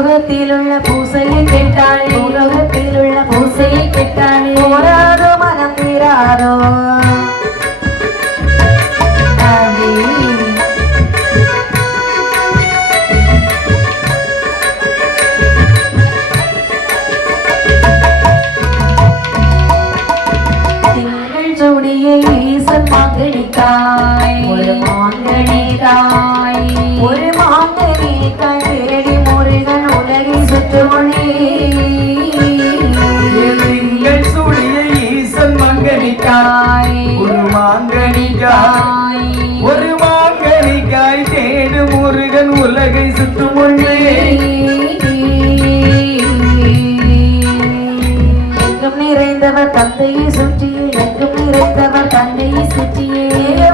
பூலோகத்தில் உள்ள பூசையை கேட்டாள் பூலோகத்தில் உள்ள பூசையை கேட்டாள் போராதோ மனம் தீராதோ திங்கள் ஜோடியை ஈசன் மாங்கடிக்காய் ஒரு மாங்கடிக்காய் ஒரு மாங்கடிக்காய் தேடி முருகன் உலகை சுற்றுமொழி திங்கள் ஜோடியை ஈசன் மாங்கடிக்காய் ஒரு மாங்கடிக்காய் ஒரு மாங்கடிக்காய் தேடு முருகன் உலகை சுற்றுமொழி எங்கும் நிறைந்தவர் தந்தையை சுற்றியே எங்கும் நிறைந்தவர் தந்தையை சுற்றியே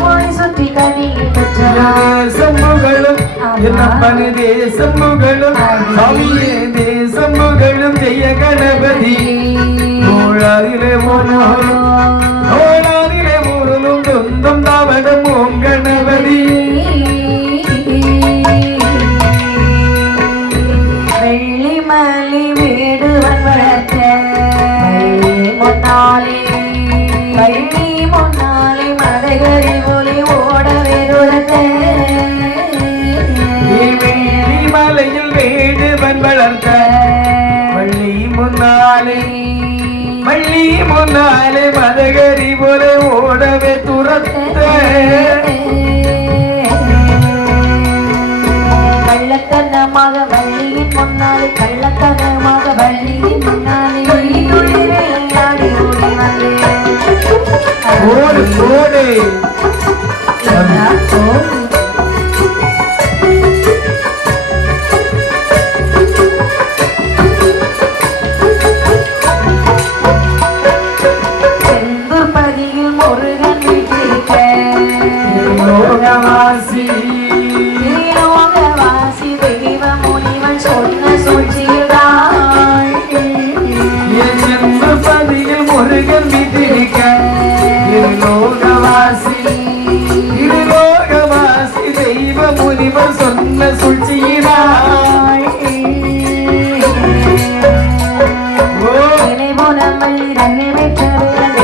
மொழி சுற்றி கனியை பெற்றார் தேசம்புகளும் என்னப்பனு தேசம்புகளும் சாமியே தேசம்புகளும் ஜெய கணபதி தோழாரிலே முருளும் தொந்தும் தாவடம் ஓம் கணபதி வெள்ளிமலி வீடுவன் வளர்த்த முன்னாலே வள்ளி முன்னாலே மதகரி ஒலி ஓடவே துரத்த மலையில் வேடுவன் வளர்த்த வள்ளி முன்னாலே மதகரி போல ஓடவே துரத்த கள்ளத்தனமாக வள்ளியின் முன்னாலே கள்ளத்தனமாக வள்ளியின் முன்னாலே ஆடி ஓடி ஓடு செந்தூர்பதியில் முருகன் வீட்டிருக்க லோகவாசி லோகவாசி தெய்வ முனிவன் சொன்ன சூழ்ச்சியில்தான் பதியில் முருகன் வீட்டிருக்க லோகவாசி தெய்வ முனிவர் சொன்ன சூழ்ச்சியினாய்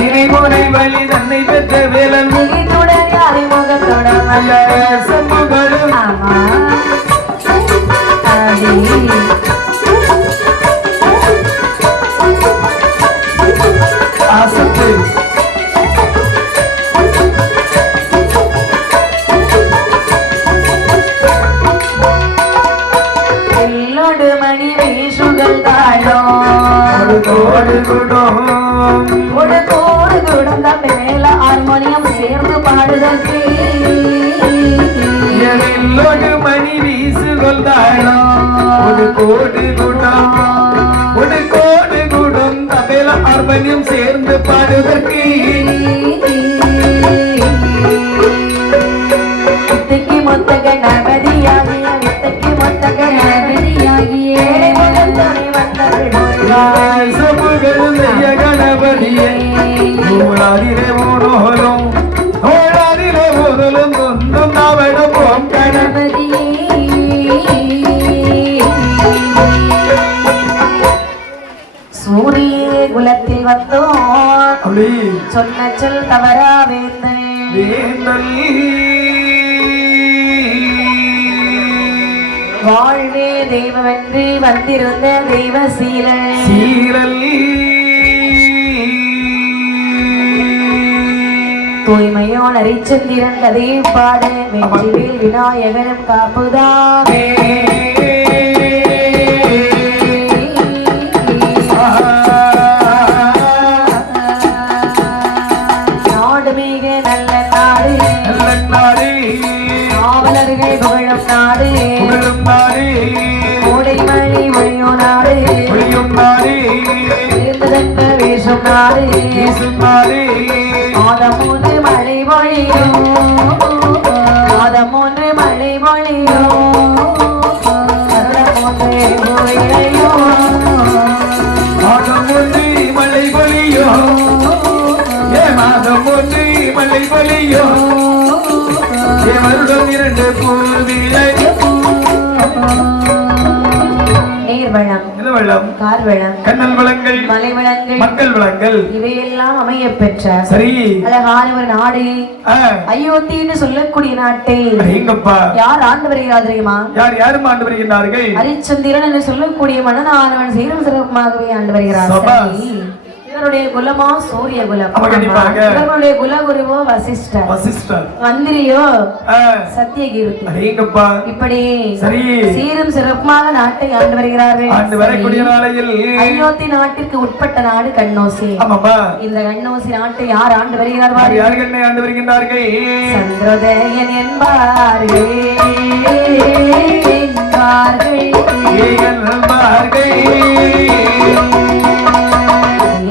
இறைமுனை வழி தன்னை பெற்ற வேலன் நல்ல சம்புகளும் ஆசத்து எல்லோடு மணி வேஷுகள் தாழோடு குடம் தான் மேல ஹார்மோனியம் சேர்ந்து பாடுதற்கு எல்லோடு மணி வீசு கொண்டாடும் ஒரு கோடு குடம் தபேல ஹார்மோனியம் சேர்ந்து பாடுதற்கு வித்தைக்கு மொத்த கணபதியாகிய வித்தைக்கு மொத்த கணபதியாகிய சபுகளும் செய்ய கணபதியை ஓடாதிலே ஓடலும் கொந்தும் நாவடம் ஓம் கணபதி சூரிய குலத்தில் வந்தோம் சொன்ன சொல் தவறா வேந்தல் வாழ்வே தெய்வமென்று வந்திருந்த தெய்வ சீரல் தூய்மையோன் அரிச்சந்திரன் கதையை பாட வெற்றிவேல் விநாயகனும் காப்புதான் நாடு மிக நல்ல நாடு காவலர்கள் புகழும் நாடு கோடை மழை ஒழியும் நாடு இருந்ததென்ன வேஷம் நாடு மாதம் ஒன்று மழை பொழியும் மழை பொழியும் வருடம் ஒன்று மாதம் ஒன்று மழை பொழியும் வருடம் இரண்டு பூர்வீழை நீர் வளம், நிலவளம், கார் வளம், கண்ணல் வளங்கள், மலை வளங்கள், மக்கள் வளங்கள் இவையெல்லாம் அமைய பெற்ற சரி அழகான ஒரு நாடு ஆ, அயோத்தின்னு சொல்லக்கூடிய நாட்டை எங்கப்பா யார் ஆண்டு வருகிறார் தெரியுமா? யாரும் ஆண்டு வருகின்றார்கள்? ஹரிச்சந்திரன் என்று சொல்லக்கூடிய மன்னனானவன் சீரும் சிறப்புமாகவே ஆண்டு வருகிறார். சபாஷ். சரி. இவருடைய குலமோ சூரிய குலம், அப்ப கண்டிப்பாக. இவருடைய குலகுருவோ வசிஷ்டர், வசிஷ்டர், மந்திரியோ ஆ, சத்தியகீர்த்தி. எங்கப்பா இப்படி சரி சீரும் சிறப்புமாக நாட்டை ஆண்டு வருகிறார்கள். ஆண்டு வரக்கூடிய நாளையில் அயோத்தி நாட்டிற்கு உட்பட்ட நாடு கண்ணோசி. ஆமாப்பா இந்த கண்ணோசி நாட்டை யார் ஆண்டு வருகிறார்கள்? யார் என்னை ஆண்டு வருகின்றார்கள்? சந்திரோதயன் என்பார்கள்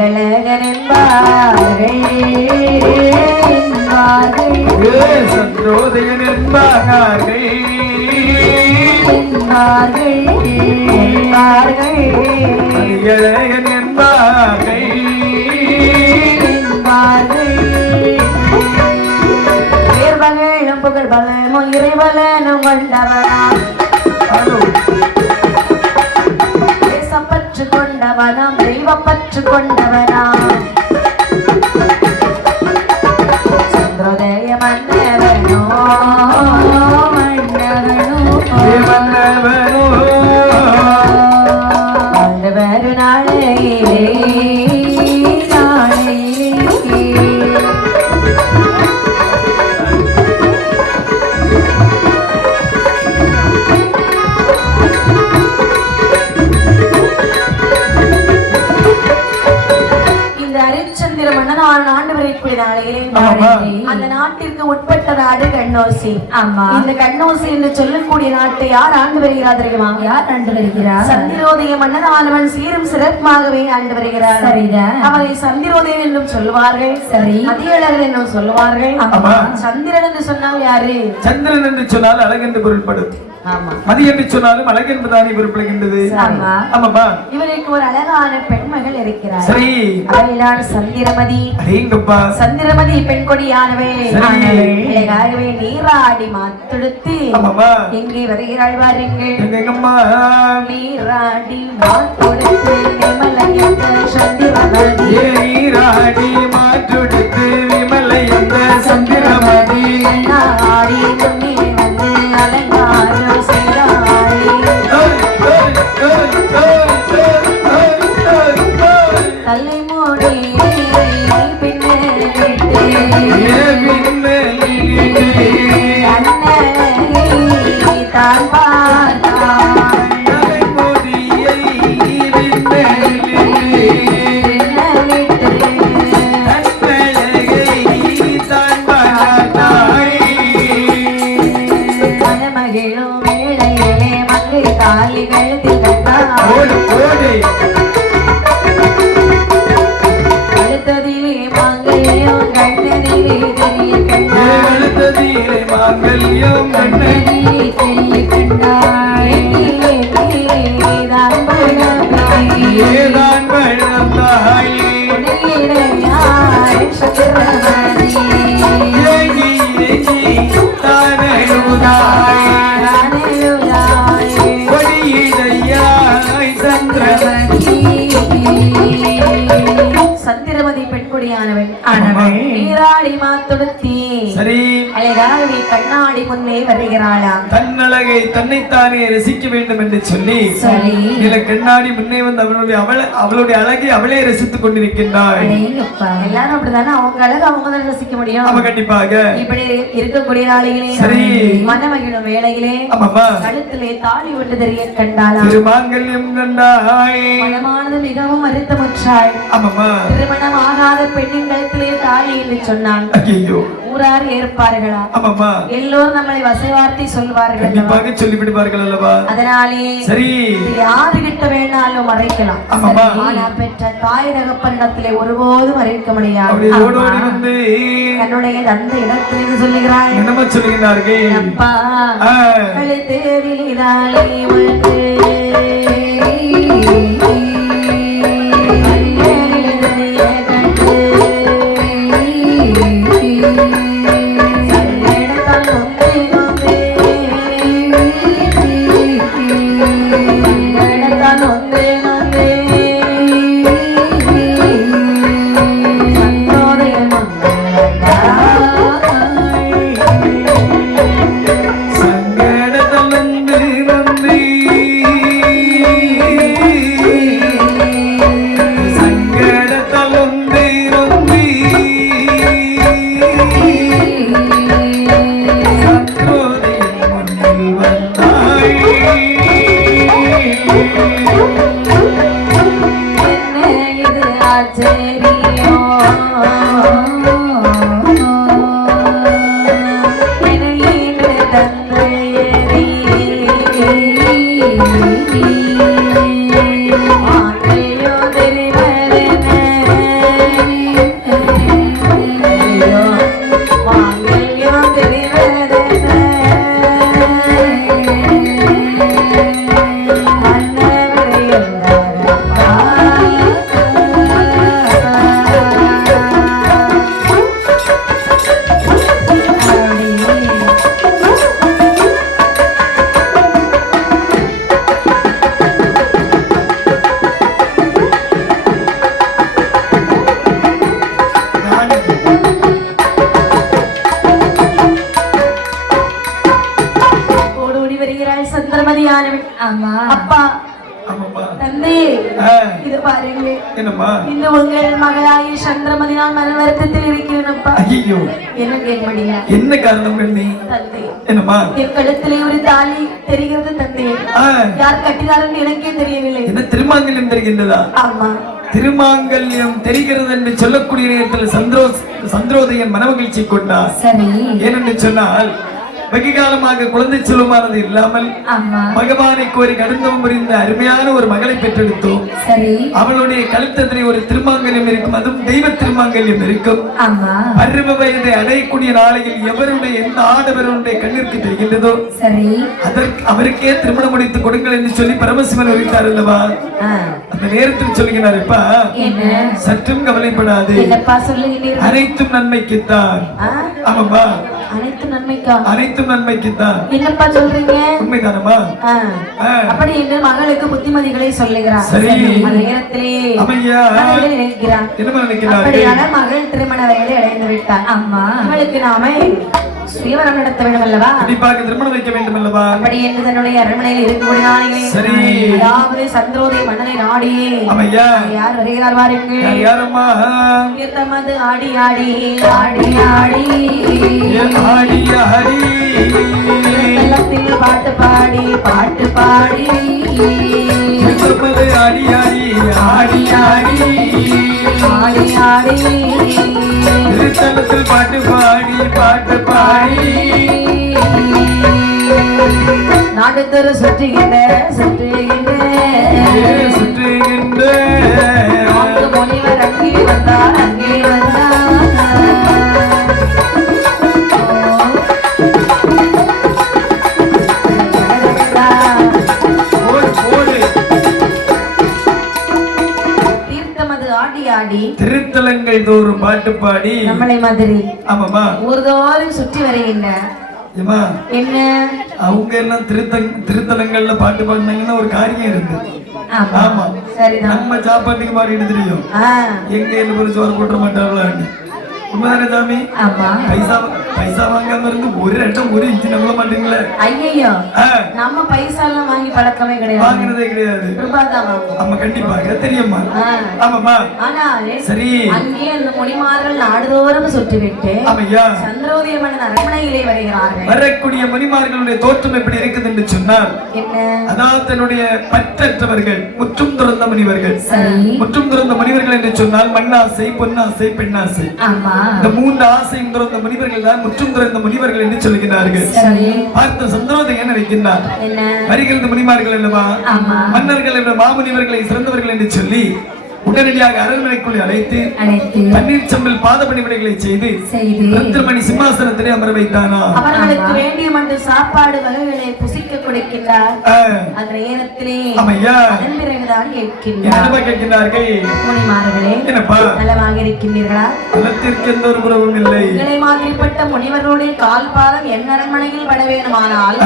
இளகன் என்பார்கள் சந்திரோதயன் என்பார்கள் இளையன் என்பார்கள் பேர்வகளும் புகழ் பலனும் இறைவலனும் கொண்டவனா, தேசப்பற்று கொண்டவனாம் தெய்வப்பற்று கொண்டவனாம் சந்திரோதய மன்னவனோ மன்னவனோ ஆண்டு வரு நாளையிலே அந்த நாட்டிற்கு உட்பட்ட நாடு கண்ணோசி. ஆமா, இந்த கண்ணோசி என்று சொல்லக்கூடிய நாட்டை யார் ஆண்டு வருகிறார் தெரியுமா? யார் ஆண்டு வருகிறார்? சந்திரோதய மன்னனானவன் சீரும் சிறப்பாகவே ஆண்டு வருகிறார். அவரை சந்திரோதயன் என்றும் சொல்லுவார்கள். சரி, மதியழகன் என்றும் சொல்லுவார்கள். சந்திரன் என்று சொன்னால் யாரு? சந்திரன் என்று சொன்னால் அழகு என்று பொருள்படும். மதி என்று சொன்னாலும் அழகு என்பதானே பொருள்படுகின்றது. ஆமாப்பா, இவருக்கு ஒரு அழகான பெண்மகள் இருக்கிறார். சரி, அவள்தான் சந்திரமதி. சந்திரமதி பெண் கொடியானவே அழகாகவே நீராடி மாத்தெடுத்து எங்கே வருகிறாள் வாருங்கள். நீராடி மாத்தெடுத்து நீராடி மாற்றெடுத்து விமலை அந்த சந்திரமதி ஆடி துணி வந்து அலங்காரம் செய்தாளே. தலை மூடி தான் மனமகிழும் வேளையிலே மங்கை தாலி கழுத்தில் அடுத்ததிலே மாங்கல்யம் கண்ணதிலே தெரிய மாங்கல்யம் கண்ணதிலே தெரிய கண்டாய். ஏதான் பழந்தாய் உடையிடையாய் சந்திரமதி சந்திரமதி பெண்குடியானவள் நீராடி மாத்தொடுத்தி அழகாகவே கண்ணாடி முன்னே வருகிறாளாம். தன்னழகை தன்னைத்தானே ரசிக்க வேண்டும் என்று சொல்லி கண்ணாடி முன்னே வந்து அவளுடைய அழகை அவளே ரசித்துக் கொண்டிருக்கின்றாள். எல்லாரும் அப்படித்தானே அவங்க அழகு அவங்க தான் ரசிக்க முடியும். ஆமா, கண்டிப்பாக. இப்படி இருக்கக்கூடிய நாளையிலே மனமகிழும் வேளையிலே கழுத்திலே தாலி ஒன்று தெரிய கண்டாளாம். திருமாங்கல்யம் கண்டாய். மனமானது மிகவும் வருத்தமுற்றாள். திருமணம் ஆகாத பெண்ணின் கழுத்திலே தாலி என்று சொன்னான். ஊரார் ஏற்பார்களா? எல்லோரும் நம்மளை வசைவார்த்தை சொல்வார்கள், சொல்லிவிடுவார்கள் அல்லவா? அதனாலே சரி, யாருகிட்ட வேணாலும் மறைக்கலாம். ஆனா பெற்ற தாய் தகப்பனிடத்திலே ஒருபோதும் மறைக்க முடியாது. தன்னுடைய அந்த இடத்திலிருந்து சொல்லுகிறாள். என்னமா சொல்லுகிறார்கள்? அப்பா கழுத்தேரிதாலே உனக்கு நடந்தால் ஒன்றே நொந்தே அப்பா தந்தை இது பாருங்க இந்த உங்கள் மகளாகி சந்திரமதி நான் மன வருத்தத்தில் இருக்கிறேன்ப்பா. ஐயோ என்ன கேட்க மாட்டீங்க? என்ன காரணம் தந்தை? என்னம்மா என் கழுத்திலே ஒரு தாலி தெரிகிறது தந்தை. யார் கட்டினாருன்னு எனக்கே தெரியவில்லை. என்ன திருமாங்கல்யம் தெரிகின்றதா? ஆமா திருமாங்கல்யம் தெரிகிறது என்று சொல்லக்கூடிய நேரத்தில் சந்திரோதயன் மனமகிழ்ச்சி கொண்டார். ஏனென்று சொன்னால் வெகு காலமாக குழந்தை செல்வமானது இல்லாமல் பகவானை கோரி கடுந்தவம் புரிந்த அருமையான ஒரு மகளை பெற்றெடுத்தோம். அவளுடைய கழுத்தத்திலே ஒரு திருமாங்கல்யம் இருக்கும், அதுவும் தெய்வ திருமாங்கல்யம் இருக்கும். பருவ வயதை அடையக்கூடிய நாளையில் எவருடைய எந்த ஆடவருடைய கண்ணிற்கு தெரிகின்றதோ அதற்கு அவருக்கே திருமணம் முடித்து கொடுங்கள் என்று சொல்லி பரமசிவன் உரைத்தார் அல்லவா? அந்த நேரத்தில் சொல்லுகிறார், இப்ப சற்றும் கவலைப்படாது, அனைத்தும் நன்மைக்குத்தான். ஆமாப்பா, அனைத்தும் நன்மைக்கா? அனைத்தும் நன்மைக்குத்தான். என்னப்பா சொல்றீங்க? உண்மைதானமா? அப்படி என்று மகளுக்கு புத்திமதிகளை சொல்லுகிறார். சரி, அந்த நேரத்திலே அம்மையா நினைக்கிறார், என்ன நினைக்கிறார்? அப்படியான மகள் திருமண வயதை அடைந்து விட்டார். அம்மா, இவளுக்கு நாம ஸ்ரீவரம் நடத்த வேண்டும் அல்லவா? கண்டிப்பாக திருமணம் வைக்க வேண்டும் அல்லவா? அப்படி என்று தன்னுடைய அரண்மனையில் இருக்கக்கூடிய நாளிலே சரி, அதாவது சந்திரோதய மன்னனை நாடி அம்மையா யார் வருகிறார் பாருங்க. யாரம்மா? தமது ஆடி ஆடி ஆடி ஆடி ஆடி ஆடி பாட்டு பாடி பாட்டு பாடி தமது ஆடி ஆடி ஆடி ஆடி ஆடி ஆடி திருத்தலத்தில் பாட்டு பாடி பாட்டு பாடி நாடுத்தரு சுற்றுகின்ற சுற்றுகின்ற சுற்றுகின்ற முனிவர் அங்கே வந்தார் அங்கே வந்தார். திருத்தலங்கள் தோறும் பாட்டு பாடி நம்மளை மாதிரி ஆமாமா ஊர்தோறும் சுற்றி வருகின்ற என்ன அவங்க எல்லாம் திருத்தலங்கள்ல பாட்டு பாடினாங்கன்னா ஒரு காரியம் இருக்கு. ஆமா, நம்ம சாப்பாட்டுக்கு மாறிட்டு தெரியும், எங்க ஒரு சோறு போட்ட மாட்டாங்களா? உண்மைதானே சாமி? பைசா வாங்காம இருந்து ஒரு இடம் ஒரு இன்ச்சு நம்ப மாட்டீங்களே. ஐயோ, நம்ம பைசா எல்லாம் வாங்கி பழக்கமே கிடையாது, வாங்கினதே கிடையாது. ஆமா, கண்டிப்பாக தெரியுமா? ஆமாமா. சரி, அங்கே அந்த மொழிமார்கள் நாடுதோறும் சுற்றிவிட்டு சந்திரோதய மன்னன் அரண்மனையிலே வருகிறார்கள். வரக்கூடிய மணிமார்களுடைய தோற்றம் எப்படி இருக்குது என்று சொன்னால் என்ன? அதாவது தன்னுடைய பற்றற்றவர்கள், முற்றும் துறந்த முனிவர்கள். முற்றும் துறந்த முனிவர்கள் என்று சொன்னால் மண்ணாசை, பொன்னாசை, பெண்ணாசை, இந்த மூன்று ஆசையும் துறந்த முனிவர்கள் தான் முற்றும் துறந்த முனிவர்கள் என்று சொல்கிறார்கள். பார்த்த சந்திரோதயன் என்ன வைக்கின்றார்? வருகிறது முனிமார்கள் அல்லவா? மன்னர்கள் என்ற மாமுனிவர்களை சிறந்தவர்கள் என்று சொல்லி உடனடியாக அரண்மனைக்குள்ளே அழைத்து தண்ணீர் சம்பல் பாத பணிவிடைகளை செய்து ரத்னமணி சிம்மாசனத்திலே அமர வைத்தானா. அவர்களுக்கு வேண்டிய மட்டும் சாப்பாடு வகைகளை புசிக்க கொடுக்கின்றார். அந்த நேரத்திலே அதன் பிறகுதான் கேட்கின்றார்கள், முனிமார்களே நலமாக இருக்கின்றீர்களா? நலத்திற்கு எந்த ஒரு குறவும் இல்லை. உங்களை மாதிரிப்பட்ட முனிவர்களுடைய கால் பாதம் என் அரண்மனையில் பட வேண்டுமானால்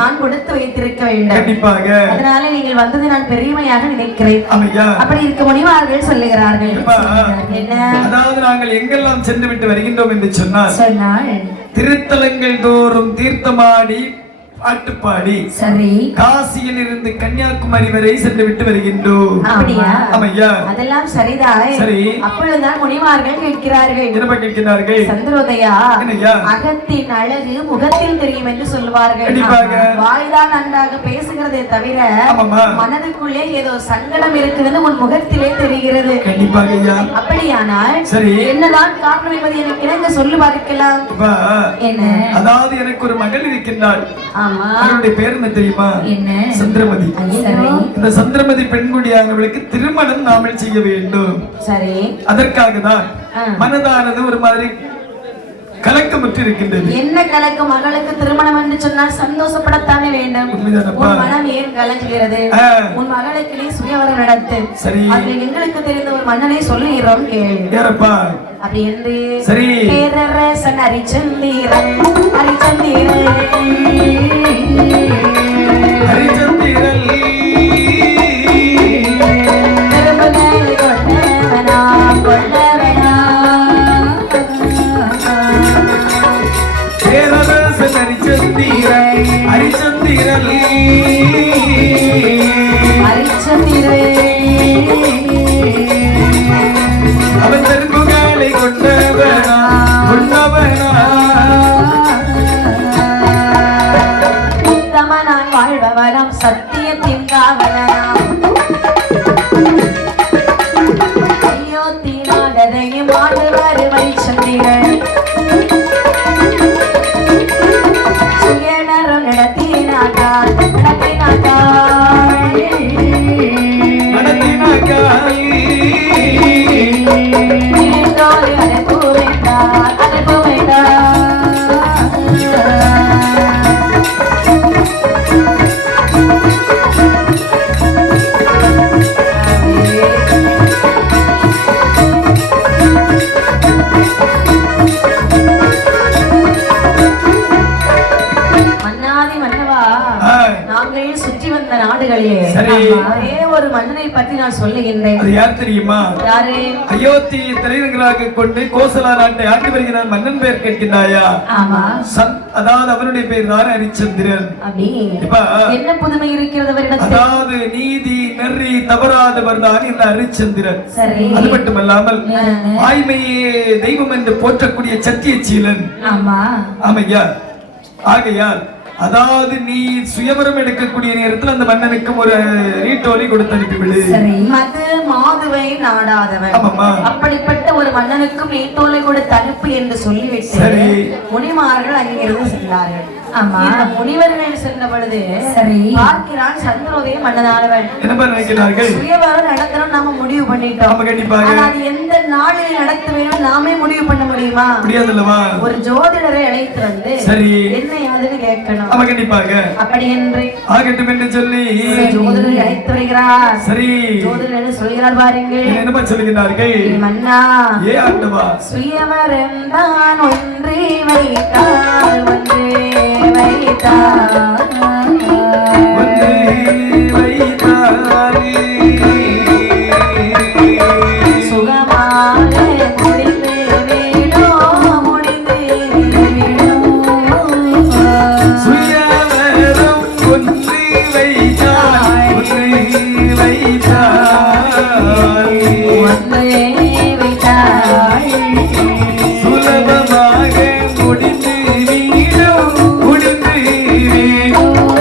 நான் கொடுத்து வைத்திருக்க வேண்டும். கண்டிப்பாக. அதனால நீங்கள் வந்தது நான் பெருமையாக நினைக்கிறேன். அப்படி இருக்க முனிவார்கள் சொல்லுகிறார்கள். என்ன? அதாவது நாங்கள் எங்கெல்லாம் சென்று விட்டு வருகின்றோம் என்று சொன்னால் திருத்தலங்கள் தோறும் தீர்த்தமாடி பாட்டுப்பாடி சரி காசியில் இருந்து கன்னியாகுமரி வரை சென்று விட்டு வருகின்றோம். அப்படியா? ஆமையா. அதெல்லாம் சரிதான். சரி. அப்பொழுதுதான் முனிமார்கள் கேட்கிறார்கள். என்ன கேட்கிறார்கள்? சந்திரோதயா, அகத்தின் அழகு முகத்தில் தெரியும் என்று சொல்வார்கள். வாய்தான் நன்றாக பேசுகிறதே தவிர மனதுக்குள்ளே ஏதோ சங்கடம் இருக்குதுன்னு உன் முகத்திலே தெரிகிறது. கண்டிப்பாக. அப்படியானால் சரி என்னதான் காரணம் என்பதை எனக்கு இணங்க சொல்லி பார்க்கலாம். என்ன? அதாவது எனக்கு ஒரு மகள் இருக்கின்றாள். அவருடைய பேர் என்ன தெரியுமா? சந்திரமதி. இந்த சந்திரமதி பெண்குடியானவளுக்கு திருமணம் நாமல் செய்ய வேண்டும். சரி. அதற்காக தான் மனதானது ஒரு மாதிரி கலக்கமுற்று இருக்கின்றது. என்ன கலக்கம்? மகளுக்கு திருமணம் என்று சொன்னால் சந்தோஷப்படத்தானே வேண்டும். உன் மனம் ஏன் கலங்குகிறது? உன் மகளுக்கு நீ சுயவரம் நடத்து. சரி. அதில் எங்களுக்கு தெரிந்த ஒரு மன்னனை சொல்லுகிறோம் கேள். யாரப்பா? அப்படி என்று சரி பேரரசன் ஹரிச்சந்திரன் ஹரிச்சந்திரன் ஹரிச்சந்திரன் பேரரசன் ஹரிச்சந்திரன் ஹரிச்சந்திரன் ஹரிச்சந்திரன் அவன் தெருங்குகளை கொண்டவனா கொண்டவனா உத்தமனாய் வாழ்பவனாம் சத்தியத்தின் காவலனாம் ஐயோத்தினாடதையும் ஆடுவார் ஹரிச்சந்திரன் சுயநரம் நடத்தினாக்கால் ஒரு மன்னனை பற்றி நான் சொல்லுகின்றேன். அது யார் தெரியுமா? யாரு? அயோத்தியை தலைநகராக கொண்டு கோசலா நாட்டை ஆண்டு வருகிறார் மன்னன் பெயர் கேட்கின்றாயா? ஆமா. அதாவது அவருடைய பெயர் தான் ஹரிச்சந்திரன். என்ன புதுமை இருக்கிறது அவரிடத்தில்? அதாவது நீதி நெறி தவறாதவர் தான் இந்த ஹரிச்சந்திரன். அது மட்டுமல்லாமல் வாய்மையே தெய்வம் என்று போற்றக்கூடிய சத்தியசீலன். ஆமா. ஆமையா. ஆகையால் அதாவது நீ சுயவரம் எடுக்கக்கூடிய நேரத்தில் அந்த மன்னனுக்கு ஒரு ரீட்டோலி கொடுத்து அனுப்பிவிடு. மது மாதுவை நாடாதவன் அப்படிப்பட்ட ஒரு மன்னனுக்கும் ரீட்டோலை கொடுத்து அனுப்பு என்று சொல்லிவிட்டு முனிமார்கள் அங்கிருந்து சென்றார்கள். முனிவர்கள் சென்ற பொழுது பார்க்கிறான் சந்திரோதய மன்னனானவன். என்ன நினைக்கிறார்கள்? சுயவரம் நடத்தணும் நாம முடிவு பண்ணிட்டோம். அது எந்த நாளில் நடத்த வேண்டும் நாமே முடிவு பண்ண முடியுமா? முடியாதுல்லவா? ஒரு ஜோதிடரை அழைத்து வந்து என்ன யாதுன்னு கேட்கணும். கண்டிப்பாக. அப்படி என்று ஆகட்டும் என்று சொல்லி ஜோதிடரை அழைத்து வருகிறார். சரி. ஜோதிடர் சொல்கிறார் பாருங்கள். என்ன சொல்கிறார்கள்? மன்னா, ஏ ஆண்டவா, சுயவரம் தான் ஒன்றே வைத்தால் ஒன்றே வைத்தால் ஒன்றே வைத்தால் சுகமாக முடிந்து வீடும் முடிந்து வீடும் சுயவரம் ஒன்றே வைத்தால் ஒன்றே வைத்தால் ஒன்றே வைத்தால் சுலபமாக முடிந்து வீடும் முடிந்து வீடும்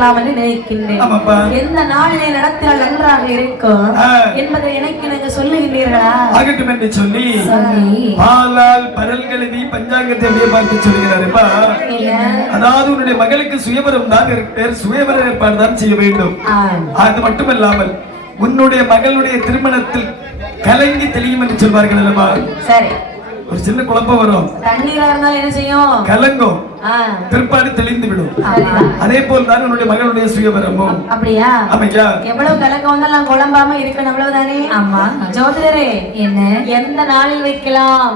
நடத்தலாம் என்று நினைக்கின்றேன். ஆமாப்பா. எந்த நாளிலே நடத்தினால் நன்றாக இருக்கும் என்பதை எனக்கு நீங்க சொல்லுகின்றீர்களா? ஆகட்டும் என்று சொல்லி பாலால் பரல் கழுவி பஞ்சாங்கத்தை அப்படியே பார்த்து சொல்கிறாருப்பா. அதாவது உன்னுடைய மகளுக்கு சுயவரம் தான் பேர், சுயவர ஏற்பாடு தான் செய்ய வேண்டும். அது மட்டுமல்லாமல் உன்னுடைய மகளுடைய திருமணத்தில் கலங்கி தெளியும் என்று சொல்வார்கள் அல்லவா? சரி, ஒரு சின்ன குழப்பம் வரும், தண்ணீரா இருந்தாலும் என்ன செய்யும்? கலங்கும், பிற்பாடு தெளிந்து விடும். அதே போல் தான் உன்னுடைய மகளுடைய சுயவரமும். அப்படியா? ஆமையா. எவ்வளவு கலக்கம் வந்தாலும் குழம்பாம இருக்கணும், அவ்வளவுதானே? ஆமா. ஜோதிடரே, என்ன எந்த நாளில் வைக்கலாம்?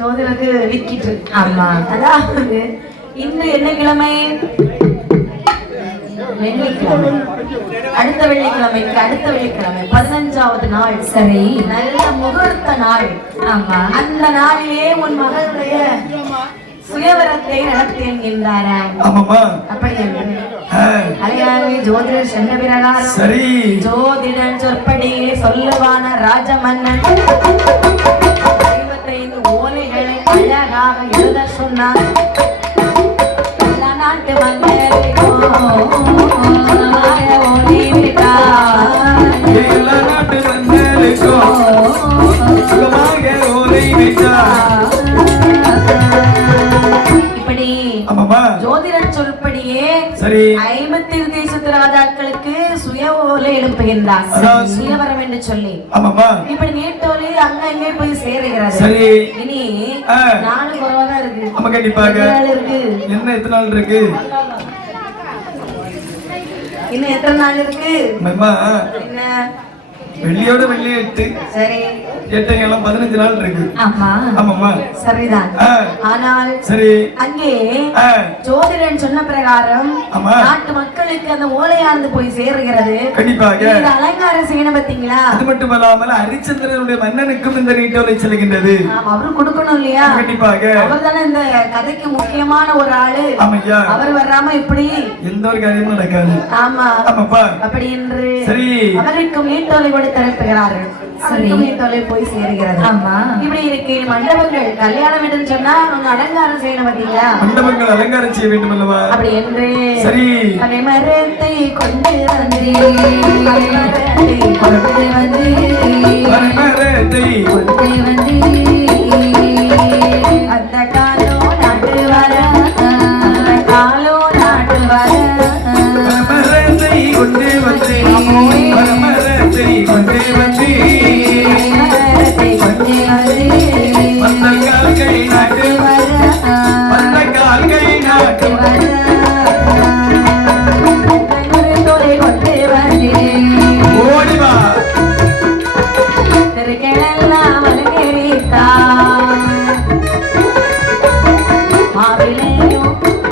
ஜோதிடருக்கு விக்கிட்டு. ஆமா. அதாவது இன்று என்ன கிழமை? வெள்ளிக்கிழமை. அடுத்த வெள்ளிக்கிழமைக்கு அடுத்த வெள்ளிக்கிழமை 15வது நாள். சரி, நல்ல முகூர்த்த நாள். ஆமா. அந்த நாளிலே உன் மகளுடைய சுயவரத்தை நடத்தி என்கின்றாரா? ஆமாமா. அப்படி என்று அலையாவே ஜோதிடர் சென்ற பிரகாரம் சரி, ஜோதிடன் சொற்படியே சொல்லுவான ராஜமன்னன் 55 ஓலைகளை அழகாக எழுத சொன்னார். நாட்டு மன்னரையோ நாட்டு மன்னரையோ சுகமாக ஓலை வைத்தார். இப்படி ஜோதிடர் சொல்படியே சரி 50 தேசத்து ராஜாக்களுக்கு சுய ஓலை எழுப்புகின்றார். சுயவரம் என்று சொல்லி இப்படி நீட்டோலை அங்கே போய் சேருகிறது. சரி, இனி நாலு குறவாதான் இருக்கு. ஆமா, கண்டிப்பாக இருக்கு. என்ன எத்தனை நாள் இருக்கு? இன்னும் எத்தனை நாள் இருக்கு? என்ன வெள்ளியோட வெள்ளி 8. சரி, 8 15 நாள் இருக்கு. ஆமா ஆமாமா, சரிதான். ஆனால் சரி, அங்கே ஜோதிடன் சொன்ன பிரகாரம் நாட்டு மக்களுக்கு அந்த ஓலையானது போய் சேருகிறது. கண்டிப்பாக இது அலங்காரம் செய்யணும் பாத்தீங்களா? அது மட்டுமல்லாமல் ஹரிச்சந்திரனுடைய மன்னனுக்கும் இந்த நீட்டோலை செல்கின்றது. அவரும் கொடுக்கணும் இல்லையா? கண்டிப்பாக. அவர் தானே இந்த கதைக்கு முக்கியமான ஒரு ஆளு. ஆமையா. அவர் வராம இப்படி எந்த ஒரு காரியமும் நடக்காது. ஆமா ஆமாப்பா. அப்படி என்று சரி அவருக்கும் நீட்டோலை தரப்புகிறார்கள். சரி, போய் சேருகிறது. ஆமா. இப்படி இருக்கு மண்டபங்கள் கல்யாணம் என்று சொன்னா அவங்க அலங்காரம் செய்யணும் பாத்தீங்களா? மண்டபங்கள் அலங்காரம் செய்ய வேண்டும் அல்லவா? அப்படி என்று சரி மரத்தை கொண்டு வந்து அந்த காலோ நாட்டு வர அந்த காலோ நாட்டு வர மரத்தை கொண்டு வந்து கொண்டு வந்து கால்கை நாட்டு வர கால்கை நாட்டு வர கொண்டு வந்து ஓடிவா திருக்கெல்லாம் அலங்கரித்தா மாவிலேயோ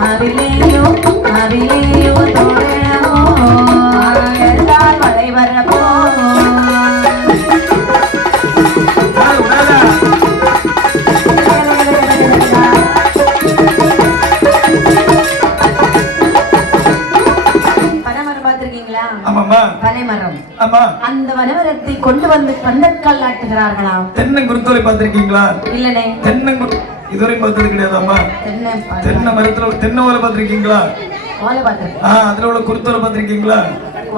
மாவிலேயோ மாவிலேயோ தோழமோ வளை வரப்போ பனைமரம். அந்த வனமரத்தை கொண்டு வந்து பந்தக்கால் நாட்டுகிறார்களாம். தென்னங்குருத்தோலை பார்த்திருக்கீங்களா? இல்லனே. இதுவரை பார்த்தது கிடையாதாமா? தென்னை மரத்துல தென்னை ஓலை பார்த்திருக்கீங்களா? ஓலை பார்த்திருக்கேன். அதுல உள்ள குருத்தோலை பார்த்திருக்கீங்களா?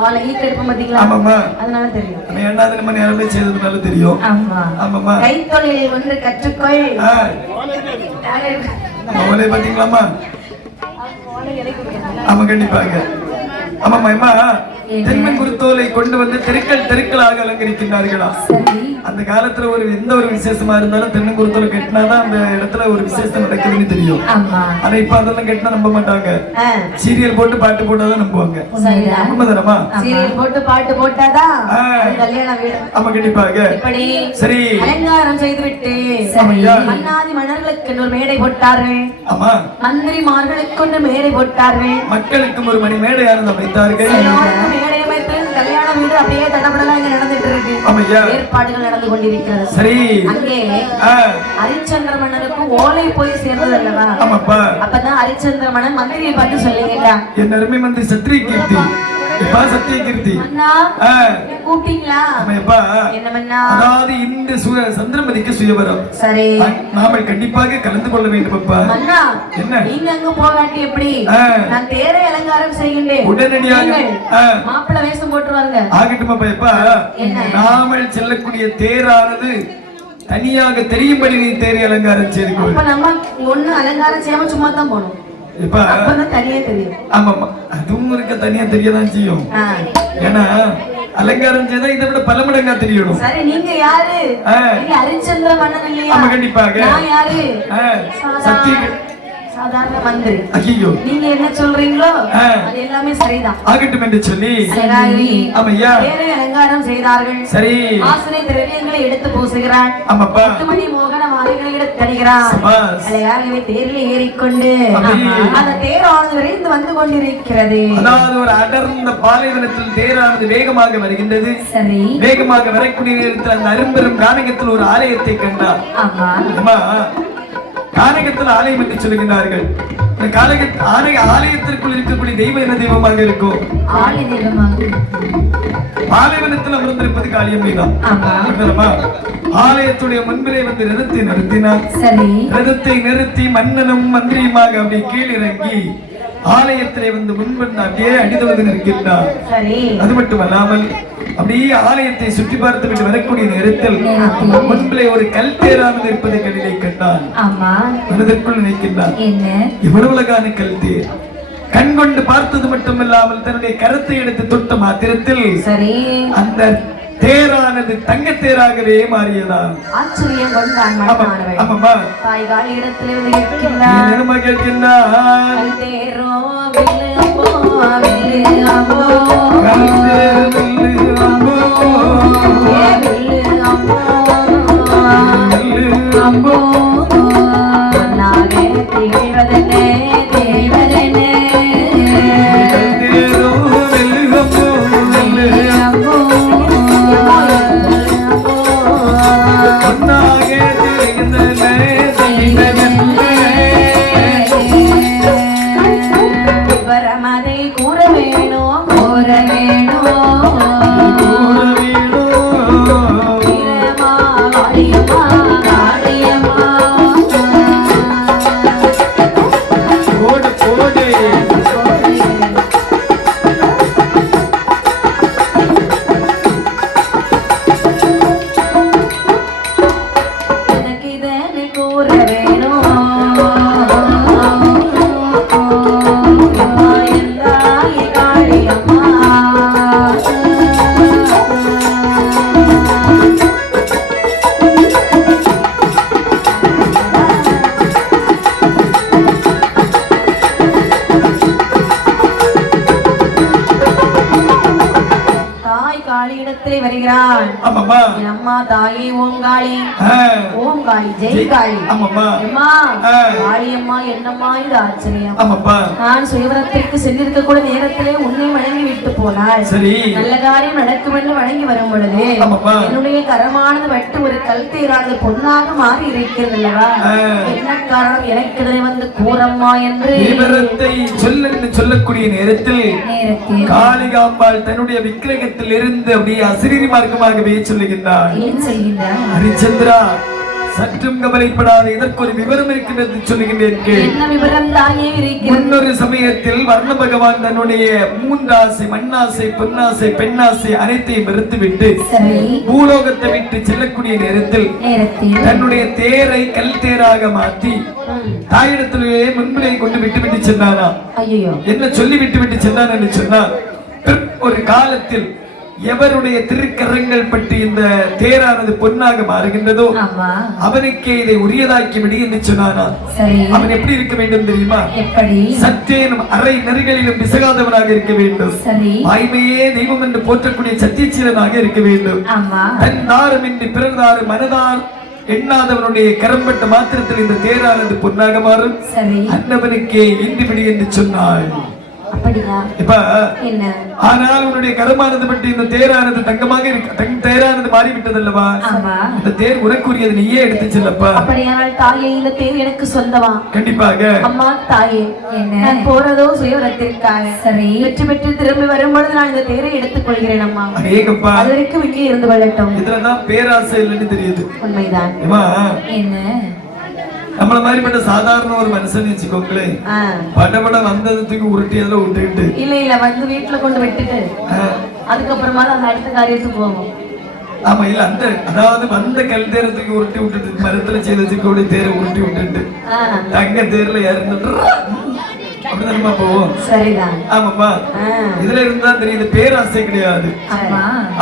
ஓலை ஈட்டு எடுப்போம் பாத்தீங்களா? ஆமாமா, அதனால தெரியும். நம்ம ஏண்டாவது நம்ம நேரமே செய்ததுனால தெரியும். ஆமா ஆமாமா. கைத்தொழிலை ஒன்று கற்றுக்கொள். ஓலை பாத்தீங்களாமா? ஆமா, கண்டிப்பாக. ஆமாமா. தென்னங்குருத்தோலை கொண்டு வந்து தெருக்களாக அலங்கரிக்கின்றார்களா? அந்த காலத்துல ஒரு எந்த ஒரு விசேஷமா இருந்தாலும் தென்னங்குருத்தோலை கட்டினாதான் அந்த இடத்துல ஒரு விசேஷம் நடக்குதுன்னு தெரியும். ஆனா இப்ப அதெல்லாம் கட்டினா நம்ப மாட்டாங்க. சீரியல் போட்டு பாட்டு போட்டாதான் நம்புவாங்க. உண்மைதானமா? சீரியல் போட்டு பாட்டு போட்டாதான் கல்யாண வீடு. ஆமா, கண்டிப்பாக. சரி, அலங்காரம் செய்துவிட்டு மன்னாதி மன்னர்களுக்கு ஒரு மேடை போட்டார்கள். ஆமா, மந்திரிமார்களுக்கு ஒன்று மேடை போட்டார்கள். மக்களுக்கும் ஒரு மணி மேடை அமைத்தார்கள். மேடை அமைத்து கல்யாண வீடு அப்படியே தடபடலாம் இங்க நடந்துட்டு இருக்கு. ஏற்பாடுகள் நடந்து கொண்டிருக்கிறது. சரி, அங்கே ஹரிச்சந்திர மன்னனுக்கு ஓலை போய் சேர்ந்தது அல்லவா? அப்பதான் ஹரிச்சந்திர மன்னன் மந்திரியை பார்த்து சொல்லுகிறான், என் அருமை மந்திரி சத்ரி கீர்த்தி, எப்பா சத்தியகீர்த்தி அண்ணா கூப்பிட்டீங்களா? எப்பா என்னமண்ணா? அதாவது இந்த சந்திரமதிக்கு சுயவரம் சரி, நாம கண்டிப்பாக கலந்து கொள்ள வேண்டும் அப்பா. அண்ணா என்ன நீங்க அங்க போகாட்டி எப்படி? நான் தேரை அலங்காரம் செய்கின்றேன், உடனடியாக மாப்பிள்ளை வேஷம் போட்டு வாருங்க. ஆகட்டும் அப்பா. எப்பா நாமல் செல்லக்கூடிய தேரானது தனியாக தெரியும்படி நீ தேரை அலங்காரம் செய்து கொள். அப்ப நம்ம ஒண்ணு அலங்காரம் செய்யாம சும்மா தான் போகணும். இப்ப அப்பதான் தனியா தெரியும். ஆமாமா, அதுவும் இருக்க தனியா தெரியதான் செய்யும். ஏன்னா அலங்காரம் செய்தா இதை விட பல மடங்கா தெரியணும். சரி, நீங்க யாரு? நீங்க ஹரிச்சந்திர மன்னன் இல்லையா? ஆமா, கண்டிப்பாக. நான் யாரு? சத்திய சாதாரண மந்திரி. ஐயோ, நீங்க என்ன சொல்றீங்களோ அது எல்லாமே சரிதான். ஆகட்டும் என்று சொல்லி ஆமையா தேரை அலங்காரம் செய்தார்கள். சரி, ஆசனை திரவியங்களை எடுத்து பூசுகிறான். ஆமாப்பா, முத்துமணி மோகன மாலைகளை எடுத்து தருகிறான். அழகாகவே தேரில் ஏறிக்கொண்டு அந்த தேரானது விரைந்து வந்து கொண்டிருக்கிறது. அதாவது ஒரு அடர்ந்த பாலைவனத்தில் தேரானது வேகமாக வருகின்றது. சரி, வேகமாக வரக்கூடிய நேரத்தில் அந்த அரும்பெரும் கானகத்தில் ஒரு ஆலயத்தை கண்டார். ஆமா, கானகத்தில் ஆலயம் என்று சொல்லுகிறார்கள். ஆலயத்திற்குள் இருக்கக்கூடிய தெய்வம் என்ன தெய்வமாக இருக்கும்? பாலைவனத்தில் அமர்ந்திருப்பது காளியம்மை தான். ஆலயத்துடைய முன்பிலே வந்து ரதத்தை நிறுத்தினார். ரதத்தை நிறுத்தி மன்னனும் மந்திரியுமாக அப்படி கீழிறங்கி ஆலயத்திலே வந்து முன்பு அப்படியே அடிதவது நிற்கின்றார். அது மட்டுமல்லாமல் அப்படியே ஆலயத்தை சுற்றி பார்த்து விட்டு வரக்கூடிய நேரத்தில் முன்பிலே ஒரு கல் தேரானது இருப்பதை கண்ணிலே கண்டான். மனதிற்குள் நினைக்கின்றான், இவ்வளவு அழகான கல் தேர். கண் கொண்டு பார்த்தது மட்டுமில்லாமல் தன்னுடைய கரத்தை எடுத்து தொட்ட மாத்திரத்தில் அந்த தேரானது தங்க தேராகவே மாறியதான். ஆச்சரியம் கொண்டான். தாய் காலி இடத்திலே கேட்கின்றான், வருகிறான். அம்மா தாயே ஓங்காளி, ஓங்காளி ஜெய் காளி. அம்மா காளி அம்மா, என்னம்மா இது ஆச்சரியம். நான் சுயவரத்திற்கு சென்றிருக்க கூட நேரத்திலே உன்னை வணங்கி விட்டு போனாள். நல்ல காரியம் நடக்கும் என்று வணங்கி வரும் பொழுது என்னுடைய கரமானது வட்டு ஒரு கல் தேரானது பொன்னாக மாறி இருக்கிறது அல்லவா? என்ன காரணம் எனக்கு இதனை வந்து கூறம்மா என்று சொல்லக்கூடிய நேரத்தில் காளிகாம்பாள் தன்னுடைய விக்கிரகத்தில் இருந்து அப்படியே அசிரீரி மார்க்கமாகவே சொல்லுகின்றார். ஹரிச்சந்திரா, சற்றும் கவலைப்படாத, இதற்கு ஒரு விவரம் இருக்கின்றது சொல்லுகின்றேன். முன்னொரு சமயத்தில் வர்ண பகவான் தன்னுடைய மூன்றாசை, மண்ணாசை, பொன்னாசை, பெண்ணாசை அனைத்தையும் வெறுத்துவிட்டு பூலோகத்தை விட்டு செல்லக்கூடிய நேரத்தில் தன்னுடைய தேரை கல் தேராக மாற்றி தாயிடத்திலேயே முன்பிலே கொண்டு விட்டு சென்றானா? என்ன சொல்லி விட்டு சென்றான் என்று சொன்னார், ஒரு காலத்தில் எவருடைய திருக்கரங்கள் பற்றி இந்த தேரானது பொன்னாக மாறுகின்றதோ அவனுக்கே இதை உரியதாக்கி விடு என்று சொன்னானா? அவன் எப்படி இருக்க வேண்டும் தெரியுமா? சற்றேனும் அரை நெறிகளிலும் பிசகாதவனாக இருக்க வேண்டும். வாய்மையே தெய்வம் என்று போற்றக்கூடிய சத்தியசீலனாக இருக்க வேண்டும். தன் தாரமின்றி பிறர் தாரும் மனதார் எண்ணாதவனுடைய கரம்பட்ட மாத்திரத்தில் இந்த தேரானது பொன்னாக மாறும். அன்னவனுக்கே இன்றி விடு என்று சொன்னாள். ஆனால் உன்னுடைய கரமானது பற்றி இந்த தேரானது தங்கமாக தேரானது மாறிவிட்டது அல்லவா? இந்த தேர் உனக்குரியது, நீயே எடுத்து செல்லப்பா. அப்படியானால் தாயே, இந்த தேர் எனக்கு சொந்தமா? கண்டிப்பாக. அம்மா தாயே, நான் போறதோ சுயவரத்திற்காக. சரி, வெற்றி பெற்று திரும்பி வரும்பொழுது நான் இந்த தேரை எடுத்துக் கொள்கிறேன் அம்மா. அடேங்கப்பா, அது வரைக்கும் இங்கே இருந்து கொள்ளட்டும். இதுலதான் பேராசை இல்லைன்னு தெரியுது. உண்மைதான். என்ன நம்மள மாதிரிப்பட்ட சாதாரண ஒரு மனுஷன் வச்சுக்கோங்களேன், படபட வந்ததுக்கு உருட்டி அதுல விட்டுக்கிட்டு இல்ல வந்து வீட்டுல கொண்டு விட்டுட்டு அதுக்கப்புறமா அந்த அடுத்த காரியத்துக்கு போவோம். ஆமா, இல்ல அந்த அதாவது வந்த கல் தேரத்துக்கு உருட்டி விட்டுட்டு மரத்துல செய்த தேரை உருட்டி விட்டுட்டு தங்க தேர்ல இறந்துட்டு அப்படிதானமா போவோம். சரிதான். ஆமாப்பா, இதுல இருந்தா தெரியுது பேராசை கிடையாது.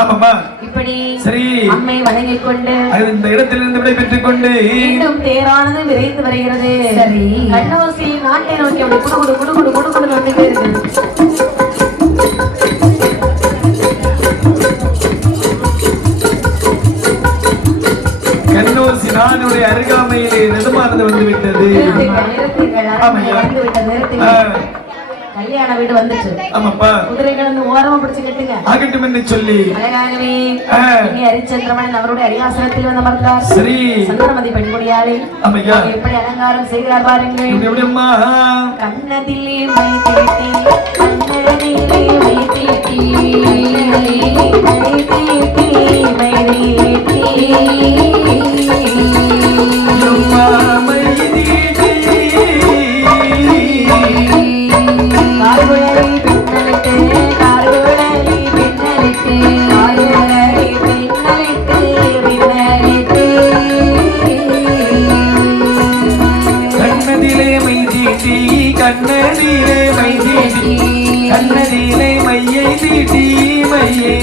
ஆமாப்பா, இப்படி சரி அம்மை வணங்கிக் கொண்டு இந்த இடத்திலிருந்து விடை பெற்றுக் கொண்டு மீண்டும் தேரானது விரைந்து வருகிறது. சரி, கண்ணோசி நாட்டை நோக்கி அப்படி குடு குடு குடு குடு குடு வந்துட்டே இருக்கு. கண்ணோசி நானுடைய அருகாமையிலே ரதமானது வந்து விட்டது. கல்யாண வீடு வந்துச்சு. ஆமாப்பா, குதிரைகள் வந்து ஓரமா பிடிச்சு கட்டுங்க ஆகட்டும் என்று சொல்லி அழகாகவே ஹரிச்சந்திரமன் அவருடைய அரியாசனத்தில் வந்து அமர்ந்தார். சரி, சந்திரமதி பெண்குடியாளை எப்படி அலங்காரம் செய்கிறார் பாருங்கள். கண்ணதிலே மை தீட்டி, கண்ணதிலே மை தீட்டி, மை தீட்டி, மை தீட்டி, கண்ணதிலே மையை தீட்டி, மையை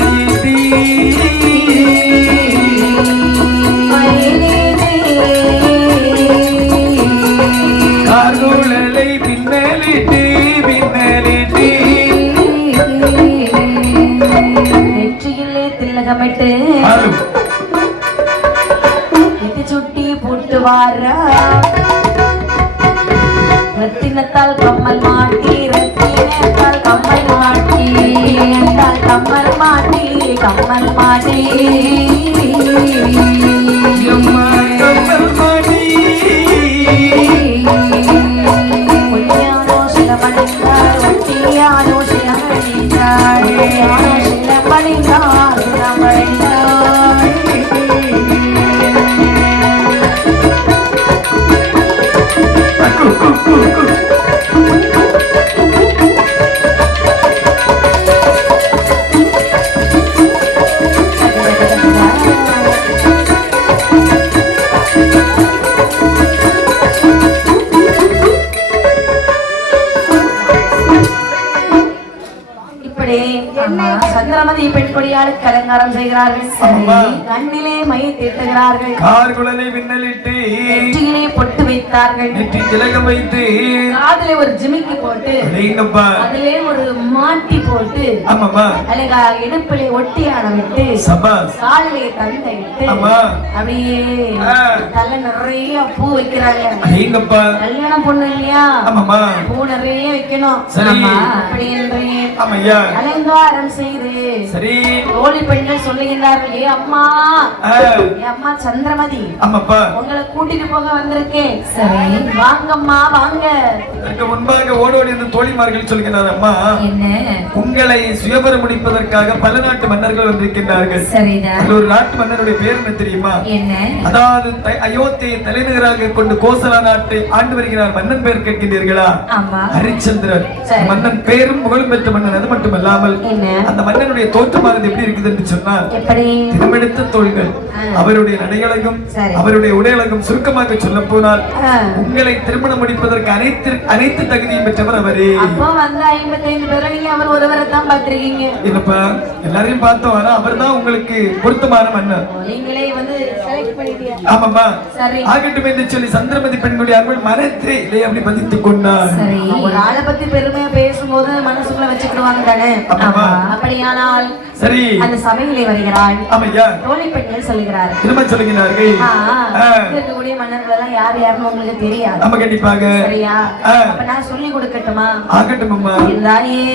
தீட்டி, கார்குழலை பின்னலிட்டு, பின்னலிட்டு, நெற்றியிலே திலகமிட்டு சுட்டி போட்டு வாரா, ரத்தினத்தால் கம்மல் மாட்டி, ரத்தினத்தால் கம்மல் மாட்டி, கம்மல் மாட்டி, கம்மல் மாட்டி, கம்மல் மாட்டி, ஒட்டியானோ சிலமணிந்தார், ஒட்டியானோ சிலமணிந்தார், ஒட்டியானோ சிலமணிந்தார், சிலமணிந்தார். சந்திரமதி பெண்கொடியாளுக்கு அலங்காரம் செய்கிறார்கள். கண்ணிலே மை தீட்டுகிறார்கள், கார்குழலை பின்னலிட்டு, நெற்றியிலே பொட்டு வைத்தார்கள், நெற்றி திலகம் வைத்து, காதிலே ஒரு ஜிமிக்கி போட்டு, அதிலே ஒரு மாட்டி போட்டு, அழகா இடுப்பிலே ஒட்டியான விட்டு, காலிலே தந்தை விட்டு, அப்படியே தலை நிறைய பூ வைக்கிறாங்க. கல்யாணம் பொண்ணு இல்லையா, பூ நிறைய வைக்கணும். அப்படி என்று அலங்காரம் செய்து சரி தோழி பெண்கள் சொல்லுகிறார்கள், ஏ அம்மா, ஏ அம்மா சந்திரமதி, உங்களை கூட்டிட்டு போக வந்திருக்கேன். சரி, வாங்கம்மா வாங்க. இதற்கு முன்பாக ஓடோடி இந்த தோழிமார்கள் சொல்கிறார், அம்மா உங்களை சுயவரம் முடிப்பதற்காக பல நாட்டு மன்னர்கள் வந்திருக்கின்றார்கள். சரிதான். ஒரு நாட்டு மன்னருடைய பேர் என்ன தெரியுமா? என்ன? அதாவது அயோத்தியை தலைநகராக கொண்டு கோசலா நாட்டை ஆண்டு வருகிறார் மன்னன் பேர் கேட்கின்றீர்களா? ஹரிச்சந்திரன். மன்னன் பேரும் புகழும் பெற்ற மன்னன். அது மட்டுமல்லாமல் அந்த மன்னனுடைய தோற்றமானது எப்படி இருக்குது என்று சொன்னால், திருமெடுத்த தோள்கள், அவருடைய நடையழகும் அவருடைய உடையழகும் சுருக்கமாக சொல்ல போனால் உங்களை திருமணம் முடிப்பதற்கு அனைத்து தகுதியும் பெற்றவர் அவரே. இல்லப்பா, எல்லாரையும் பார்த்தோம், ஆனா அவர் தான் உங்களுக்கு பொருத்தமான மன்னர். ஆமாமா, ஆகட்டும் என்று சொல்லி சந்திரமதி பெண்களுடைய அருள் மனத்தை அப்படி பதித்துக் கொண்டார். ஒரு ஆளை பத்தி பெருமையா பேசும்போது மனசுக்குள்ள வச்சுக்கிடுவாங்க தானே. அப்படியானால் சரி அந்த சபையிலே வருகிறாள். ஆமையா தோழி பெண்கள் சொல்லுகிறார். திரும்ப சொல்லுகிறார்கள். இருக்கக்கூடிய மன்னர்கள் எல்லாம் யார் யாருன்னு உங்களுக்கு தெரியாது. ஆமா கண்டிப்பாக. சரியா? அப்ப நான் சொல்லி கொடுக்கட்டுமா? ஆகட்டும் அம்மா. இருந்தாயே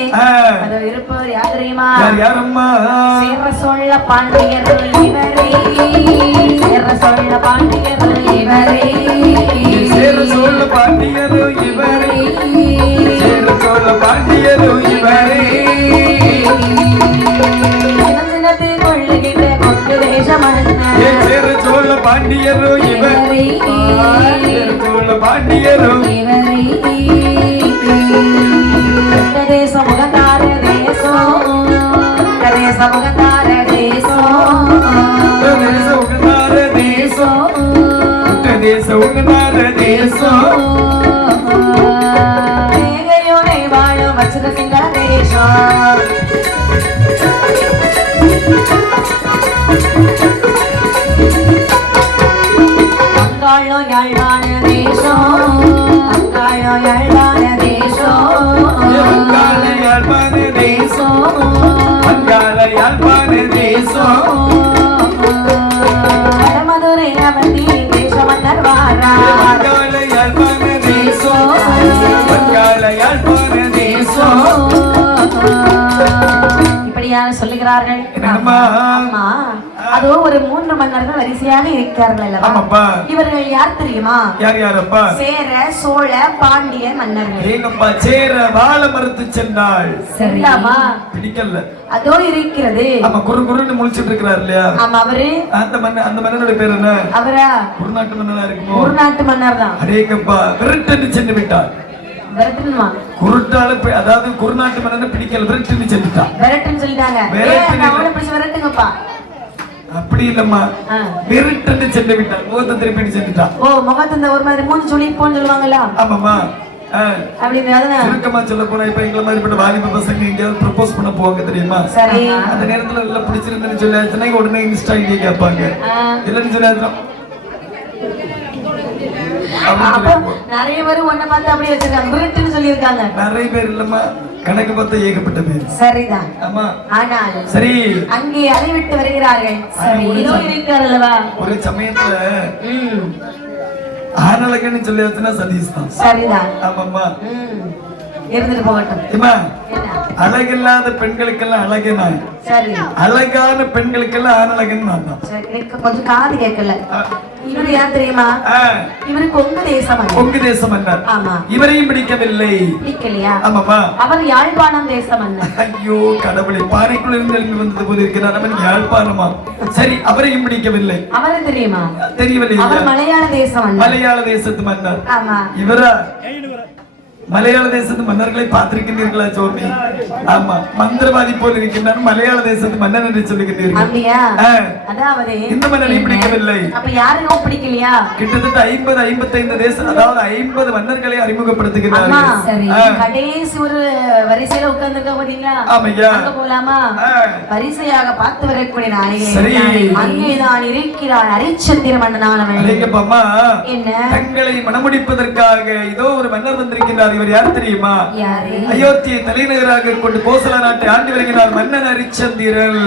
அது இருப்பவர் யார் தெரியுமா? யார் அம்மா? சேர சோழ பாண்டியர்கள் இவரே. சேர சோழ பாண்டியர்கள் இவரே. சேர சோழ பாண்டியர்கள் இவரே. சேர சோழ பாண்டியர்கள் இவரே. சேர சோழ பாண்டியரும் இவரே. சேர சோழ பாண்டியரும் இவரே. தேச முகந்தார தேசம். தேச முகந்தார தேசம். தேச உகந்தார தேசம். தேச உகந்தார தேசம். ஏகையோனை வாழும் வச்சத சிங்கள தேசம். அங்காளோ யாழ்வான தேசம். அங்காளோ யாழ்வான தேசம். அங்காள யாழ்ப்பாண தேசம். அங்காள யாழ்ப்பாண தேசம். மதுரை அவந்தி தேச மன்னர் வாரா. அங்காள யாழ்ப்பாண தேசம். அங்காள யாழ்ப்பாண தேசம். இப்படியாக சொல்லுகிறார்கள். ஆமா அதோ ஒரு 3 மன்னர்கள் வரிசையாக இருக்கிறார்கள் அல்லவா? ஆமாப்பா. இவர்கள் யார் தெரியுமா? யார் யாரப்பா? சேர சோழ பாண்டிய மன்னர்கள். ஏங்கப்பா சேர வாழ மறுத்து சென்றாள். சரியாமா? பிடிக்கல. அதோ இருக்கிறது. ஆமா குறுன்னு முழிச்சிட்டு இருக்கிறார் இல்லையா? ஆமா அவரு அந்த மன்னனுடைய பேர் என்ன? அவரா குருநாட்டு மன்னனா இருக்குமோ? ஒரு நாட்டு மன்னர் தான். அடேங்கப்பா விரட்டன்னு சென்று விட்டார். விரட்டுமா? குருட்டால அதாவது குருநாட்டு மன்னனை பிடிக்கல விரட்டன்னு சென்றுட்டான். விரட்டுன்னு சொல்லிட்டாங்க. அவனை பிடிச்சு விரட்டுங்கப்பா. அப்படி இல்லம்மா விரட்டன்னு சென்று விட்டார். முகத்தை திருப்பி சென்றுட்டான். ஓ முகத்தை ஒரு மாதிரி மூணு சொல்லி போன்னு சொல்லுவாங்கல்ல. ஆமாமா அப்படின்னு சுருக்கமா சொல்ல போனா இப்ப எங்களை மாதிரி வாலிப பசங்க எங்கேயாவது ப்ரப்போஸ் பண்ண போவாங்க தெரியுமா? சரி. அந்த நேரத்துல எல்லாம் பிடிச்சிருந்தேன்னு சொல்லியாச்சுன்னா உடனே இன்ஸ்டா ஐடி கேட்பாங்க. இல்லைன்னு சொல்லியாச்சுன்னா நிறைய பேர் ஒன்ன பார்த்து அப்படியே வச்சிருக்காங்க. விரட்டுன்னு சொல்லியிருக்காங்க. நிறைய பேர் இல்லம்மா கணக்கு பார்த்தா ஏகப்பட்ட பேர். சரிதான். ஆமா ஆனால் சரி அங்கே அலைவிட்டு வருகிறார்கள். சரி இருக்கிறல்லவா? ஒரு சமயத்துல ஆனழகன்னு சொல்லியாச்சுன்னா சதீஷ் தான். சரிதான். ஆமாம்மா இருந்துட்டு போகட்டும். அழகில்லாத பெண்களுக்கெல்லாம் அழகே நான். சரி. அழகான பெண்களுக்கெல்லாம் ஆனழகன் நான் தான். கொஞ்சம் காது கேட்கல. இவரு யார் தெரியுமா? இவரு கொங்கு தேசம். கொங்கு தேசம் மன்னர். ஆமா. இவரையும் பிடிக்கவில்லை. பிடிக்கலையா? ஆமாமா. அவர் யாழ்ப்பாணம் தேசம் மன்னர். ஐயோ கடவுளை பாறைக்குள்ள இருந்து எழுந்து வந்தது போது இருக்கிறார். அவன் யாழ்ப்பாணமா? சரி அவரையும் பிடிக்கவில்லை. அவரு தெரியுமா? தெரியவில்லை. அவர் மலையாள தேசம் மன்னர். மலையாள தேசத்து மன்னர். ஆமா. இவரா மலையாள தேசத்து மன்னர்களை பார்த்திருக்கின்றீர்களா சோர்மி? ஆமா மந்திரவாதி போல் இருக்கின்றார். மலையாள தேசத்து மன்னன் என்று சொல்லுகின்றீர்கள். அதாவது இந்த மன்னனை பிடிக்கவில்லை. அப்ப யாருக்கும் பிடிக்கலையா? கிட்டத்தட்ட 50-55 தேசம் அதாவது 50 மன்னர்களை அறிமுகப்படுத்துகிறார்கள். கடைசி ஒரு வரிசையில உட்கார்ந்துருக்க பாத்தீங்களா? ஆமையா அங்க போலாமா? வரிசையாக பார்த்து வரக்கூடிய நாயகி. சரி. அங்கேதான் இருக்கிறார் ஹரிச்சந்திர மன்னனானவன். என்ன தங்களை மணமுடிப்பதற்காக இதோ ஒரு மன்னர் வந்திருக்கிறார். இவர் யார் தெரியுமா? அயோத்தியை தலைநகராக கொண்டு கோசல நாட்டை ஆண்டு வருகிறார் மன்னன் ஹரிச்சந்திரன்.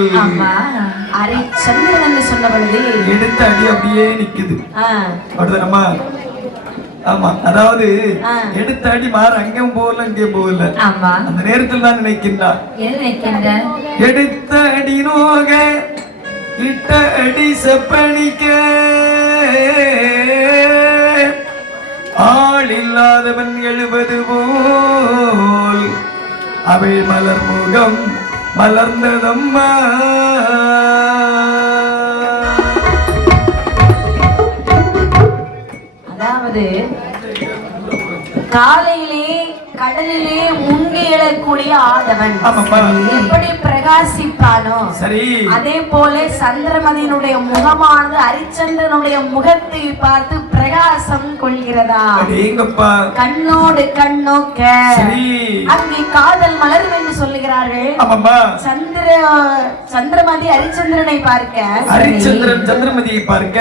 ஹரிச்சந்திரன் சொன்ன பொழுது எடுத்த அடி அப்படியே நிக்குது. அப்படிதானம்மா? ஆமா அதாவது எடுத்த அடி மாற அங்கேயும் போகல அங்கேயும் போகல. அந்த நேரத்தில் தான் நினைக்கின்றார். எடுத்த அடி நோக இட்ட அடி செப்பனிக்க ஆள் இல்லாதவன் எழுவது போல் அவள் மலர் முகம் மலர்ந்ததம்மா. அதாவது காலையிலே கடலிலே முங்கி எழக்கூடிய ஆதவன் எப்படி பிரகாசிப்பானோ அதே போல சந்திரமதியினுடைய முகமானது ஹரிச்சந்திரனுடைய முகத்தை பார்த்து பிரகாசம் கொள்கிறதா? கண்ணோடு கண்ணோக்க அங்கே காதல் மலரும் என்று சொல்லுகிறார்கள். சந்திரமதி ஹரிச்சந்திரனை பார்க்க ஹரிச்சந்திரன் சந்திரமதியை பார்க்க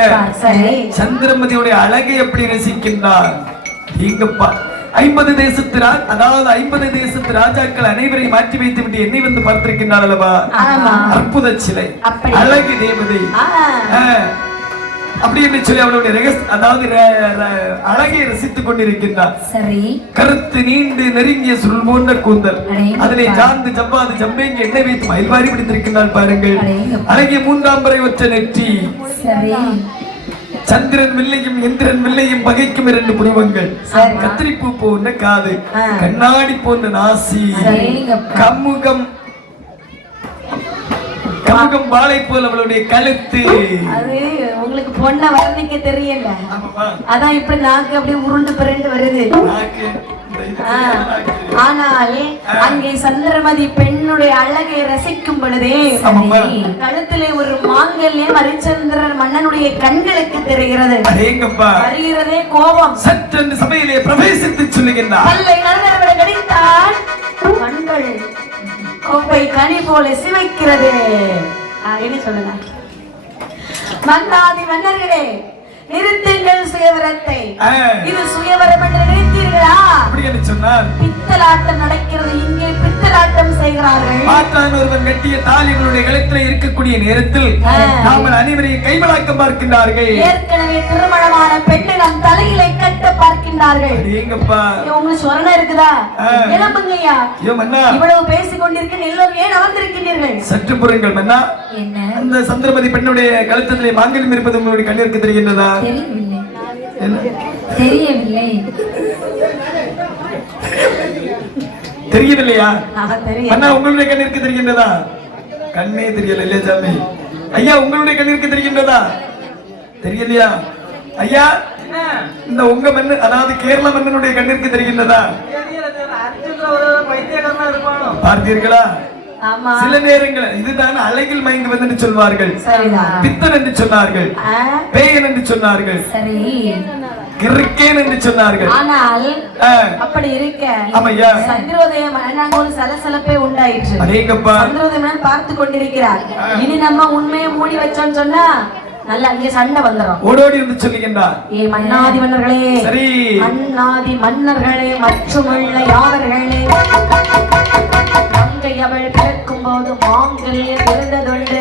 சந்திரமதியுடைய அழகை எப்படி ரசிக்கின்றார்? 50 தேசத்து அதாவது 50 தேசத்து ராஜாக்கள் அனைவரையும் மாற்றி வைத்து விட்டு என்னை வந்து பார்த்திருக்கின்றாள் அல்லவா? அற்புத சிலை, அழகு தேவதை அப்படி என்று சொல்லி அவளுடைய அதாவது அழகை ரசித்துக் கொண்டிருக்கின்றார். சரி, கருத்து நீண்டு நெருங்கிய சுருள் போன்ற கூந்தல், அதிலே ஜாந்து ஜவ்வாது ஜம்பேங்கி எண்ணெய் வைத்து மயில்வாரி பிடித்திருக்கின்றாள் பாருங்கள். அழகிய 3ஆம் பறை ஒற்ற நெற்றி, சந்திரன் வில்லையும் இந்திரன் வில்லையும் பகைக்கும் 2 புருவங்கள், கத்திரிப்பூ போன்ற காது, கண்ணாடி போன்ற நாசி, கமுகம் வாழை போல் அவளுடைய கழுத்து. அது உங்களுக்கு பொண்ண வர்ணிக்க தெரியல, அதான் இப்படி நாக்கு அப்படியே உருண்டு பிறண்டு வருது. ஆனால் அங்கே சந்திரமதி பெண்ணுடைய அழகை ரசிக்கும் பொழுதே கழுத்திலே ஒரு மாங்கல்யம் ஹரிச்சந்திரன் மன்னனுடைய கண்களுக்கு தெரிகிறது. வருகிறதே கோபம். சற்று சபையிலே பிரவேசித்து சொல்லுகின்றார். பல்லை நல்கரவிட கடித்தால் கண்கள் கோப்பை கனி போல சிவைக்கிறது. என்ன சொல்லுங்க? மன்னாதி மன்னர்களே, நிறுத்துங்கள் சுயவரத்தை. இது சுயவரம் என்று நினைத்தீர்களா? அப்படி என்று சொன்னார். பித்தலாட்டம் நடக்கிறது, இங்கே பித்தலாட்டம் செய்கிறார்கள். மாற்றான் ஒருவன் கட்டிய தாலிகளுடைய கழுத்தில் இருக்கக்கூடிய நேரத்தில் நாமல் அனைவரையும் கைமலாக்கம் பார்க்கின்றார்கள். ஏற்கனவே திருமணமான பெண்ணை நம் தலையிலே கட்ட பார்க்கின்றார்கள். உங்களுக்கு சொரணம் இருக்குதா? இளம்பங்கையா, இவ்வளவு பேசிக் கொண்டிருக்க எல்லோரும் ஏன் அமர்ந்திருக்கின்றீர்கள்? சற்று பொறுங்கள் மன்னா. அந்த சந்திரமதி பெண்ணுடைய கழுத்திலே மாங்கல்யம் இருப்பது உங்களுடைய கண்ணிற்கு தெரிகின்றதா? தெரியவில்லையா? அண்ணா, உங்களுடைய கண்ணிற்கு தெரிகின்றதா? கண்ணே தெரியல இல்லையா சாமி? ஐயா, உங்களுடைய கண்ணிற்கு தெரிகின்றதா? தெரியலையா? ஐயா, இந்த உங்க மண்ணு அதாவது கேரள மன்னனுடைய கண்ணிற்கு தெரிகின்றதா? பார்த்தீர்களா? சில நேரங்கள் இதுதான் அழகில் மயங்கி வந்து சொல்வார்கள். பித்தன் என்று சொன்னார்கள், பேயன் என்று சொன்னார்கள், கிறுக்கேன் என்று சொன்னார்கள். ஆனால் அப்படி இருக்க சந்திரோதயம் ஒரு சலசலப்பே உண்டாயிற்று. சந்திரோதயம் பார்த்து கொண்டிருக்கிறார். இனி நம்ம உண்மையை மூடி வச்சோம்னு சொன்னா நல்ல அங்கே சண்டை வந்துடும். ஓடோடி இருந்து சொல்லுகின்றார். ஏ மன்னாதி மன்னர்களே, சரி, மன்னாதி மன்னர்களே மற்றுமுள்ள யாவர்களே, கங்கை அவள் பிறக்கும் போது மாங்கல்யம் இருந்ததுண்டு.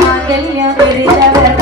மாங்கல்யம் இருந்தவர்தான்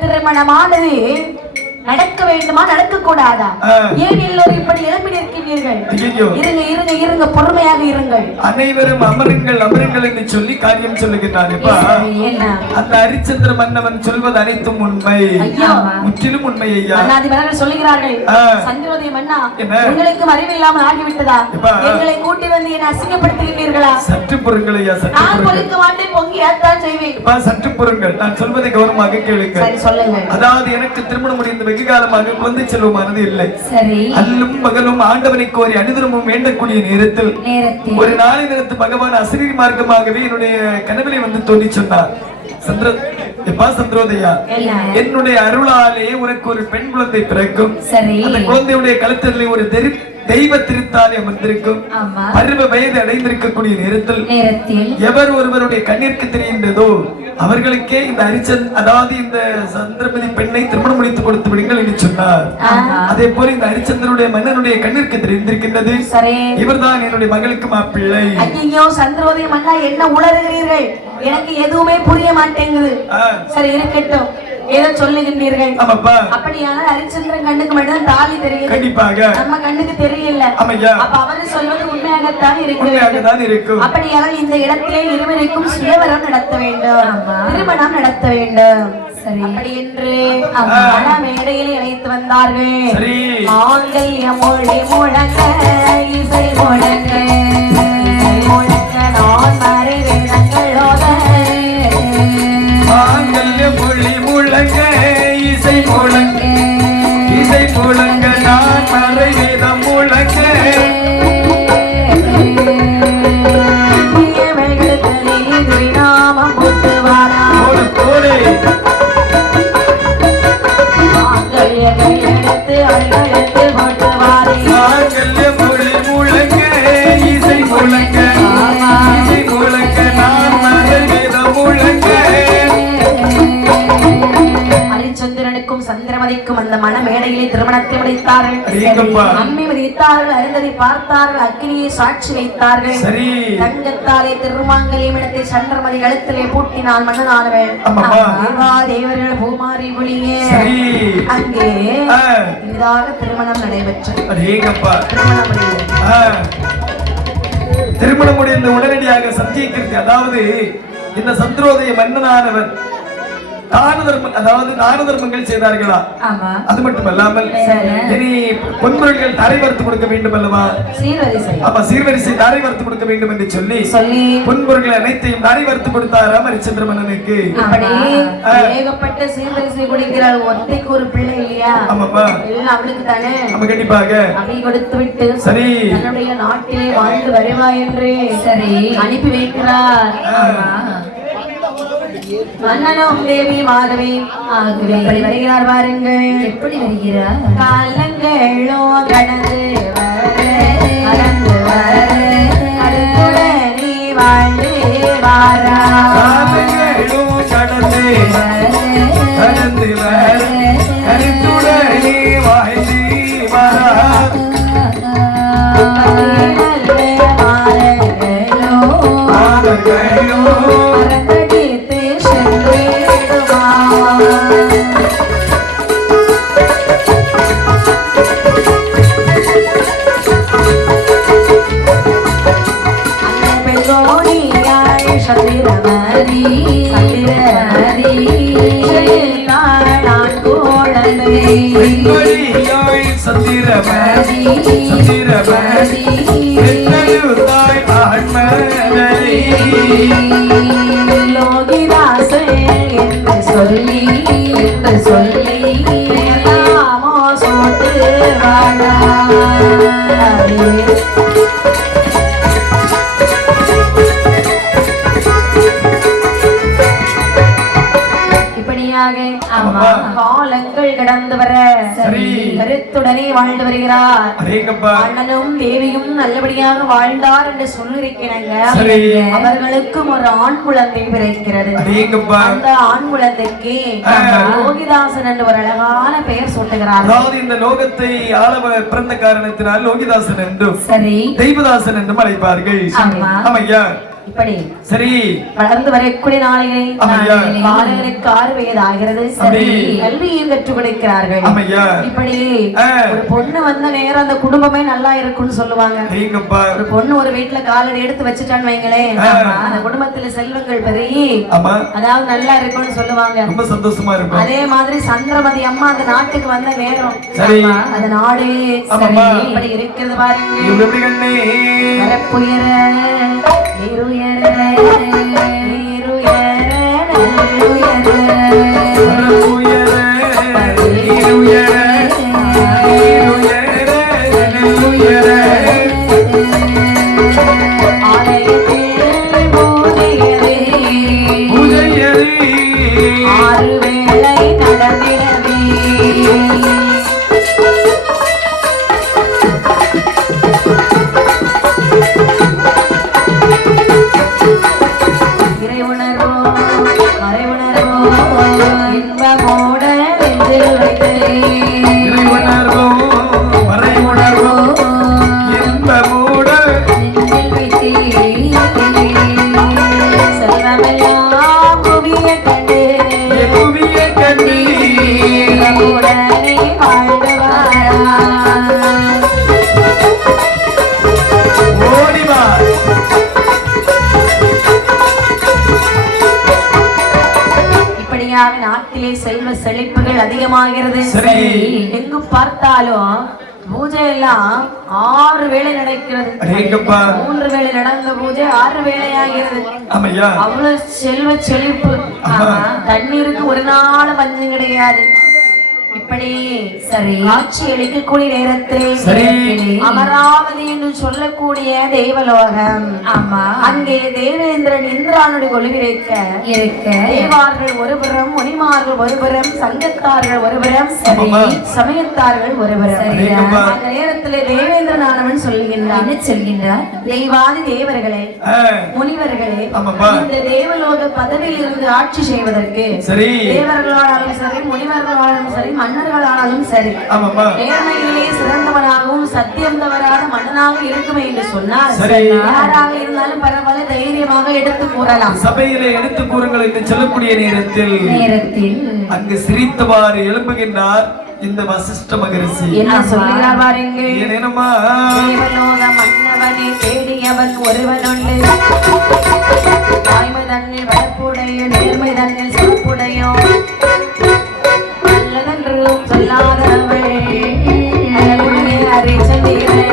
திருமணமானது நடக்க வேண்டுமா நடக்க கூடாதா? ஏன் எல்லோரும் இப்படி எழுப்பி நிற்கிறீர்கள்? இருங்க இருங்க இருங்க, பொறுமையாக இருங்கள். அனைவரும் அமருங்கள் அமருங்கள் என்று சொல்லி காரியம் சொல்லுகிறார். அந்த ஹரிச்சந்திர மன்னவன் சொல்வது அனைத்தும் உண்மை, முற்றிலும் உண்மை. ஐயா, மன்னாதிபதிகள் சொல்லுகிறார்கள், சந்திரோதய மன்னா, உங்களுக்கும் அறிவில்லாமல் ஆகிவிட்டதா? எங்களை கூட்டி வந்து என்னை அசிங்கப்படுத்துகிறீர்களா? சற்று பொறுங்கள் ஐயா, நான் பொறுக்க மாட்டேன், பொங்கி ஏத்தான் செய்வேன். சற்று பொறுங்கள், நான் சொல்வதை கவனமாக கேளுங்கள். சொல்லுங்கள். அதாவது எனக்கு திருமணம் முடிந்த வெகு காலமாக குழந்தை செல்வமானது இல்லை. அல்லும் பகலும் ஆண்டவனை கோரி அனுதினமும் வேண்டக்கூடிய நேரத்தில் ஒரு நாளை நேரத்து பகவான் அசிரி மார்க்கமாகவே என்னுடைய கனவிலே வந்து தோண்டி சொன்னார். சந்திரோதயா, என்னுடைய அருளாலே உனக்கு ஒரு பெண் குழந்தை பிறக்கும். அந்த குழந்தையுடைய கழுத்திலே ஒரு தெய்வ திருத்தாலே அமர்ந்திருக்கும். பருவ வயது அடைந்திருக்கக்கூடிய நேரத்தில் எவர் ஒருவருடைய கண்ணிற்கு தெரிகின்றதோ அவர்களுக்கே இந்த அதாவது இந்த சந்திரமதி பெண்ணை திருமணம் முடித்து கொடுத்து விடுங்கள் என்று சொன்னார். அதே போல இந்த ஹரிச்சந்திரனுடைய மன்னனுடைய கண்ணிற்கு தெரிந்திருக்கின்றது, இவர்தான் என்னுடைய மகளுக்கு மாப்பிள்ளை. ஐயோ, சந்திரோதய மன்னா, என்ன உளறுகிறீர்கள்? எனக்கு எதுவுமே புரிய மாட்டேங்குது. சரி, இருக்கட்டும், ஏதோ சொல்லுகின்றீர்கள். அப்படியானால் ஹரிச்சந்திரன் கண்ணுக்கு மட்டும் தாலி தெரியும், கண்டிப்பாக நம்ம கண்ணுக்கு தெரியல. அப்ப அவரு சொல்வது உண்மையாகத்தான் இருக்கு. அப்படியானால் இந்த இடத்திலே இருவருக்கும் சுயவரம் நடத்த வேண்டும், திருமணம் நடத்த வேண்டும். சரி, அப்படி என்று மேடையில் இணைத்து வந்தார்கள். மாங்கல்யம் மொழி முழங்க, இசை முழங்க, நான் மறைவேன் மெட்டு போட்டு வாரே மாங்கல்ய மொழி முழங்க இசை முழங்க இசை முழங்க நான் மறைவேதம் முழங்க ஹரிச்சந்திரனுக்கும் சந்திரமதிக்கும் அந்த மணமேடையிலே திருமணத்தை முடித்தார்கள் அடேங்கப்பா. அம்மி மிதித்தார்கள் அருந்ததி பார்த்தார்கள் அக்கினியை சாட்சி வைத்தார்கள் சரி தங்கத்தாலே திருமாங்கல்யம் இடத்தை சந்திரமதி கழுத்திலே பூட்டினால் மன்னனானவள் ஆமாப்பா. தேவா தேவர்கள் பூமாரி ஒளியே சரி அங்கே ஆ. இனிதாக திருமணம் நடைபெற்றது அடேங்கப்பா. திருமணம் முடிந்தது. ஆ. திருமணம் முடிந்த உடனடியாக சத்தியக்கிற்கு அதாவது இந்த சந்திரோதய மன்னனானவர் தான தர்மம் அதாவது தான தர்மங்கள் செய்தார்களா ஆமா அது மட்டுமல்லாமல் இனி பொன்முறைகள் தாரை வறுத்து கொடுக்க வேண்டும் அல்லவா சீர்வரிசை அப்ப சீர்வரிசை தாரை வறுத்து கொடுக்க வேண்டும் என்று சொல்லி சொல்லி பொன்முறைகள் அனைத்தையும் தாரை வறுத்து கொடுத்தாராம் ஹரிச்சந்திர மன்னனுக்கு இப்படி ஏகப்பட்ட சீர்வரிசை கொடுக்கிறாள் ஒத்தைக்கு ஒரு பிள்ளை இல்லையா ஆமாப்பா எல்லாம் அவளுக்கு தானே நம்ம கண்டிப்பாக அப்படி கொடுத்து விட்டு சரி தன்னுடைய நாட்டிலே வாழ்ந்து வருவாய் என்று சரி அனுப்பி வைக்கிறார் மன்னனும் தேவி மாதவி எப்படி வருகிறார் பாருங்கள் எப்படி வருகிறார் காலங்களோ கடந்து கடந்து நீ வாழ்ந்து வாரா கடந்து கடந்து கருத்துடனே வாழ்ந்து வரா சந்திரமதி சந்திரமதி தாய் ஆண்மனை லோகிதாசன் என்று சொல்லி எல்லாமோ சோட்டு வாழா காலங்கள் கடந்து வர கருத்துடனே வாழ்ந்து வருகிறார் அண்ணனும் தேவியும் நல்லபடியாக வாழ்ந்தார் என்று சொல்லியிருக்கிறாங்க அவர்களுக்கும் ஒரு ஆண் குழந்தை பிறக்கிறது அந்த ஆண் குழந்தைக்கு லோகிதாசன் என்று ஒரு அழகான பெயர் சூட்டுகிறார் அதாவது இந்த லோகத்தை ஆள பிறந்த காரணத்தினால் லோகிதாசன் என்றும் சரி தெய்வதாசன் என்றும் அழைப்பார்கள் ஆமையா இப்படி சரி வளர்ந்து வரக்கூடிய நாளிலே பாலகருக்கு 6 வயது ஆகிறது கல்வியும் கற்றுக் கொடுக்கிறார்கள் இப்படி ஒரு பொண்ணு வந்த நேரம் அந்த குடும்பமே நல்லா இருக்கும்னு சொல்லுவாங்க ஒரு பொண்ணு ஒரு வீட்டுல காலடி எடுத்து வச்சுட்டான்னு வைங்களேன் அந்த குடும்பத்துல செல்வங்கள் பெருகி அதாவது நல்லா இருக்கும்னு சொல்லுவாங்க ரொம்ப சந்தோஷமா இருக்கும் அதே மாதிரி சந்திரமதி அம்மா அந்த நாட்டுக்கு வந்த நேரம் அந்த நாடு இப்படி இருக்கிறது பாருங்க வரப்புயர நாட்டிலே செல்வ செழிப்புகள் அதிகமாகிறது எங்கு பார்த்தாலும் பூஜை எல்லாம் 6 வேளை நடக்கிறது 3 வேளை நடந்த பூஜை 6 வேளை ஆகிறது அவ்வளவு செல்வ செழிப்பு தண்ணீருக்கு ஒரு நாள் பஞ்சம் கிடையாது இப்படி சரி ஆட்சி அளிக்கக்கூடிய நேரத்திலே சரி அமராவதி என்று சொல்லக்கூடிய தேவலோகம் ஆமா அங்கே தேவேந்திரன் இந்திரானுடைய கொள்கிருக்க தேவார்கள் ஒருபுறம் முனிமார்கள் ஒருபுறம் சங்கத்தார்கள் ஒருபுறம் சமயத்தார்கள் ஒருபுறம் அந்த நேரத்திலே தேவேந்திரன் ஆனவன் சொல்லுகின்றான் என்ன சொல்கின்றார் தெய்வாதி தேவர்களே முனிவர்களே இந்த தேவலோக பதவியில் இருந்து ஆட்சி செய்வதற்கு தேவர்களாலும் சரி முனிவர்களாலும் சரி மன்னர்களாலும் சரி நேர்மையிலே சிறந்தவனாகவும் சத்தியம் தவறாத மன்னனாக இருக்குமே என்று சொன்னால் யாராக இருந்தாலும் பரவாயில்ல தைரியமாக எடுத்து கூறலாம் சபையிலே எடுத்து கூறுங்கள் என்று சொல்லக்கூடிய நேரத்தில் அங்கு சிரித்தவாறு எழும்புகின்றார் இந்த வசிஷ்ட மகரிஷி. என்ன சொல்லுகிறார் பாருங்கள். ஏனேனம்மா தேவலோக மன்னவனை தேடியவன் ஒருவனுண்டு, தாய்மை தன்னில் வளர்ப்புடையோ நேர்மை தன்னில் சிறப்புடையோ நல்லதென்று சொல்லாதவள் அறிச்சந்தீரே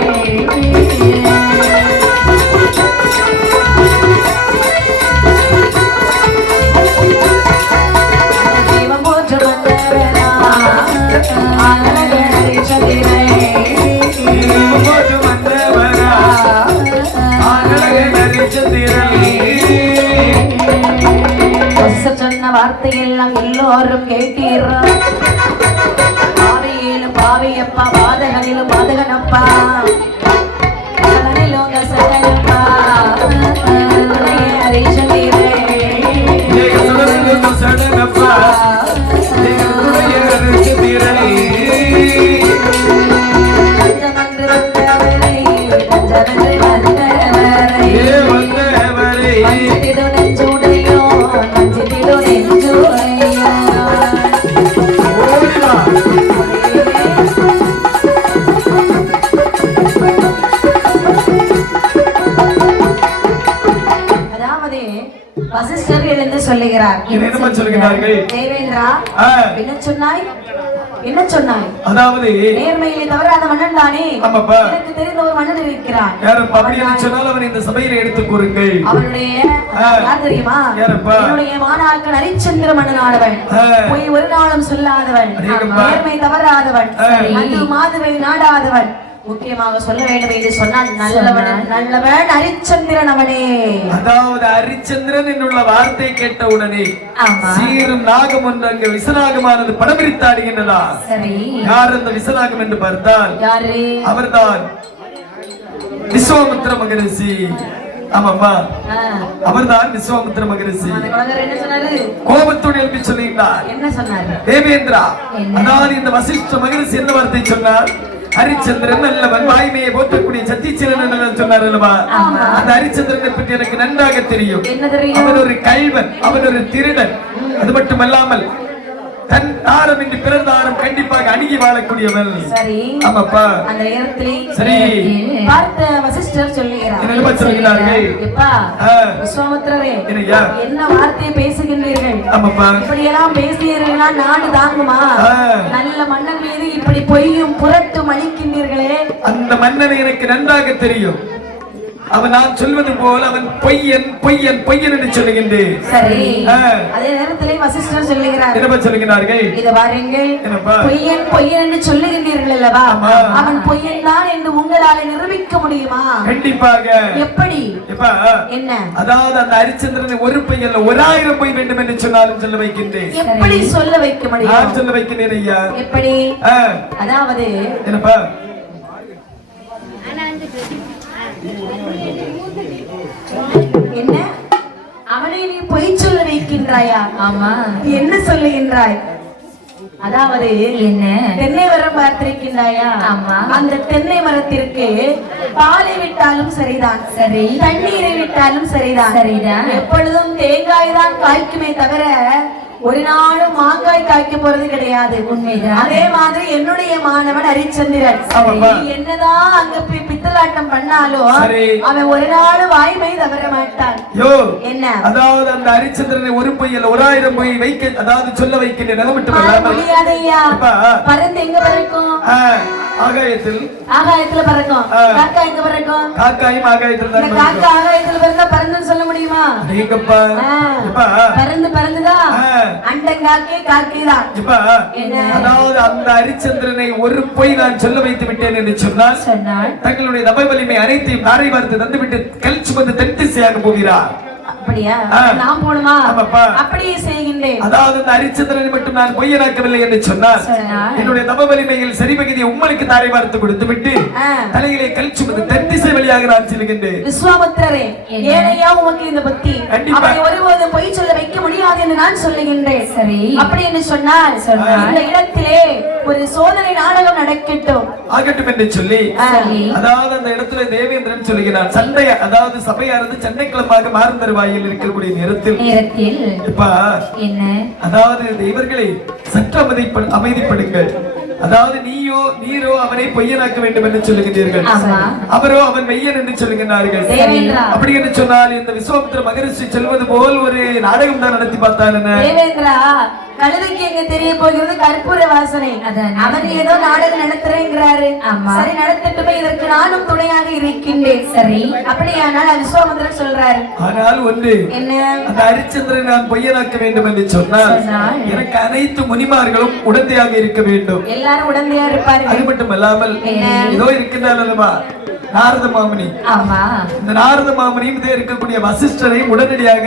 சொன்ன வார்த்தையெல்லாம் எல்லோரும் கேட்டீர்கள். பாவியிலும் பாவியப்பா, பாதகனிலும் பாதகனப்பா, சகனிலும் சகனப்பா, அறிச்சந்தீரே சொல்லுகிறார். தேவேந்திரா என்ன சொன்னாய்? என்ன சொன்னாய்? அதாவது நேர்மையிலே தவறாத மன்னன் தானே. எனக்கு தெரிந்த ஒரு மன்னன் இருக்கிறான். அப்படி என்று சொன்னால் அவன் இந்த சபையில எடுத்து கூறுங்கள். அவனுடைய யார் தெரியுமா? என்னுடைய மாணாக்கன் ஹரிச்சந்திர மன்னனானவன். பொய் ஒரு நாளும் சொல்லாதவன், நேர்மை தவறாதவன், அன்பு மாதுவை நாடாதவன், முக்கியமாக சொல்ல வேண்டும் என்று சொன்னால் நல்லவன் ஹரிச்சந்திரன் அவனே. அதாவது ஹரிச்சந்திரன் என்னுள்ள வார்த்தை கேட்ட உடனே சீரும் நாகம் ஒன்று அங்கு விசநாகமானது படம்பிடித்தாடுகின்றதா? யார் அந்த விசநாகம் என்று பார்த்தால் அவர்தான் விஸ்வாமித்திர மகரிஷி. ஆமாம்மா, அவர்தான் விஸ்வாமித்திர மகரிஷி. கோபத்தோடு எழுப்பி சொல்லுகிறார். என்ன சொன்னார்? தேவேந்திரா, அதாவது இந்த வசிஷ்ட மகரிஷி என்ன வார்த்தை சொன்னார்? ஹரிச்சந்திரன் நல்லவன், வாய்மையை போற்றக்கூடிய சத்தியசீலன் சொன்னார் அல்லவா? அந்த ஹரிச்சந்திரனை பற்றி எனக்கு நன்றாக தெரியும். அவன் ஒரு கள்வன், அவன் ஒரு திருடன். அது மட்டுமல்லாமல் தன் தாரம் என்று பிறர் தாரம் கண்டிப்பாக அணுகி வாழக்கூடியவன். சரி, ஆமாப்பா. அந்த நேரத்திலே சரி பார்த்த வசிஷ்டர் சொல்லுகிறார். என்ன சொல்கிறார்கள்? எப்பா விஸ்வாமித்திரரே, என்ன வார்த்தையை பேசுகின்றீர்கள்? ஆமாப்பா, இப்படி எல்லாம் பேசுகிறீர்களா? நாடு தாங்குமா? நல்ல மன்னன் மீது இப்படி பொய்யும் புரட்டும் அளிக்கின்றீர்களே. அந்த மன்னனை எனக்கு நன்றாக தெரியும். அவன் நான் சொல்வது போல் அவன் பொய்யன் பொய்யன் பொய்யன் என்று சொல்லுகின்றேன். சரி, அதே நேரத்திலே வசிஷ்டர் சொல்லுகிறார். என்ன சொல்லுகிறார்கள்? இத பாருங்கள், பொய்யன் பொய்யன் என்று சொல்லுகின்றீர்கள் அல்லவா? அவன் பொய்யன் தான் என்று உங்களால் நிரூபிக்க முடியுமா? கண்டிப்பாக. எப்படி? என்ன? அதாவது அந்த ஹரிச்சந்திரனை ஒரு பொய் அல்ல 1000 பொய் வேண்டும் என்று சொன்னாலும் சொல்ல வைக்கின்றேன். எப்படி சொல்ல வைக்க முடியும்? நான் சொல்ல வைக்கிறேன் ஐயா. எப்படி? அதாவது என்னப்பா, என்ன அவனை நீ பொய் சொல்ல வைக்கின்றாயா? ஆமா. என்ன சொல்லுகின்றாய்? அதாவது என்ன, தென்னை மரம் பார்த்திருக்கின்றாயா? ஆமா. அந்த தென்னை மரத்திற்கு பாலை விட்டாலும் சரிதான், சரி, தண்ணீரை விட்டாலும் சரிதான், சரிதான், எப்பொழுதும் தேங்காய் தான் காய்க்குமே தவிர ஒரு நாளும் மாங்காய் காய்க்க போறது கிடையாது. உண்மைதான். அதே மாதிரி என்னுடைய மாணவன் ஹரிச்சந்திரன் என்னதான் அங்க பித்தளை பித்தலாட்டம் பண்ணாலும் அவன் ஒரு நாள் வாய்மை தவற மாட்டான். என்ன அதாவது அந்த ஹரிச்சந்திரனை ஒரு பொய்யில் 1000 பொய் வைக்க, அதாவது சொல்ல வைக்கின்ற நிலமிட்டு முடியாதையா. பறந்து எங்க பறக்கும்? ஆகாயத்துல பறக்கும். காக்கா எங்க பறக்கும்? காக்காயும் ஆகாயத்துல தான். காக்கா ஆகாயத்துல பறந்தா பறந்துன்னு சொல்ல முடியுமா? பறந்துதான் அண்டங்காக்கே காக்கைதான். அதாவது அந்த ஹரிச்சந்திரனை ஒரு பொய் நான் சொல்ல வைத்து விட்டேன் என்று சொன்னால் தங்களுடைய தப வலிமை அனைத்தையும் நாரை வார்த்து தந்துவிட்டு கழிச்சு வந்து தென் திசையாக போகிறார். அப்படியா? நான் போணுமா? அப்படியே செய்கின்றேன். அதாவது அந்த ஹரிச்சந்திரனை மட்டும் நான் பொய்யனாக்கவில்லை என்று சொன்னால் என்னுடைய தப வலிமையில் சரிபகுதியை உங்களுக்கு தாரை வார்த்து கொடுத்து விட்டு தலையிலே கழிச்சு வந்து தென் திசை வழியாக நான் செல்கின்றேன். விஸ்வாமித்திரரே, ஏனையா உமக்கு இந்த புத்தி? அவனை ஒருபோதும் பொய் சொல்ல வைக்க முடியாது என்று நான் சொல்லுகின்றேன். சரி, அப்படி என்று சொன்னால் இந்த இடத்திலே ஒரு சோதனை நாடகம் நடக்கட்டும். ஆகட்டும் என்று சொல்லி அதாவது அந்த இடத்துல தேவேந்திரன் சொல்லுகிறான். சண்டை, அதாவது சபையானது சண்டைக்களமாக மாறும் தருவாயில் இருக்கக்கூடிய நேரத்தில் அதாவது இவர்களை சற்று அமைதிப்படுங்கள். அதாவது நீரோ அவனை பொய்யனாக்க வேண்டும் என்று சொல்லுகின்றீர்கள், அவரோ அவன் மெய்யன் என்று சொல்லுகின்றார்கள். அப்படி என்று சொன்னால் இந்த விஸ்வாமித்திர மகரிஷி சொல்வது போல் ஒரு நாடகம் தான் நடத்தி பார்த்தால் என்ன? கழுதைக்கு எங்க தெரிய போகிறது கற்பூர வாசனை. அவர் ஏதோ நாடகம் நடத்துறேங்கிறாரு. சரி, நடத்திட்டு இதற்கு நானும் துணையாக இருக்கின்றேன். சரி, அப்படியானால் விஸ்வாமித்திரன் சொல்றாரு. ஆனால் ஒன்று என்ன? அந்த ஹரிச்சந்திரனை நான் பொய்யனாக்க வேண்டும் என்று சொன்னால் எனக்கு அனைத்து முனிமார்களும் உடந்தையாக இருக்க வேண்டும். எல்லாரும் உடந்தையா இருப்பாரு. அது மட்டும் அல்லாமல் ஏதோ இருக்கின்றார் நாரத மாமுனி. இந்த நாரத மாமுனியும் இதே இருக்கக்கூடிய வசிஷ்டரையும் உடனடியாக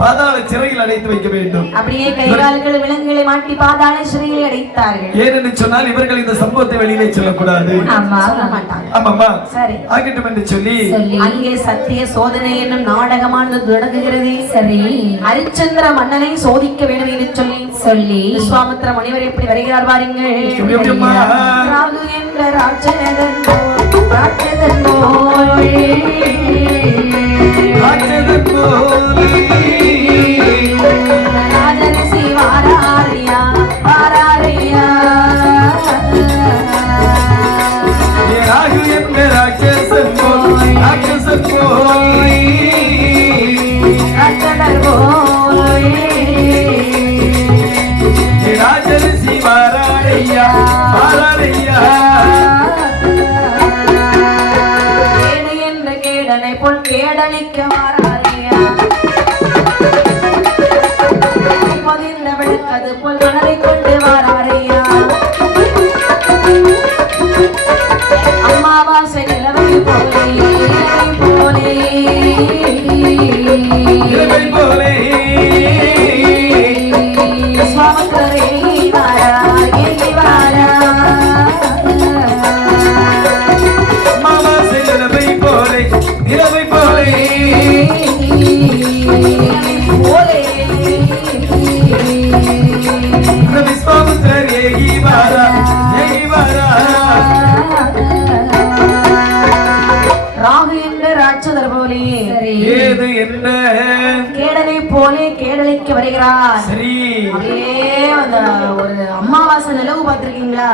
பாதாள சிறையில் அடைத்து வைக்க வேண்டும். அப்படியே கைகால்கள் விலங்குகளை மாட்டி பாதாள சிறையில் அடைத்தார்கள். ஏனென்று சொன்னால் இவர்கள் இந்த சம்பவத்தை வெளியிலே சொல்லக்கூடாது. ஆமாமா, சரி, ஆகட்டும் என்று சொல்லி அங்கே சத்திய சோதனை என்னும் நாடகமானது தொடங்குகிறது. சரி, ஹரிச்சந்திர மன்னனை சோதிக்க வேண்டும் என்று சொல்லி விஸ்வாமித்திர முனிவர் எப்படி வருகிறார் பாருங்கள். ராகு என்ற ராட்சதன் ராஜரிசி வாராரியா வாராரியா. ராகு என்ற ராட்சசன் போய் ராட்சசன் போய் ராட்சதர் போய் ராஜரிசி வாராரியா வாராரியா. கேடு என்ற கேடனை போல் கேடளிக்க வாராரியா. பதிந்த விளக்கது போல் மனதை கொண்டு வாராரியா. அம்மாவாசை நிலவை போலே விஸ்வாமித்திரரே வாரா ஏகி வாரா. அம்மாவாசை நிலவை போலே நிலவை போலே விஸ்வாமித்திரர் ஏகி வாரா ஏகி வாரா. ராகு என்ற ராட்சதர் போலே ஏது என்ன கேடனை போலே கேடலைக்கு வருகிறார். சரி, ஒரு அமாவாசை நிலவு பார்த்திருக்கீங்களா?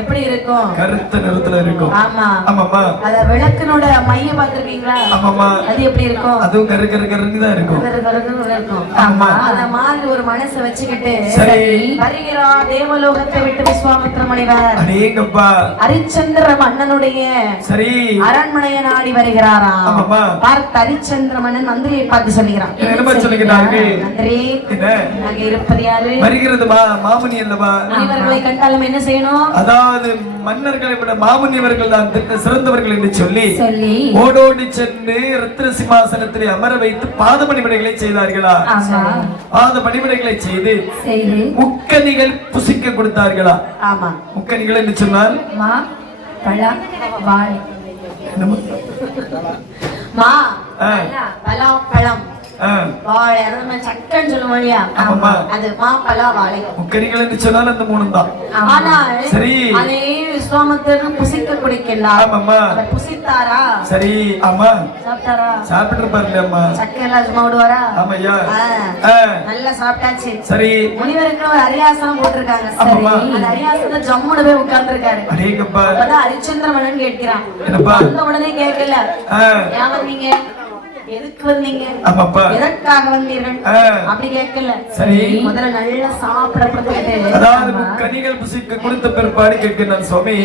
எப்படி இருக்கும்? கருத்த நிறத்துல இருக்கும். ஆமா ஆமாமா. அத விளக்கினோட மைய பார்த்திருக்கீங்களா? ஆமாமா. அது எப்படி இருக்கும்? அதுவும் கரு கரு கருன்னு தான் இருக்கும். கரு கருன்னு இருக்கும். ஆமா. அத மாதிரி ஒரு மனசை வச்சுக்கிட்டு சரி வருகிறார் தேவலோகத்தை விட்டு விஸ்வாமித்திர முனிவர். அடேங்கப்பா. ஹரிச்சந்திர மன்னனுடைய சரி அரண்மனையை நாடி வருகிறாராம். ஆமாமா. பார்த்த ஹரிச்சந்திர மன்னன் மந்திரியை பார்த்து சொல்கிறான். என்ன சொல்லுகிறார்கள்? மந்திரி, அங்க இருப்பது யாரு? வருகிறது மாமுனி அல்லவா? முனிவர்களை கண்டாலும் என்ன செய்யணும்? அதாவது மன்னர்களை விட மாமுனிவர்கள் தான் சிறந்தவர்கள் என்று சொல்லி ஓடோடி சென்று ரத்ன சிம்மாசனத்திலே அமர வைத்து பாத பணிவிடைகளை செய்தார்களா? பாத பணிவிடைகளை செய்து முக்கனிகள் புசிக்க கொடுத்தார்களா? ஆமா. முக்கனிகள் என்று சொன்னால் மா, பழம், வாழை அதாவது சக்கன்னு சொல்லுவோம் இல்லையா, அது மாப்பழா வாழை. முக்கணிகள் என்று சொன்னால் அந்த மூணு தான். ஆனால் சரி, அதே விஸ்வாமித்திரர் புசிக்க குடிக்கின்றார். அவர் புசித்தாரா? சரி, ஆமா. சாப்பிட்டாரா? சாப்பிட்டு இருப்பாரு அம்மா. சக்கரை சும்மா விடுவாரா? ஆமையா, நல்லா சாப்பிட்டாச்சு. சரி, முனிவருக்கு ஒரு அரியாசனம் போட்டிருக்காங்க. அந்த அரியாசனத்துல ஜம்முன்னு போய் உட்கார்ந்து இருக்காரு. அப்பதான் ஹரிச்சந்திரமணன் கேட்கிறான். வந்த உடனே கேட்கல, ஏன் வந்தீங்க, எதுக்கு வந்தீங்க, எதற்காக வந்தீர்கள் அப்படி கேட்கல. சரி, முதல்ல நல்லா சாப்பிட கொடுத்துட்டு, அதாவது முக்கணிகள் புசிக்க கொடுத்த பிற்பாடு கேட்கிறார். சுவாமி,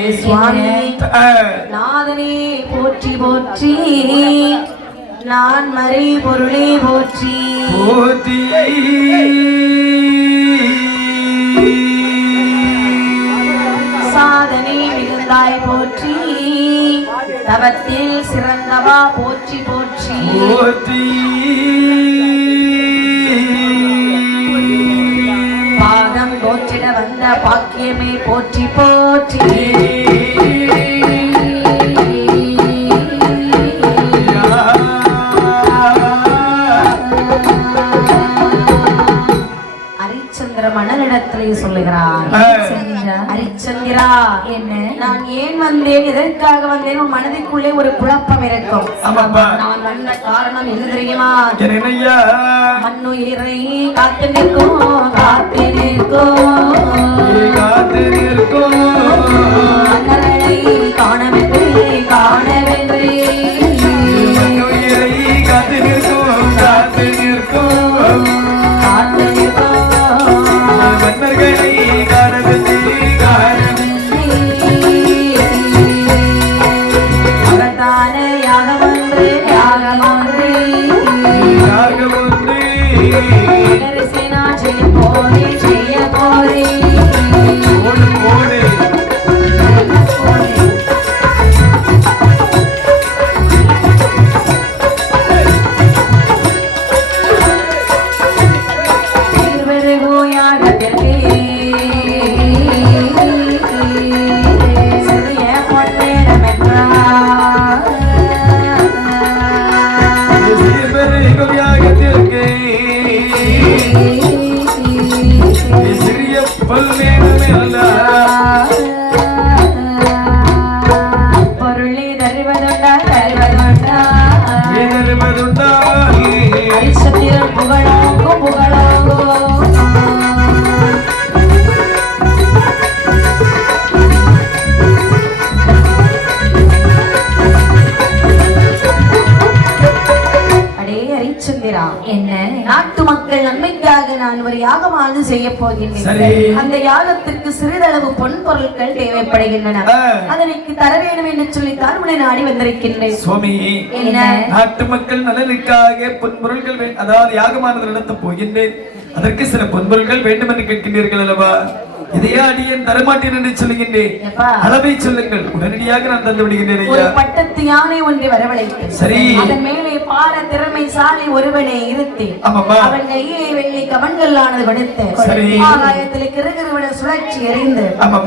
நாதனே போற்றி போற்றி, நான் மறை பொருளே போற்றி போற்றி, சாதனை மிகுந்தாய் போற்றி, தவத்தில் சிறந்தவா போற்றி போற்றி போற்றி, பாதம் போற்றிட வந்த பாக்கியமே போற்றி போற்றி, ஹரிச்சந்திர மன்னனிடத்திலே சொல்லுகிறார். ஹரிச்சந்திரா, என்ன நான் ஏன் வந்தேன், எதற்காக வந்தேன், உன் மனதிற்குள்ளே ஒரு குழப்பம் இருக்கும். நான் வந்த காரணம் என்ன தெரியுமா? மண்ணுயிரை காத்து நிற்கும், காத்து நிற்கும், காத்து நிற்கும், மன்னரை காணவில்லை, காணவில்லை, மண்ணுயிரை காத்து நிற்கும், காத்து நிற்கும், காத்து நிற்கும், மன்னர்களை காணவில்லை, நாட்டு மக்கள் நன்மைக்காக நான் ஒரு யாகமானது செய்ய போகின்றேன். அந்த யாகத்திற்கு சிறிதளவு பொன் பொருட்கள் தேவைப்படுகின்றன. அதற்கு தர வேண்டும் என்று சொல்லித்தான் உன்னை நாடி வந்திருக்கின்றேன். சுவாமி, நாட்டு மக்கள் நலனுக்காக பொன் பொருட்கள், அதாவது யாகமானது நடத்த போகின்றேன். அதற்கு சில பொன் பொருட்கள் வேண்டும் என்று கேட்கின்றீர்கள் அல்லவா? இதையா அடியேன் தரமாட்டேன் என்று சொல்லுகின்றேன். அளவை சொல்லுங்கள், உடனடியாக நான் தந்து விடுகின்றேன். ஒரு பட்டத்து யானை ஒன்று வரவழைத்து, சரி, அதன் மேலே பார திறமைசாலி ஒருவனை இருத்தி, அவன் கையை வெள்ளி கவன்களானது கொடுத்து, ஆகாயத்தில் கிருகிருவிட சுழற்சி எறிந்து, அந்த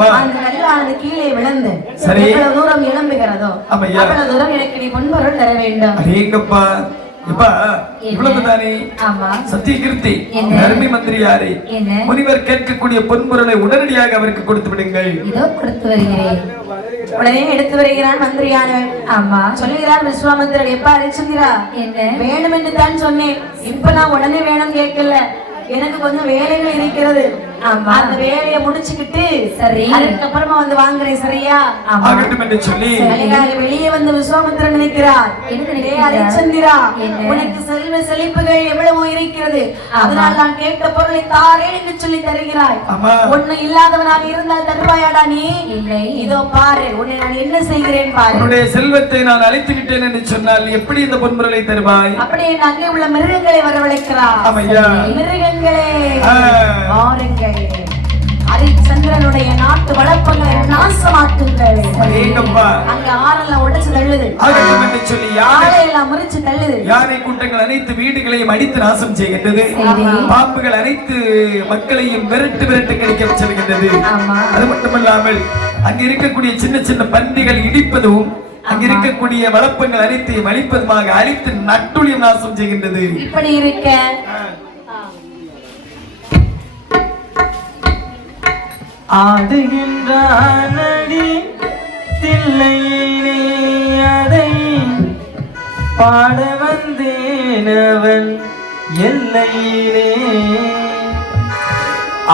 கல்லானது கீழே விழுந்து எவ்வளவு தூரம் எழும்புகிறதோ அவ்வளவு தூரம் எனக்கு நீ பொன்பொருள் தர வேண்டும். இவ்வளவுதானே சத்தியகிருத்தி அருமை மந்திரியாரே, முனிவர் கேட்கக்கூடிய பொன்பொருளை உடனடியாக அவருக்கு கொடுத்து விடுங்கள். இதோ கொடுத்து வருகிறேன். உடனே எடுத்து வருகிறான் மந்திரியானவன். ஆமா, சொல்லுகிறார் விஸ்வாமித்திரர். எப்ப ஹரிச்சந்திரா, என்ன வேணும் என்று தான் சொன்னேன். இப்ப நான் உடனே வேணும் கேட்கல, எனக்கு கொஞ்சம் வேலைகள் இருக்கிறது. அந்த வேலையை முடிச்சுக்கிட்டு சரி அதுக்கப்புறமா வந்து வாங்குறேன், சரியா? சொல்லி வெளியே வந்து விஸ்வாமித்திரன் நினைக்கிறார், ஹரிச்சந்திரா, உனக்கு செல்வ செழிப்புகள் எவ்வளவோ இருக்கிறது, அதனால் நான் கேட்ட பொருளை தாரேன் என்று சொல்லி தருகிறாய். ஒண்ணு இல்லாதவனாக இருந்தால் தருவாயாடா நீ? இல்லை, இதோ பாரு, உன்னை நான் என்ன செய்கிறேன் பாரு. உன்னுடைய செல்வத்தை நான் அழைத்து விட்டேன் என்று சொன்னால் எப்படி இந்த பொன்பொருளை தருவாய்? அப்படியே அங்கே உள்ள மிருகங்களை வரவழைக்கிறார். மிருகங்களே பாருங்கள், ஹரிச்சந்திரனுடைய நாட்டு வளர்ப்புகளை நாசமாக்குங்கள். அங்க ஆறெல்லாம் உடைச்சு தள்ளுது, யானையெல்லாம் முறிச்சு தள்ளுது, யானை கூட்டங்கள் அனைத்து வீடுகளையும் அடித்து நாசம் செய்கின்றது, பாம்புகள் அனைத்து மக்களையும் விரட்டு விரட்டு கிடைக்க செல்கின்றது. அது மட்டுமல்லாமல் அங்க இருக்கக்கூடிய சின்ன சின்ன பன்றிகள் இடிப்பதும் அங்க இருக்கக்கூடிய வளப்பங்கள் அனைத்தையும் அழிப்பதுமாக அழித்து நட்டுளியம் நாசம் செய்கின்றது. இப்படி இருக்க ஆடுகின்றானடி தில்லையிலே அதை பாட வந்தேனவன் எல்லையிலே.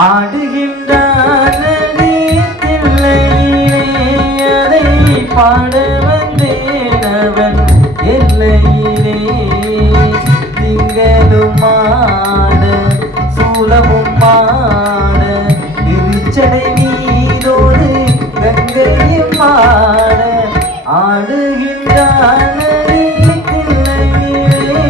ஆடுகின்றானடி தில்லையிலே அதை பாட வந்தேனவன் எல்லையிலே. திங்களும் மாட சூலமும் மாட திருச்சடை மீதோடு கங்கையும் மாட ஆடுகின்றானடி தில்லையிலே.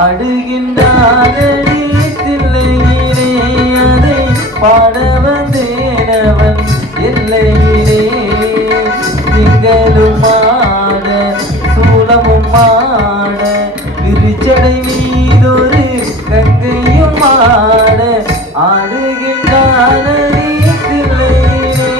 ஆடுகின்றானடி தில்லையிலே அதை பாட வந்தேனவன் எல்லையிலே. திங்களும் மாட சூலமும் மாட விரிச்சடை மீதொரு கங்கையும் மாட ஆடுகின்றானடி தில்லையிலே.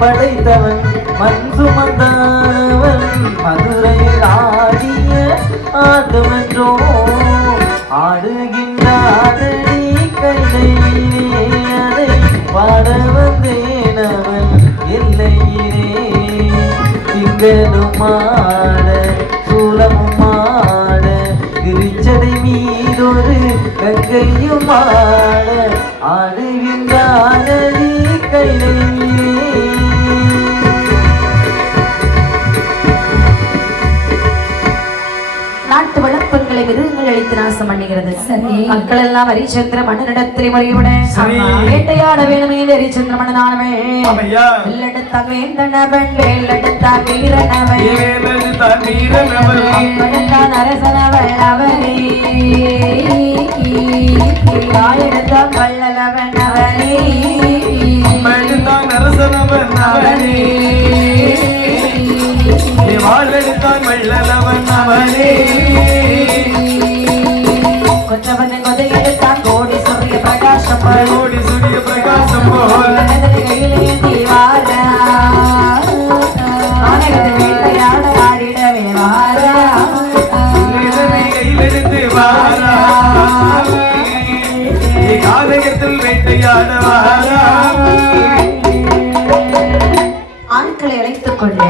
படைத்தவன் மண் சுமந்தவன் மதுரையில் ஆடிய ஆட்டமென்றோ ஆடுகின்றானடி கையிலே அதை பாட வந்தேனவன் எல்லையிலே. திங்களும் மாட சூலமும் மாட திருச்சடை மீதொரு கங்கையும் மாட ஆடுகின்றானடி கையிலே. நாட்டு வளப்பங்களை மிருகங்கள் அழித்து நாசம் பண்ணுகிறது. மக்கள் எல்லாம் ஹரிச்சந்திர மன்னனிடத்திலே முறையுட வேட்டையாட வேணுமே ஹரிச்சந்திர மன்னனானவே வெள்ளெடுத்தான் வேந்தனவன் வேலெடுத்தான் வீரனவன் அரசனவள் அவனே தாயெடுத்தான் வள்ளலவன் அவனே காலெடுத்தான் வள்ளலவன் அவனே கொற்றவன் கொதையெடுத்தான் கோடி சூரிய பிரகாசம் போல் கோடி சூரிய பிரகாசம் போல் கையிலே தீவாரா வேட்டையாட ஆடிடவே வாரா கையிலெடுத்து வாரா காலகத்தில் வேட்டையாட வாரா ஆட்களை அழைத்துக் கொண்டு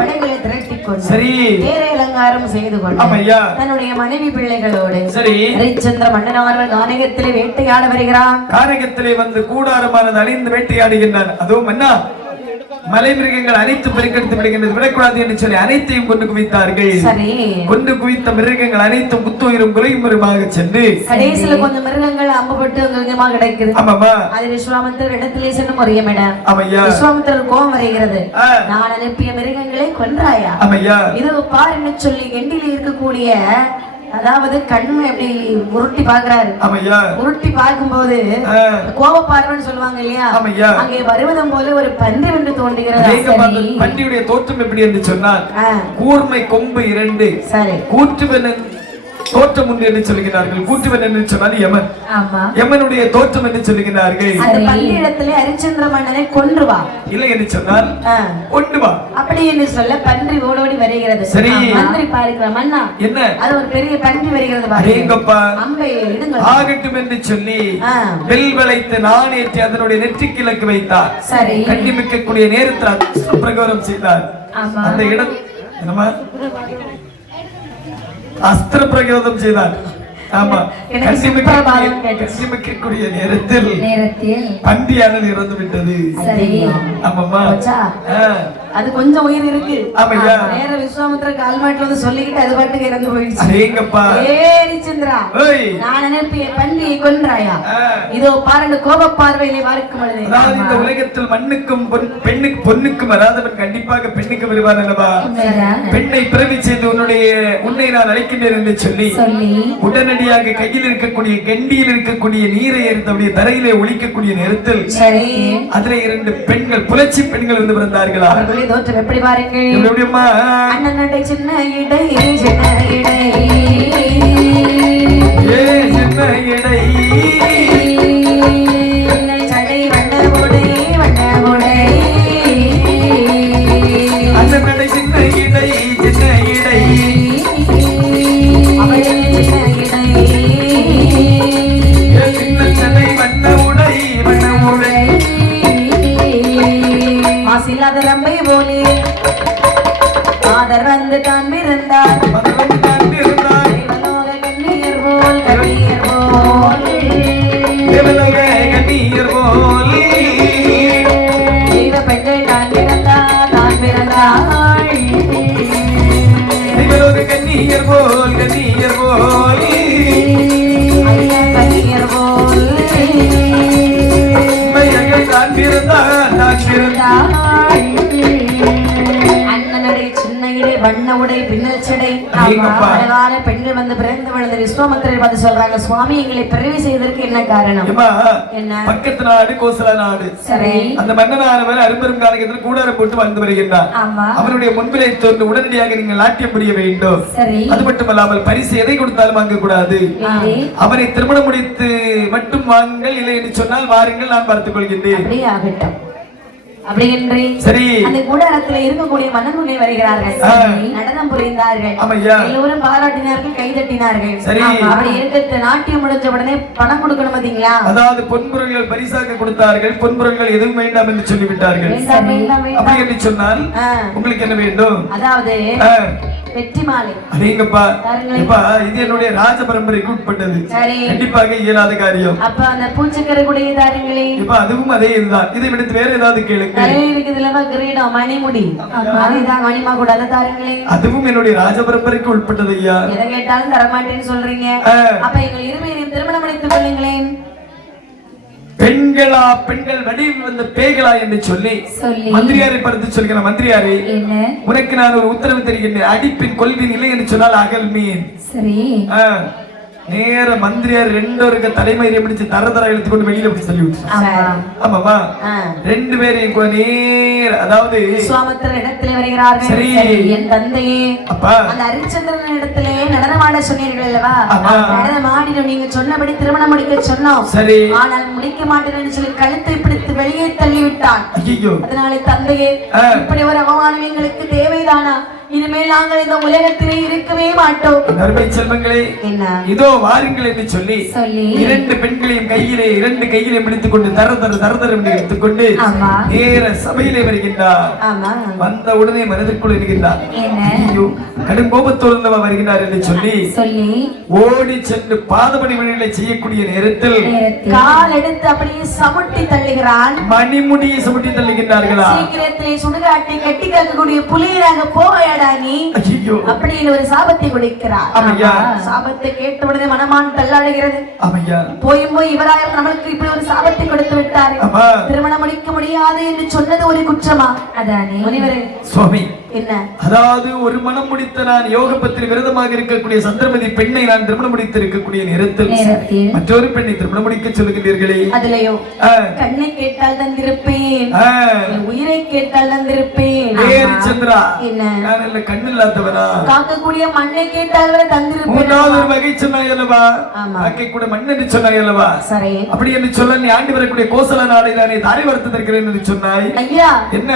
படைகளை திரட்டிக் கொண்டு சரி தேரை அலங்காரம் செய்து கொண்டு தன்னுடைய மனைவி பிள்ளைகளோடு சரி ஹரிச்சந்திர மன்னனார்கள் கானகத்திலே வேட்டையாட வருகிறான். கானகத்திலே வந்து கூடாரமானது அணிந்து வேட்டையாடுகின்றான். அதுவும் என்ன மலை மிருகங்கள் அனைத்து பெருக்கெடுத்து விடுகின்றது, விடக்கூடாது என்று சொல்லி அனைத்தையும் கொண்டு குவித்தார்கள். கொண்டு குவித்த மிருகங்கள் அனைத்தும் புத்துயிரும் குறையுமாக சென்று கடைசியில கொஞ்சம் மிருகங்கள் அம்பப்பட்டு கொஞ்சமா கிடைக்குது. ஆமாமா அது விஸ்வாமித்திரர் இடத்திலே சென்று முறையமிடம். ஆமையா விஸ்வாமித்திரர் கோபம் வருகிறது. நான் அனுப்பிய மிருகங்களை கொன்றாயா? ஆமையா இது பார் என்று சொல்லி எண்டில இருக்கக்கூடிய அதாவது கண்ணு எப்படி உருட்டி பாக்குறாரு. உருட்டி பார்க்கும்போது கோப பார்வைன்னு சொல்லுவாங்க இல்லையா, அங்கே வருவதும் போல ஒரு பன்றி வந்து தோன்றுகிறது. பன்றியுடைய தோற்றம் எப்படி என்று சொன்னால் கூர்மை கொம்பு 2 சரி கூற்றுவன் தோற்றம் உண்டு என்று சொல்கிறார்கள். கூற்றுவன் என்று சொன்னால் யமன், யமனுடைய தோற்றம் என்று சொல்கிறார்கள். அந்த பன்றியிடத்திலே ஹரிச்சந்திர மன்னனை கொன்று வா இல்லை என்று சொன்னால் கொண்டு வா அப்படி என்று சொல்ல பன்றி ஓடோடி வருகிறது. சரி மந்திரி பார்க்கிற மன்னா என்ன அது ஒரு பெரிய பன்றி வருகிறது. அதேங்கப்பா அம்பை இடுங்க ஆகட்டும் என்று சொல்லி வெல் வளைத்து நாணேற்றி அதனுடைய நெற்றிக்கு இலக்கு வைத்தார். சரி கண்டிமிக்கக்கூடிய நேரத்தில் பிரகாரம் செய்தார். அந்த இடம் என்னமா அஸ்திர பிரயோகம் செய்தார். ஆமா கண்டிமிக்கக்கூடிய நேரத்தில் பன்றியானது இறந்து விட்டது. ஆமாமா அது கொஞ்சம் உயிர் இருக்கு. நேர விஸ்வாமித்திர கால்மாட்டில் வந்து சொல்லிக்கிட்டு அது பாட்டுக்கு இறந்து போயிடுச்சு. நான் அனுப்பிய பன்றியை கொன்றாயா? இதோ பாருங்க கோப பார்வையிலே பார்க்கும் பொழுது இந்த உலகத்தில் மண்ணுக்கும் பொண்ணுக்கும் வராதவன் கண்டிப்பாக பெண்ணுக்கு வருவான் அல்லவா? பெண்ணை பிறவி செய்து உன்னை நான் அழைக்கின்றேன் என்று சொல்லி உடனடியாக கையில் இருக்கக்கூடிய கெண்டியில் இருக்கக்கூடிய நீரை எடுத்தபடிய தரையிலே ஒழிக்கக்கூடிய நேரத்தில் அதிலே 2 பெண்கள் புலச்சி பெண்கள் வந்து பிறந்தார்களா? தோற்றம் எப்படி பாருங்கள். அண்ணன் நடை சின்ன இடை சின்ன இடை சின்ன இடை சடை வண்ண உடை வண்ண உடை அண்ணன் நடை சின்ன இடை சின்ன இடை அவளே சின்ன இடை சின்ன சடை வண்ண உடை வண்ண உடை மாசில்லாத ரம்பை போலே ஆதர் வந்து தான் பிறந்தார். கண்ணீர் போல் கண்ணீர் போல் தெய்வ பெண்கள் தான் பிறந்தார் தான் பிறந்தாள். கண்ணீர் போல் கண்ணீர் போல் கண்ணீர் போல் தான் பிறந்தார் தான் பிறந்தாள். வண்ண உடை பின்னல் சடை அழகான பெண்கள் வந்து பிறந்து வளர்ந்த விஸ்வாமித்திரர் பார்த்து சொல்றாங்க, சுவாமி எங்களை பிறவி செய்வதற்கு என்ன காரணம்? என்ன பக்கத்து நாடு கோசல நாடு. சரி அந்த மன்னனானவர் அரும்பெரும் காலகட்டத்தில் கூடாரம் போட்டு வந்து வருகின்றார். அவருடைய முன்பிலை தோன்று உடனடியாக நீங்கள் நாட்டியம் புரிய வேண்டும். அது மட்டுமல்லாமல் பரிசு எதை கொடுத்தாலும் வாங்க கூடாது. அவரை திருமணம் முடித்து மட்டும் வாங்குங்கள், இல்லை என்று சொன்னால் வாருங்கள், நான் பார்த்துக் கொள்கின்றேன். ஆகட்டும் அப்படி சரி அந்த கூடாரத்தில் இருக்கக்கூடிய மன்னன்முனை வருகிறார்கள். நடனம் புரிந்தார்கள். எல்லோரும் பாராட்டினார்கள், கைதட்டினார்கள். அப்படி இருக்க நாட்டியம் முடிஞ்ச உடனே பணம் கொடுக்கணும் பாத்தீங்களா? அதாவது பொன்பொருள்கள் பரிசாக கொடுத்தார்கள். பொன்பொருள்கள் எதுவும் வேண்டாம் என்று சொல்லிவிட்டார்கள். அப்படி என்று சொன்னால் உங்களுக்கு என்ன வேண்டும்? அதாவது வெற்றி மாலை. அதேங்கப்பா இது என்னுடைய ராஜ பரம்பரைக்கு உட்பட்டது. கண்டிப்பாக இயலாத காரியம். அப்ப அந்த பூச்சக்கரை கூடிய தாருங்களே இப்ப அதுவும் அதே இதுதான். இதை விடுத்து வேற ஏதாவது கேளுங்க. கிரீடம் மணிமுடி அதுதான் மணிமா கூட அதை தாருங்களே. அதுவும் என்னுடைய ராஜ பரம்பரைக்கு உட்பட்டது ஐயா. எதை கேட்டாலும் தரமாட்டேன்னு சொல்றீங்க. அப்ப எங்கள் இருமையினையும் திருமணம் அளித்துக் கொள்ளுங்களேன். பெண்களா பெண்கள் வடிவில் வந்த பேய்களா என்று சொல்லி மந்திரியாரை பார்த்து சொல்கிறேன். மந்திரியாரே உனக்கு நான் ஒரு உத்தரவு தெரிகின்றேன். அடிப்பின் கொள்வின் இல்லை என்று சொன்னால் அகல் மீன். சரி நேர மந்திரியார் ரெண்டு பேருக்கு தலைமயிரை பிடிச்சு தர எடுத்துக்கொண்டு வெளியில பிடிச்சு தள்ளி விட்டு ஆமாமா ரெண்டு பேரையும் நேர அதாவது விஸ்வாமித்திரர் இடத்திலே வருகிறார்கள். சரி. என் தந்தையே அப்பா அந்த ஹரிச்சந்திரன் இடத்திலே நடனமாட சொன்னீர்கள் அல்லவா? நடனமாடினோம், நீங்க சொன்னபடி திருமணம் முடிக்க சொன்னோம். சரி. ஆனால் முடிக்க மாட்டேன்னு சொல்லி கழுத்தை பிடித்து வெளியே தள்ளிவிட்டான். ஐயோ, அதனால தந்தையே இப்படி ஒரு அவமானம் எங்களுக்கு தேவைதானா? இனிமேல் நாங்கள் இந்த உலகத்திலே இருக்கவே மாட்டோம். அருமை செல்வங்களே, என்ன இதோ வாருங்கள் என்று சொல்லி இரண்டு பெண்களையும் இரண்டு கையிலையும் பிடித்துக் கொண்டு தர என்று எடுத்துக்கொண்டு நேர சபையிலே வருகின்றார். வந்த உடனே மனதிற்குள் இருக்கின்றார். ஐயோ, கடும் கோபத்தோடு வருகிறார் என்று சொல்லி ஓடி சென்று பாதபடி வழிகளை செய்யக்கூடிய நேரத்தில் கால் எடுத்து அப்படியே சமுட்டி தள்ளுகிறான். மணிமுடியை சமுட்டி தள்ளுகின்றார்களா? சீக்கிரத்திலே சுடுகாட்டை கட்டி காக்கக்கூடிய புலியராக போயாடா நீ அப்படின்னு ஒரு சாபத்தை கொடுக்கிறார். சாபத்தை கேட்ட உடனே மனமான் தள்ளாடுகிறது. போய் இவராயம் நம்மளுக்கு இப்படி ஒரு சாபத்தை கொடுத்து விட்டாரு, திருமணம் முடிக்க முடியாது என்று சொன்னது ஒரு குற்றமா? அதானே முனிவரே சுவாமி, என்ன அதாவது ஒரு மனம் முடித்த நான் யோகபத்திரி விரதமாக இருக்கக்கூடிய சந்திரமதி பெண்ணை நான் திருமணம் முடித்து இருக்கக்கூடிய நேரத்தில் மற்றொரு பெண்ணை திருமணம் முடிக்க சொல்லுகிறீர்களே, அதுலயோ கண்ணை கேட்டால் தந்திருப்பேன், உயிரை கேட்டால் தந்திருப்பேன். சந்திரா, என்ன கண்ணு இல்லாதவனா? காக்கக்கூடிய மண்ணை கேட்டால் தந்திருப்பேன். மூன்றாவது ஒரு வகை சொன்னாய் அல்லவா? காக்கை கூட மண் என்று சொன்னாய் அல்லவா? சரி, அப்படி என்று சொல்ல நீ ஆண்டு வரக்கூடிய கோசல நாடை தானே தாரை வளர்த்திருக்கிறேன் என்று சொன்னாய். ஐயா, என்ன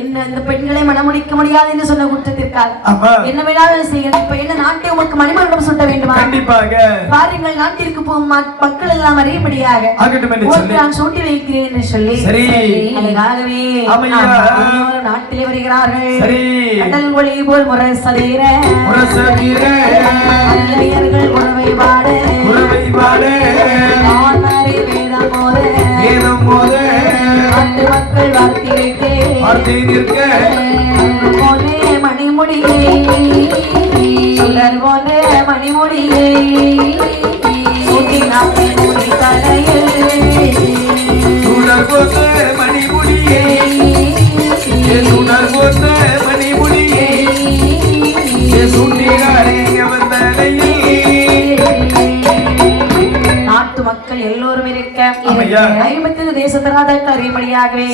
என்ன இந்த பெண்களை மனம் முடிக்க முடியாது என்று சொன்ன குற்றத்திற்காக என்ன வேணாலும் செய்யணும். இப்ப என்ன நாட்டை உமக்கு மணிமண்டபம் சுட்ட வேண்டுமா? கண்டிப்பாக பாருங்கள், நாட்டிற்கு போகும் மக்கள் எல்லாம் அறியபடியாக ஆகட்டும் என்று சொல்லி நான் சூட்டி வைக்கிறேன் என்று சொல்லி சரி அதுக்காகவே நாட்டிலே வருகிறார்கள். சரி, கடல் ஒளி போல் முரசதீர உறவை பாட ஆன்மறை வேதம் மோத நாட்டு மக்கள் வார்த்தை நிற்க போலே மணிமுடியே சுடர் போல மணிமுடியே சூட்டி நாட்டை முடி தலையில் சுடர் போல மணிமுடியே சுடர் போல மணிமுடியே நாட்டு மக்கள் எல்லோரும் இருக்க ஐம்பத்தி தேசத்திராதற்கு அறியபடியாகவே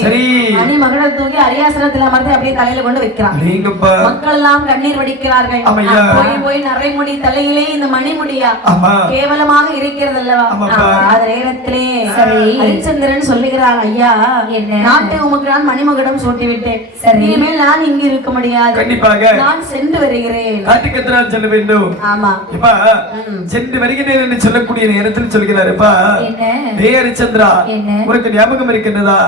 மணி மகளை தூக்கி அரியாசனத்தில் அமர்ந்து அப்படியே தலையில கொண்டு வைக்கிறாங்க. மக்கள் எல்லாம் கண்ணீர் வடிக்கிறார்கள். போய் நரைமுடி தலையிலே இந்த மணிமுடியா கேவலமாக இருக்கிறது அல்லவா? அந்த நேரத்திலே ஹரிச்சந்திரன் சொல்லுகிறார், ஐயா, நாட்டை உமக்கு நான் மணிமகுடம் சூட்டி விட்டேன், இனிமேல் நான் இங்கு இருக்க முடியாது, நான் சென்று வருகிறேன். நாட்டுக்கு செல்ல வேண்டும். ஆமா, இப்ப சென்று வருகிறேன் என்று சொல்லக்கூடிய நேரத்தில் சொல்கிறாருப்பா, ஹரிச்சந்திரா, உனக்கு ஞாபகம் இருக்கின்றதா?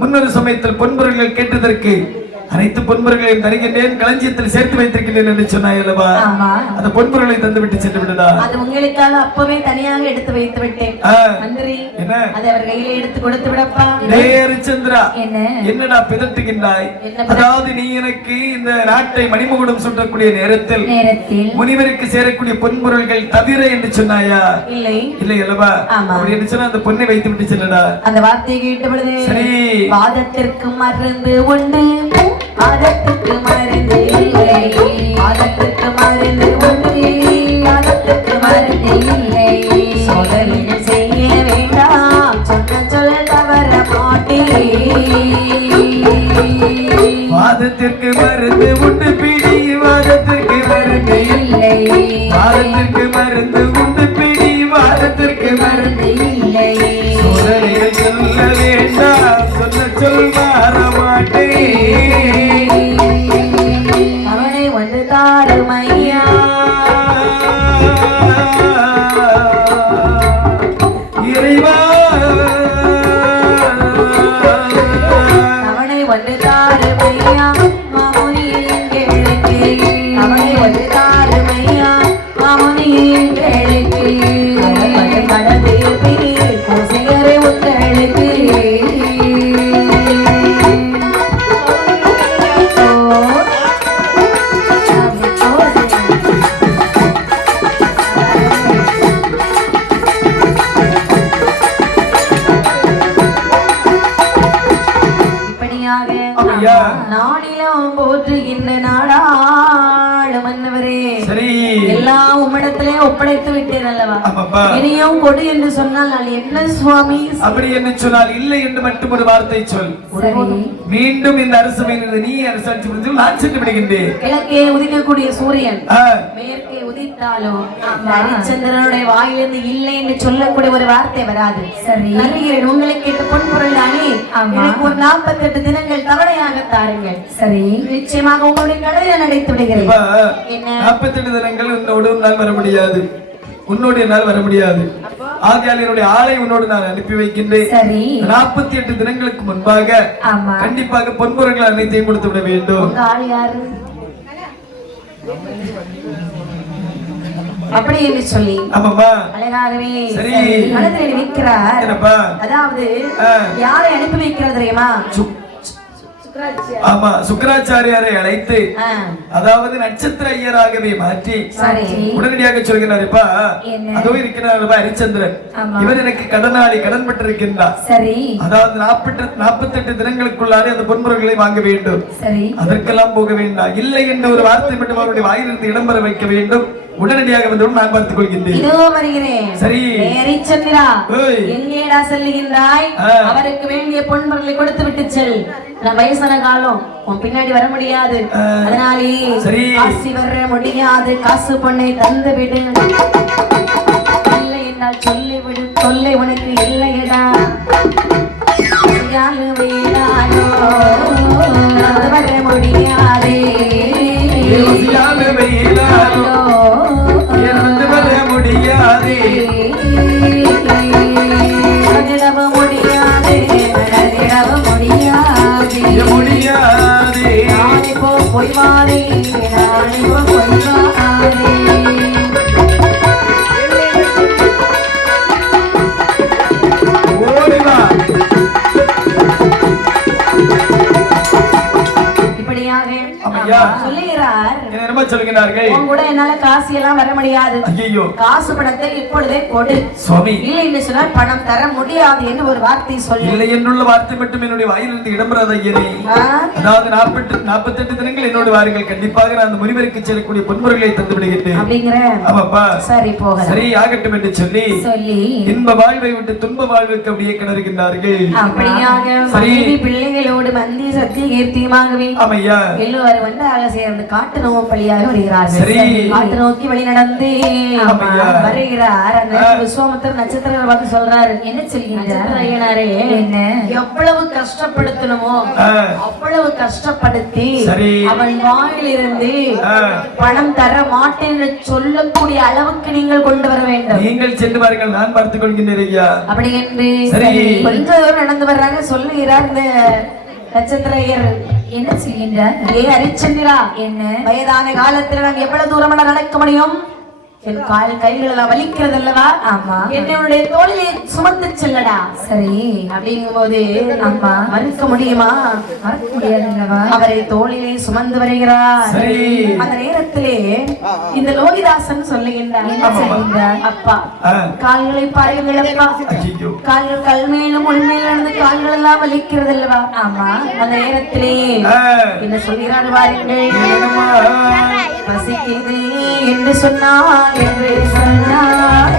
முன்னொரு சமயத்தில் பொன்பொருள்கள் கேட்டதற்கு அனைத்து பொன்பொருள்களையும் தருகின்றேன், களஞ்சியத்தில் சேர்த்து வைத்திருக்கிறேன் என்று சொன்னாய் அல்லவா? அந்த பொன்பொருளை தந்து விட்டு சென்று விடுதா? அது உங்களுக்காக அப்பவே தனியாக எடுத்து வைத்து விட்டேன். மந்திரி, அதை அவர் கையில எடுத்து கொடுத்து விடப்பா. ஹரிச்சந்திரா, என்னடா பிதட்டுகின்றாய்? அதாவது நீ எனக்கு இந்த நாட்டை மணிமகுடம் சுற்றக்கூடிய நேரத்தில் முனிவருக்கு சேரக்கூடிய பொன்பொருள்கள் தவிர என்று சொன்னாயா? இல்லை, இல்லை அல்லவா? அப்படி என்று சொன்னா அந்த பொண்ணை வைத்து விட்டு செல்லடா. அந்த வார்த்தையை கேட்ட பொழுது சரி, வாதத்திற்கு மருந்து உண்டு, வாதத்திற்கு மருந்து இல்லை, வாதத்திற்கு மருந்து உண்டு, வாதத்திற்கு மருந்து இல்லை, சோதனை செய்ய வேண்டாம், சொன்ன சொல்ல தவற மாட்டேன். வாதத்திற்கு மருந்து உண்டு பிடி, வாதத்திற்கு மருந்து இல்லை, வாதத்திற்கு மருந்து உண்டு பிடி, வாதத்திற்கு மருந்து இல்லை, சோதனை சொல்ல வேண்டாம், சொன்ன சொல் மாற மாட்டேன். அவனை வந்து தாருமையா, இறைவா, அவனை வந்து தாருமையா, மாமுனியின் கேளுக்கு, அவனை வந்து தாருமையா, மாமுனியின் கேளுக்கு, கடந்து கோசையரை உங்களுக்கு. நாடிலும் போற்றுகின்ற நாடாள மன்னவரே, எல்லாம் உம்மிடத்திலே ஒப்படைத்து விட்டேன் அல்லவா? ஆமாப்பா. இனியும் கொடு என்று சொன்னால் நான் என்ன சுவாமி? அப்படி என்ன சொன்னால் இல்லை என்று மட்டும் ஒரு வார்த்தை சொல். மீண்டும் இந்த அரசமையிலிருந்து நீ அரசாட்சி புரிந்து நான் சென்று விடுகின்றேன். கிழக்கே உதிக்கக்கூடிய சூரியன் மேற்கே உதித்தாலும் ஹரிச்சந்திரனுடைய வாயிலிருந்து இல்லை என்று சொல்லக்கூடிய ஒரு வார்த்தை வராது. சரி, உங்களுக்கு கேட்ட பொன்பொருள் தானே. எனக்கு ஒரு 48 தினங்கள் தவணையாக தாருங்கள். சரி, நிச்சயமாக உங்களுடைய கடலை நடைத்து விடுகிறேன். 48 தினங்கள் உன்னோடு நாள் வர முடியாது, உன்னோடைய நாள் வர முடியாது. ஆகையால் என்னுடைய ஆளை உன்னோடு நான் அனுப்பி வைக்கின்றேன். 48 தினங்களுக்கு முன்பாக கண்டிப்பாக பொன்பொருட்கள் அனைத்தையும் கொடுத்து விட வேண்டும். அப்படி என்று சொல்லி அழகாகவே மனதில் வைக்கிறார். அதாவது யாரை அனுப்பி வைக்கிறது தெரியுமா? ஆமா, சுக்கராச்சாரியாரை அழைத்து, அதாவது நட்சத்திர ஐயராகவே மாற்றி உடனடியாக சொல்கிறாருப்பா, அதோ இருக்கிறார் ஹரிச்சந்திரன், இவர் எனக்கு கடனாளி, கடன் பட்டிருக்கின்றார். அதாவது 48 தினங்களுக்குள்ளாரே அந்த பொன்பொருட்களை வாங்க வேண்டும். அதற்கெல்லாம் போக வேண்டாம், இல்லை என்ற ஒரு வார்த்தை மட்டும் அவருடைய வாயிலிருந்து இடம்பெற வைக்க வேண்டும். உடனடியாக வந்து நான் பார்த்துக் கொள்கின்றேன். இதோ வருகிறேன். சரி ஹரிச்சந்திரா, எங்கேடா செல்லுகின்றாய்? அவருக்கு வேண்டிய பொன்பொருட்களை கொடுத்து விட்டு செல். நான் வயசான காலம், உன் பின்னாடி வர முடியாது. அதனாலே காசி வர முடியாது, காசு பொண்ணை தந்து விடு. இல்லை என்றால் சொல்லிவிடு, தொல்லை உனக்கு இல்லையடா. வர முடியாதே, பொய் மாறி சொல்லுகிறார்கள், கூட என்னால காசு எல்லாம் வர முடியாது. காசு பணத்தை இப்பொழுதே கொடு சுவாமி. இல்லை என்று சொன்னால் பணம் தர முடியாது என்று ஒரு வார்த்தை சொல்லி, இல்லை என்றுள்ள வார்த்தை மட்டும் என்னுடைய வாயிலிருந்து இடம்பெறாத ஐயனே. அதாவது 48 தினங்கள் என்னோடு வாருங்கள், கண்டிப்பாக நான் அந்த முனிவருக்கு செல்லக்கூடிய பொன்பொருட்களை தந்து விடுகின்றேன் அப்படிங்கிற. ஆமாப்பா, சரி போக. சரி ஆகட்டும் என்று சொல்லி இன்ப வாழ்வை விட்டு துன்ப வாழ்வுக்கு அப்படியே கிளறுகின்றார்கள். அப்படியாக பிள்ளைகளோடு மந்தி சத்திய கீர்த்தியமாகவே ஆமையா எல்லோரும் வந்து ஆக சேர்ந்து காட்டு நோவு பள்ளியாக வருகிறார்கள். காட்டு நோக்கி வழி நடந்து வருகிறார். அந்த விஸ்வாமித்திரர் நட்சத்திரங்களை பார்த்து சொல்றாரு, என்ன சொல்கிறார்? ஐயனாரே, என்ன எவ்வளவு கஷ்டப்படுத்தணுமோ அவ்வளவு கஷ்டப்படுத்தி அவன் வாயிலிருந்து பணம் தர மாட்டேன் என்று சொல்லக்கூடிய அளவுக்கு நீங்கள் கொண்டு வர வேண்டும். நீங்கள் சென்று வாருங்கள், நான் பார்த்துக் கொள்கின்றேன் ஐயா. அப்படி என்று கொஞ்சம் தூரம் நடந்து வர்றாங்க. சொல்லுகிறார் இந்த நட்சத்திரையர், என்ன செய்கின்றார்? ஏ ஹரிச்சந்திரா, என்ன வயதான காலத்துல நாங்க எவ்வளவு தூரம் நடக்க முடியும்? என் கைகள் எல்லாம் வலிக்கிறது அல்லவா? ஆமா, என்னுடைய தோளிலே சுமந்து செல்லடா. சரி அப்படிங்கும் போது அம்மா மறுக்க முடியுமா? மறுக்க முடியாதுல்லவா? அவரை தோளிலே சுமந்து வருகிறார். அந்த நேரத்திலே இந்த லோகிதாசன் சொல்லுகின்றார், அப்பா கால்களை பாருங்கள் அப்பா, கால்கள் கல்மேலும் உள்மேலும் இருந்து கால்கள் எல்லாம் வலிக்கிறது அல்லவா? ஆமா. அந்த நேரத்திலே என்ன சொல்கிறார் பாருங்கள், பசிக்குது என்று சொன்னார், என்று சொன்னார்,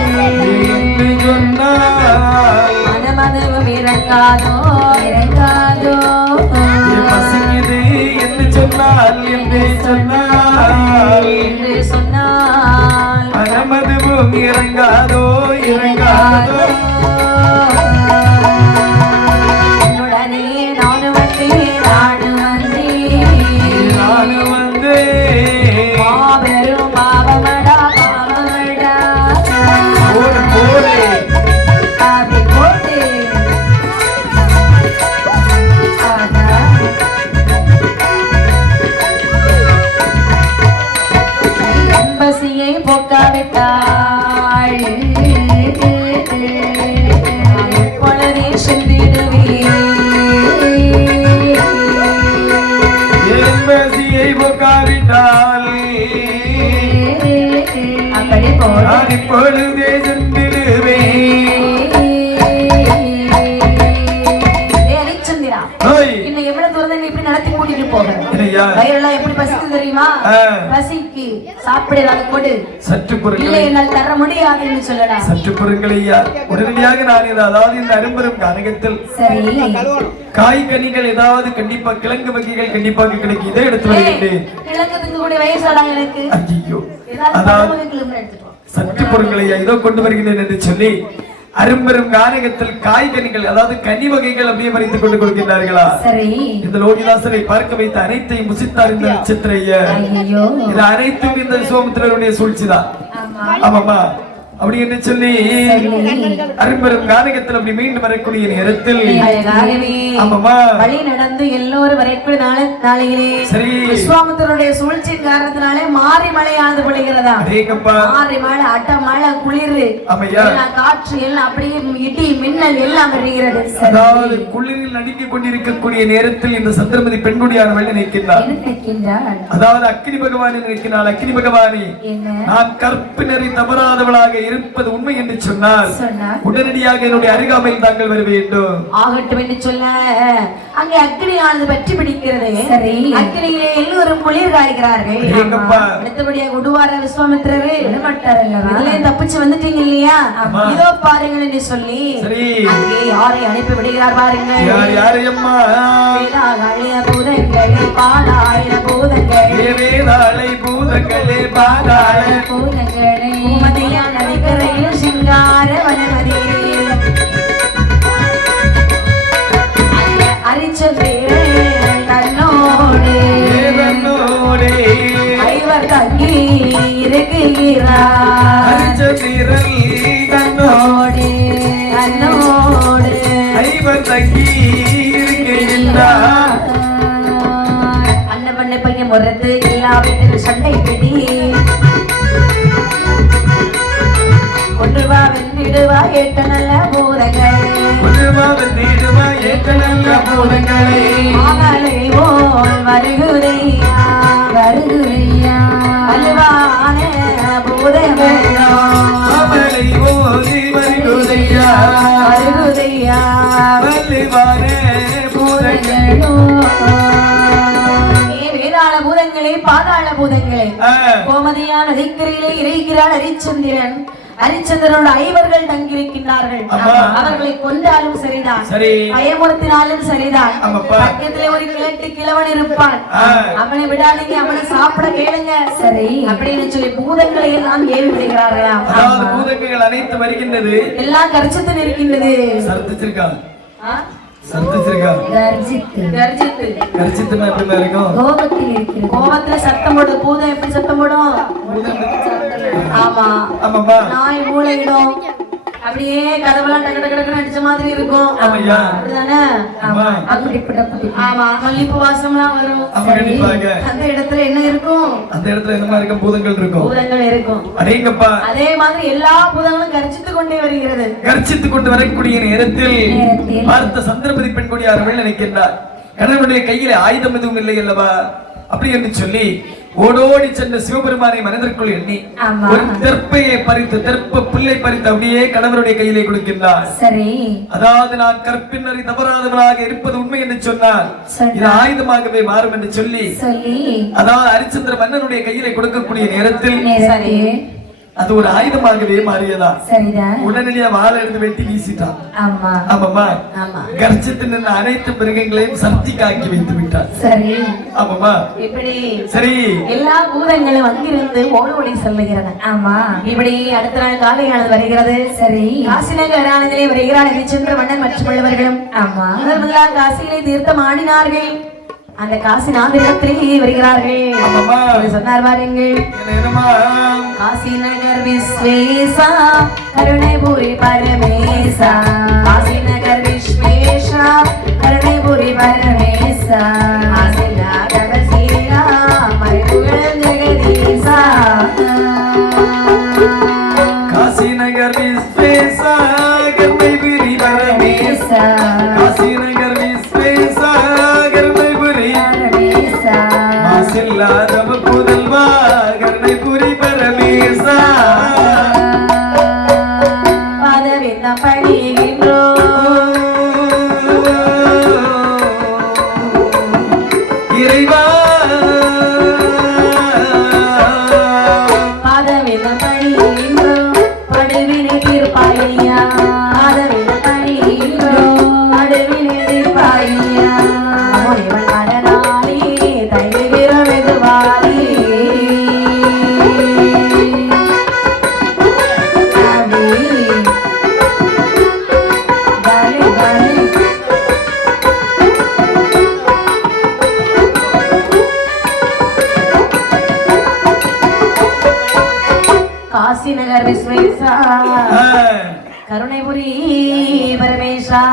மனமனவும் இறங்காதோ இறங்காதோ, பசிக்குது என்று சொன்னால், என்று சொன்னால், என்று சொன்னால், மனமனவும் இறங்காதோ இறங்காதோ. என்னுடனே நானும் வந்தேன், நானும் வந்தேன், நானும் வந்தேன், மாபெரும் பாவமடா பாவமடா, போடு போடு அப்படி போட்டு பசியை போக்காவிட்டாள் பொழுதே சென்றிடுவேன், பசியை போக்காவிட்டால் அப்படி போடு பொழுதே சென்றிடுவேன். இன்னும் எவ்வளவு தூரம் இப்படி நடத்தி கூட்டிட்டு போகிறேன்? வயிறெல்லாம் எப்படி பசிக்குது தெரியுமா? பசிக்கு சாப்பிட ஏதாவது கொடு. சற்று பொருட்களை இல்லை என்னால் தர முடியாதுன்னு சொல்லடா. சற்று பொருட்களை ஐயா உடனடியாக நான் அதாவது இந்த அரும்பெரும் கானகத்தில் காய் கனிகள் ஏதாவது கண்டிப்பா கிழங்கு வகைகள் கண்டிப்பாக கிடைக்கும். இதை எடுத்து வருகின்றேன். கிழங்குக்கு கூட வயசாடா எனக்கு. ஐயோ அதாவது சற்று பொருட்களை இதோ கொண்டு வருகிறேன் என்று சொல்லி அரும்பெரும் கானகத்தில் காய்கனிகள் அதாவது கனி வகைகள் அப்படியே மறைத்துக் கொண்டு கொடுக்கின்றார்களா? இந்த லோகிதாசரை பார்க்க வைத்த அனைத்தையும் புசித்தார் இந்த நட்சத்திரைய. இது அனைத்தும் இந்த விஸ்வாமித்திரருடைய சூழ்ச்சிதான். ஆமாமா அப்படி என்று சொல்லி அரும்பெரும் கானகத்தில் அப்படி மீண்டும் வரக்கூடிய நேரத்தில் வழி நடந்து எல்லோரும் வரக்கூடிய நாளையிலே விஸ்வாமித்திரருடைய சூழ்ச்சியின் காரணத்தினாலே மாறி மழையானது பொழிகிறதா? மாறி மழை, அட்ட மழை, குளிர், காற்று எல்லாம் அப்படியே இடி மின்னல் எல்லாம் வருகிறது. அதாவது குளிரில் நடுங்கிக் கொண்டிருக்கக்கூடிய நேரத்தில் இந்த சந்திரமதி பெண்குடியானவள் நினைக்கின்றார். அதாவது அக்னி பகவானை நினைக்கிறாள். அக்னி பகவானே, நான் கற்பினரை தவறாதவளாக இருப்பது உண்மை என்று சொன்னால் உடனடியாக என்னுடைய அருகாமையில் தாங்கள் வர வேண்டும். ஆகட்டும் என்று சொல்ல அங்கே அக்னியானது பற்றி பிடிக்கிறது. அக்னியிலே எல்லோரும் குளிர் காய்கிறார்கள். அடுத்தபடியாக உடுவார விஸ்வாமித்திரரே இதுல தப்பிச்சு வந்துட்டீங்க இல்லையா? இதோ பாருங்கள் என்று சொல்லி அங்கே யாரை அனுப்பி விடுகிறார் பாருங்கள். யாரையம்மா? பூதங்களே பாதாள பூதங்களே, வேதாளை பூதங்களே பாதாள பூதங்களே, மதியான நதிக்கரையில் சிங்கார வனமதியில் அரிச்சந்திரன் தன்னோடு ஐவர் தங்கி இருக்கிறார். அரிச்சந்திரன் தன்னோடு ஐவர் தங்கி இருக்கின்றார். அண்ணன் பண்ண பையன் முறத்து எல்லா வீட்டில் சண்டை பிடி ஒன்றுவா வென்றிடுவா ஏற்ற நல்ல பூதங்கள், ஒன்றுவா வென்றிடுவா ஏற்ற நல்ல பூதங்களே, மாமலை போல் வருகுதையா வருகுதையா வலுவான பூதங்களோ, மாமலை போல் வருகுதையா வருகுதையா வலுவான பூதங்களோ. வேதாள பூதங்களே பாதாள பூதங்களே, கோமதியான நதிக்கரையிலே இருக்கிறாள் அரிச்சந்திரன். ஹரிச்சந்திரனோட ஐவர்கள் தங்கியிருக்கின்றார்கள். அவர்களை கொண்டாலும் சரிதான், பயமுறுத்தினாலும் சரிதான். பக்கத்திலே ஒரு கிழட்டு கிழவன் இருப்பான், அவனை விடாதீங்க, அவனை சாப்பிட கேளுங்க சரி அப்படின்னு சொல்லி பூதங்களை எல்லாம் ஏவி விடுகிறார்களாம். பூதங்கள் அனைத்து வருகின்றது, எல்லாம் கர்ஜித்து நிற்கின்றது. கோபத்துல சத்தம் போடும். பூதம் எப்படி சத்தம் போடும்? ஆமா, நாய் மூளையிடும். அப்படியே கதவெல்லாம் டக்கு டக்கு டக்குன்னு அடிச்ச மாதிரி இருக்கும். அப்படிதானே? ஆமா, மல்லிப்பூ வாசம்லாம் வரும். அந்த இடத்துல என்ன இருக்கும்? அந்த இடத்துல என்ன மாதிரி பூதங்கள் இருக்கும்? பூதங்கள் இருக்கும். அதே மாதிரி எல்லா பூதங்களும் கர்ஜித்துக் கொண்டே வருகிறது. கர்ஜித்துக் கொண்டு வரக்கூடிய நேரத்தில் பார்த்த சந்திரபதி பெண்குடியார்கள் நினைக்கின்றார், கணவனுடைய கையில ஆயுதம் எதுவும் இல்லை அல்லவா? அப்படி என்று சொல்லி ஓடோடி சென்ற சிவபெருமானை மனதிற்குள் எண்ணி ஒரு தெற்பையை பறித்து, தெற்ப புல்லை பறித்து அப்படியே கணவருடைய கையிலே கொடுக்கின்றார். அதாவது நான் கற்பினரை தவறாதவராக இருப்பது உண்மை என்று சொன்னால் இது ஆயுதமாகவே மாறும் என்று சொல்லி அதாவது ஹரிச்சந்திர மன்னனுடைய கையிலே கொடுக்கக்கூடிய நேரத்தில் அது ஒரு ஆயுதமாகவே மாறியதா? உடனடியா வாழை எடுத்து வெட்டி வீசிட்டான். ஆமாமா, கர்ஜித்து நின்ற அனைத்து மிருகங்களையும் சக்திக்காக்கி வைத்து விட்டார். ஆமாமா, சரி எல்லா பூதங்களும் அங்கிருந்து ஓடி செல்லுகிறது. ஆமா, இப்படி அடுத்த நாள் காலையானது வருகிறது. சரி, காசி நகரானதிலே வருகிறார் ஹரிச்சந்திர மன்னன் மற்றும் உள்ளவர்களும். ஆமா, முதல் காசியிலே தீர்த்தம் ஆடினார்கள். அந்த காசிநாதத்திலே வருகிறார்கள். சொன்னார் பாருங்கள், காசி நகர் விஸ்வேசா கருணைபுரி பரமேசா, காசி நகர் விஸ்வேசா கருணைபுரி பரமேசா, ஜெகதீசா, காசி நகர் விஸ்வேசா கருணைபுரி பரமேசா, காசி நகர் விஸ்வேசா மாசில்லாதவ புதல்வா கருணைபுரி பரமேசா, பதவிந்தம் பணிகின்றோ இறைவா காசி நகர் விஸ்வேசா கருணைபுரி பரமேஷா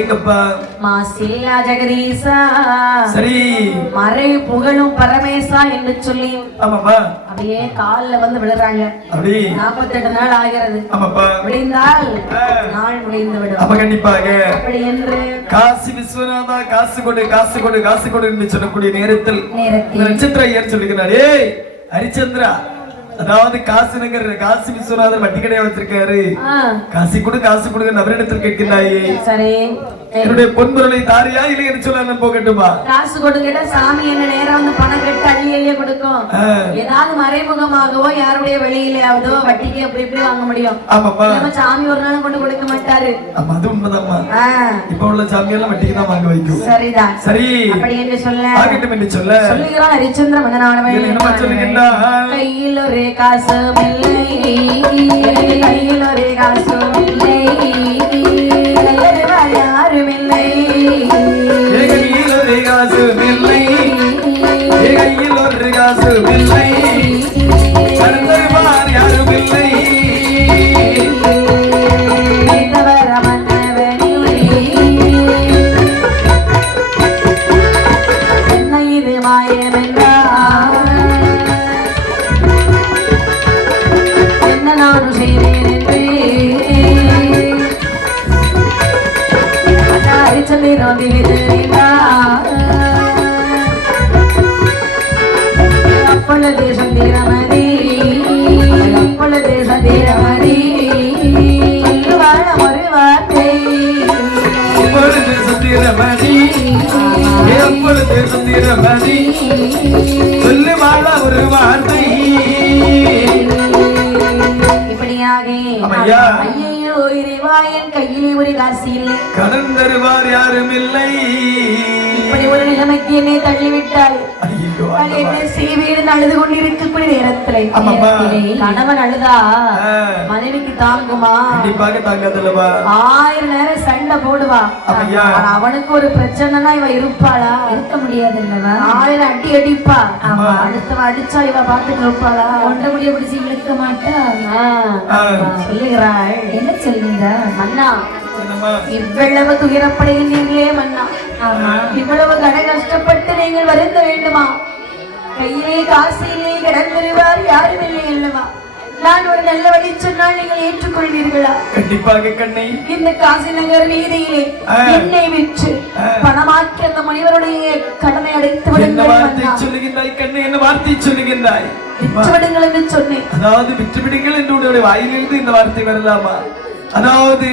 எங்கப்பா மாசில்லா ஜெகதீசா சரி மறை புகழும் பரமேசா என்று சொல்லி ஆமாப்பா அப்படியே கால்ல வந்து விழுறாங்க. அப்படி 48 நாள் ஆகிறது. ஆமாப்பா விழுந்தால் நாள் விழுந்து விடும். அப்ப கண்டிப்பாக அப்படி என்று காசி விஸ்வநாதா காசு கொடு காசு கொடு காசு கொடு என்று சொல்லக்கூடிய நேரத்தில் நட்சத்திர ஐயர் சொல்லுகிறார், ஏய் ஹரிச்சந்திரா, அதாவது காசி நகர் காசி விஸ்வநாதர் வட்டி கடையா வச்சிருக்காரு, காசி கொடு நபரிடத்தில் கேட்கிறாயே, சரி என்னுடைய பொன்பொருளை தாரியா இல்லை என்று சொல்ல நான் போகட்டுமா? காசு கொடுக்கிட்ட சாமி என்ன நேரம் வந்து பணம் கட்டு அள்ளி கொடுக்கும். ஏதாவது மறைமுகமாகவோ யாருடைய வெளியிலாவதோ வட்டிக்கு அப்படி இப்படி வாங்க முடியும். ஆமாப்பா, சாமி ஒரு நாள் கொண்டு கொடுக்க மாட்டாரு. ஆமா, அது உண்மைதாம்மா. இப்ப உள்ள சாமி எல்லாம் வட்டிக்கு தான் வாங்க வைக்கும். சரிதான், சரி அப்படி என்று சொல்ல ஆகட்டும் என்று சொல்ல சொல்லுகிறான் ஹரிச்சந்திர மகனானவன். என்ன சொல்லுகின்றான்? கையில் ஒரே காசு இல்லை, கையில் ஒரே காசு இல்லை, யாரும் இல்லை, கையில் ஒரு காசு இல்லை, கையில் ஒரு காசு இல்லை, யாரும் இல்லை, என்ன இது மாயம் என்றால் என்ன நானும் செய்தேன் என்று அப்பொழுது சந்திரமதி அப்பொழுது சந்திரமதி வாழ ஒரு வார்த்தை எப்பொழுது சந்திரமதி எப்பொழுது சந்திரமதி சொல்லு வாழ ஒரு வார்த்தை. இப்படியாக ஐயோ இறைவா, என் கையிலே ஒரு காசு இல்லை, கடன் தருவார் யாரும் இல்லை, இப்படி ஒரு நிலைமைக்கு என்னை தள்ளிவிட்டாய். என்ன செய்வேன் அழுது கொண்டிருக்கக்கூடிய நேரத்திலே கணவன் அழுதா மனைவிக்கு தாங்குமா? கண்டிப்பாக தாங்காதல்லவா. 1000 நேரம் சண்டை போடுவா, அவனுக்கு ஒரு பிரச்சனைனா இவ இருப்பாளா? இருக்க முடியாது இல்லவா? 1000 அடி அடிப்பா, அடுத்தவன் அடிச்சா இவ பாத்துட்டு இருப்பாளா? ஒன்றை முடிய பிடிச்சி இழுக்க மாட்டா. சொல்லுகிறாள், என்ன சொல்லுங்க மன்னா, இவ்வளவு துயரப்படுகின்றீர்களே மன்னா, இவ்வளவு கட கஷ்டப்பட்டு நீங்கள் வருந்த வேண்டுமா? கையிலே காசிலே கிடந்திருவார் யாரும் இல்லை அல்லவா? நான் ஒரு நல்ல வழி சொன்னால் நீங்கள் ஏற்றுக்கொள்வீர்களா? கண்டிப்பாக கண்ணை. இந்த காசி நகர் வீதியிலே என்னை விற்று பணமாக்கி அந்த முனிவருடைய கடனை அடைத்து விடுங்கள். சொல்லுகின்றாய் கண்ணை, என்ன வார்த்தை சொல்லுகின்றாய்? விற்று விடுங்கள் என்று சொன்னேன். அதாவது விற்று விடுங்கள் என்று உன்னுடைய வாயிலிருந்து இந்த வார்த்தை வரலாமா? அதாவது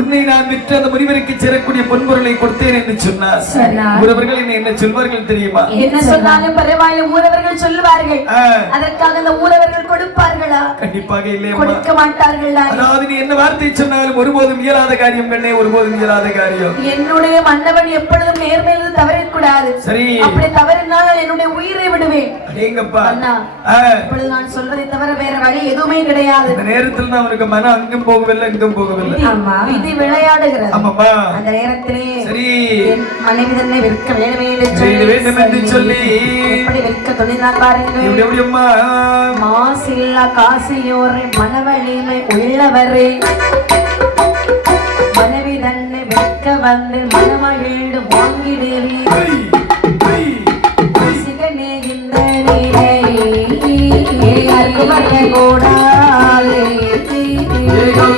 உன்னை நான் விற்று அந்த முனிவருக்கு சேரக்கூடிய பொன்பொருளை கொடுத்தேன் என்று சொன்னார். ஊரவர்கள் என்ன சொல்வார்கள் தெரியுமா? என்ன சொன்னாலும் பரவாயில்லை, ஊரவர்கள் சொல்லுவார்கள். அதற்காக அந்த ஊரவர்கள் கொடுப்பார்களா? கண்டிப்பாக இல்லை, கொடுக்க மாட்டார்கள். அதாவது நீ என்ன வார்த்தை சொன்னாலும் ஒருபோதும் இயலாத காரியம் கண்ணே, ஒருபோதும் இயலாத காரியம். என்னுடைய மன்னவன் எப்பொழுதும் நேர்மையில் தவறக்கூடாது. சரி, அப்படி தவறினால் என்னுடைய உயிரை விடுவேன். அடேங்கப்பா, இப்பொழுது நான் சொல்வதை தவிர வேற வழி எதுவுமே கிடையாது. இந்த நேரத்தில் தான் அவனுக்கு மனம் அங்கும் போகவில்லை இங்கும் போகவில்லை. விதி விளையாடுகிறது. ஆமாப்பா, அந்த நேரத்திலே சரி மனைவி தன்னை விற்க வேண்டும் என்று சொல்லி எப்படி விற்க துணிதான் பாருங்கள். மாசில்லா காசியோரை மனவலிமை உள்ளவரே, மனைவி தன்னை விற்க வந்து மனமகிழ்ந்து வாங்கிடுவீர். சிகனே இந்த நிலை கூடாது,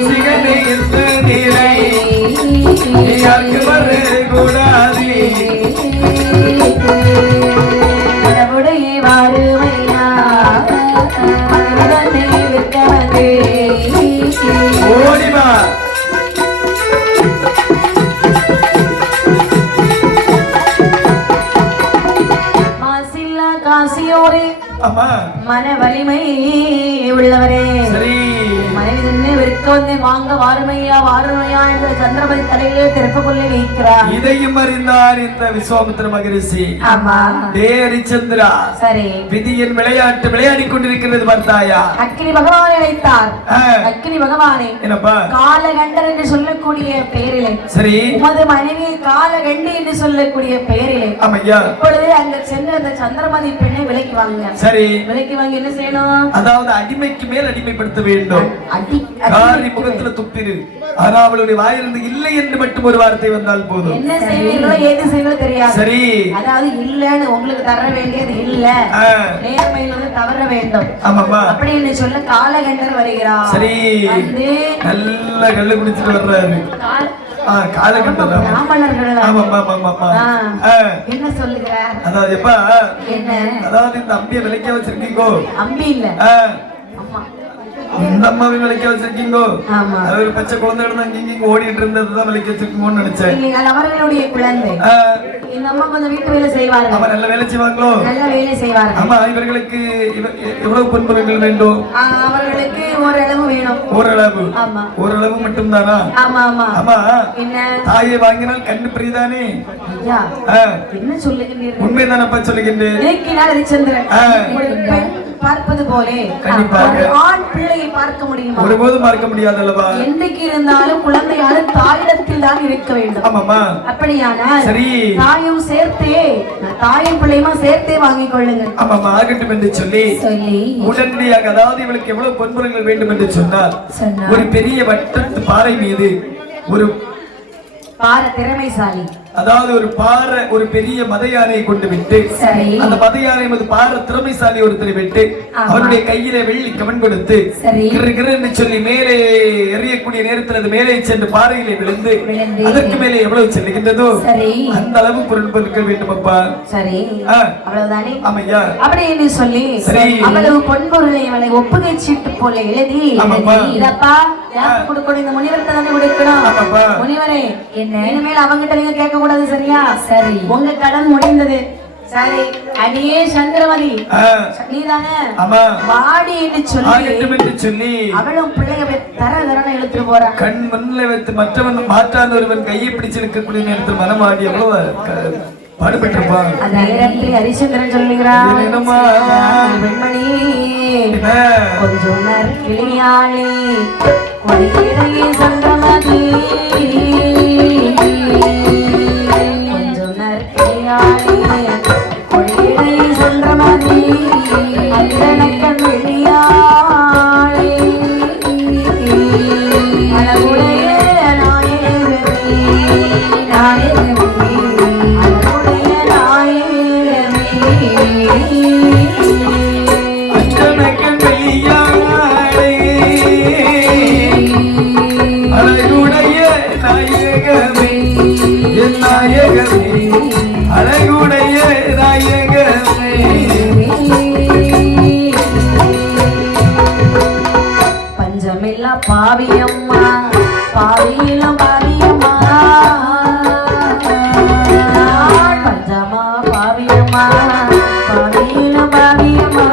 சிகனே இந்த நிலை கூடாது. கடவுடைய வாருமையா மனதனை விற்க வந்து ஓடிவா. மாசில்லா காசியோரே ஆமா, மன வலிமை உள்ளவரே, சரி மனைவி நின்று விற்க வந்து வாங்க வாருமையா வாருமையா என்ற சந்திரமதி தலையிலே திறப்பு கொள்ளி வைக்கிறார். இதையும் அறிந்தார் இந்த விஸ்வாமித்திர மகரிஷி. ஆமா. டே ஹரிச்சந்திரா, சரி, விதியின் விளையாட்டு விளையாடி கொண்டிருக்கிறது பார்த்தாயா? அக்கினி பகவானை அழைத்தார். அக்கினி பகவானே, என்னப்பா? காலகண்டர் என்று சொல்லக்கூடிய பெயரிலே, சரி, உமது மனைவி காலகண்டி என்று சொல்லக்கூடிய பெயரிலே, ஆமையா, இப்பொழுது அங்க சென்று அந்த சந்திரமதி பெண்ணை விலைக்கு வாங்க. சரி, விலைக்கு வாங்கி என்ன செய்யணும்? அதாவது அடிமைக்கு மேல் அடிமைப்படுத்த வேண்டும். காரி முகத்துல துப்பிரு. ஆனா அவளுடைய வாயிலிருந்து இல்லை என்று மட்டும் ஒரு வார்த்தை வந்தால் போதும். என்ன செய்வீங்களோ ஏது செய்வீங்களோ தெரியாது. சரி, அதாவது இல்லன்னு உங்களுக்கு தர வேண்டியது இல்ல, நேர்மையில வந்து தவற வேண்டும். ஆமாப்பா, அப்படின்னு சொல்ல காலகண்டர் வருகிறார். சரி, நல்ல கள்ளு குடிச்சிட்டு வர்றாரு. என்ன சொல்லுகிறார்? அதாவது எப்பா, என்ன, அதாவது இந்த அம்பியை விலைக்க வச்சிருக்கீங்கோ? அம்பி இல்ல, இந்த அம்மாவை விலைக்க வச்சிருக்கீங்கோ? ஒரு பச்சை குழந்தை இங்க ஓடிட்டு இருந்ததுதான் விலைக்க வச்சிருக்கோம்னு நினைச்சேன். அவர்களுடைய குழந்தை. இந்த அம்மா கொஞ்சம் வீட்டு வேலை செய்வார்கள். அவன் நல்ல வேலை செய்வாங்களோ? நல்ல வேலை செய்வார்கள். ஆமா, இவர்களுக்கு எவ்வளவு பொன்பொருட்கள் வேண்டும்? அவர்களுக்கு ஓரளவு வேணும். ஓரளவு? ஆமா, ஓரளவு மட்டும் தானா? ஆமா ஆமா ஆமா. என்ன தாயை வாங்கினால் கண்ணு பிரிதானே? ஐயா, என்ன சொல்லுகின்றீர்கள்? உண்மைதானப்பா சொல்லுகின்றேன். பெண் பார்ப்பது போலே ஆண் பிள்ளையை பார்க்க முடியுமா? ஒருபோதும் பார்க்க முடியாது அல்லவா? என்றைக்கு இருந்தாலும் குழந்தையான தாயிடத்தில் தான் இருக்க வேண்டும். ஆமாமா. அப்படியானால் சரி, தாயும் சேர்த்தே, தாயும் பிள்ளையுமா சேர்த்தே வாங்கிக் கொள்ளுங்க. ஆமாமா, ஆகட்டும் என்று சொல்லி உடனடியாக, அதாவது இவளுக்கு எவ்வளவு பொன்பொருட்கள் வேண்டும் என்று சொன்னால், ஒரு பெரிய வட்டத்து பாறை மீது ஒரு பாறை திறமைசாலி, அதாவது ஒரு பெரிய மத யானையை கொண்டு விட்டு, அந்த மத யானை பாறை திறமைசாலி ஒருத்தரை விட்டு அவருடைய கையில வெள்ளி கவன் கொடுத்து என்று சொல்லி மேலே எறியக்கூடிய நேரத்தில் அது மேலே சென்று பாறையிலே விழுந்து அதற்கு மேலே எவ்வளவு செல்லுகின்றதோ அந்த அளவு பொருட்கள் வேண்டும் அப்பா. சரி, அவ்வளவுதானே? ஆமையா. அப்படி என்று சொல்லி அவ்வளவு பொன்பொருளை அவளை ஒப்புகை சீட்டு போல எழுதி, இதப்பா யாருக்கு கொடுக்கணும்? இந்த முனிவர்கிட்ட தானே கொடுக்கணும். முனிவரே, என்ன இனிமேல் அவங்கிட்ட நீங்க கேட்க கூடாது, சரியா? சரி, உங்க கடன் முடிந்தது. சரி, அடியே சந்திரமதி, நீதானே வாடி என்று சொல்லி அவளும் பிள்ளைய தர தரன இழுத்துட்டு போறா. கண் மண்ணில் வைத்து மற்றவன் மாற்றான் ஒருவன் கையை பிடிச்சிருக்கக்கூடிய நேரத்தில் மனமாடி எவ்வளவு பாடுபட்டிருப்பான். அந்த நேரத்தில் ஹரிச்சந்திரன் சொல்லுகிறான், பெண்மணி கொஞ்சம் கிளியாளே கொடியிடையே சந்திரமதி, கொஞ்சம் கிளியாளே கொடியிடையே சந்திரமதி, அந்தனக்கன் வெளியாளே அழகுடைய நாயகமே, நாயகமே அழகுடைய நாயகமே, அந்தனக்கன் வெளியாளே அழகுடைய நாயகமே, என் நாயகமே அழகுடைய நாயகமே. பஞ்சமில்லா பாவியம்மா, பாவியிலும் பாவியம்மா, பஞ்சமா பாவியம்மா, பாவியிலும் பாவியம்மா,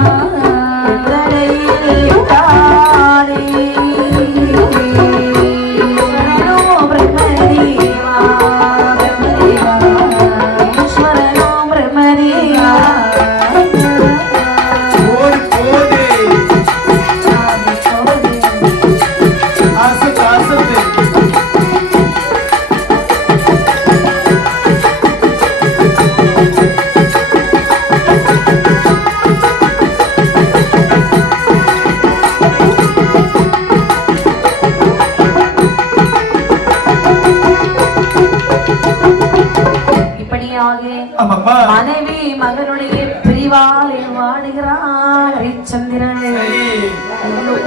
மனைவி மகனுடைய பிரிவால் வாடுகிறான் ஹரிச்சந்திரன்.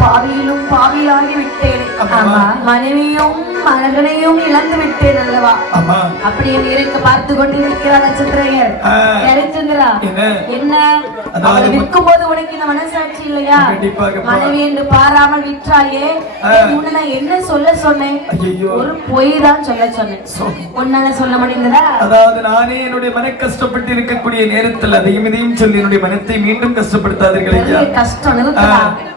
பாவியிலும் பாவியாகி விட்டேன், மனைவியும் மகனையும் இழந்து விட்டேன் அல்லவா? அப்படி இருக்க பார்த்து கொண்டிருக்கிறார் நட்சத்திரர். ஹரிச்சந்திரா, என்ன விற்கும் போது உனக்கு இந்த மனசாட்சி இல்லையா? மனைவி என்று பாராமல் விற்றாயே, உன்னை என்ன சொல்ல சொன்னேன்? ஒரு பொய் தான் சொல்ல சொன்னேன். உன்னால சொல்ல முடிந்ததா? அதாவது நானே என்னுடைய மன கஷ்டப்பட்டு இருக்கக்கூடிய நேரத்தில் அதையும் இதையும் சொல்லி என்னுடைய மனத்தை மீண்டும் கஷ்டப்படுத்தாதீர்கள். கஷ்டம்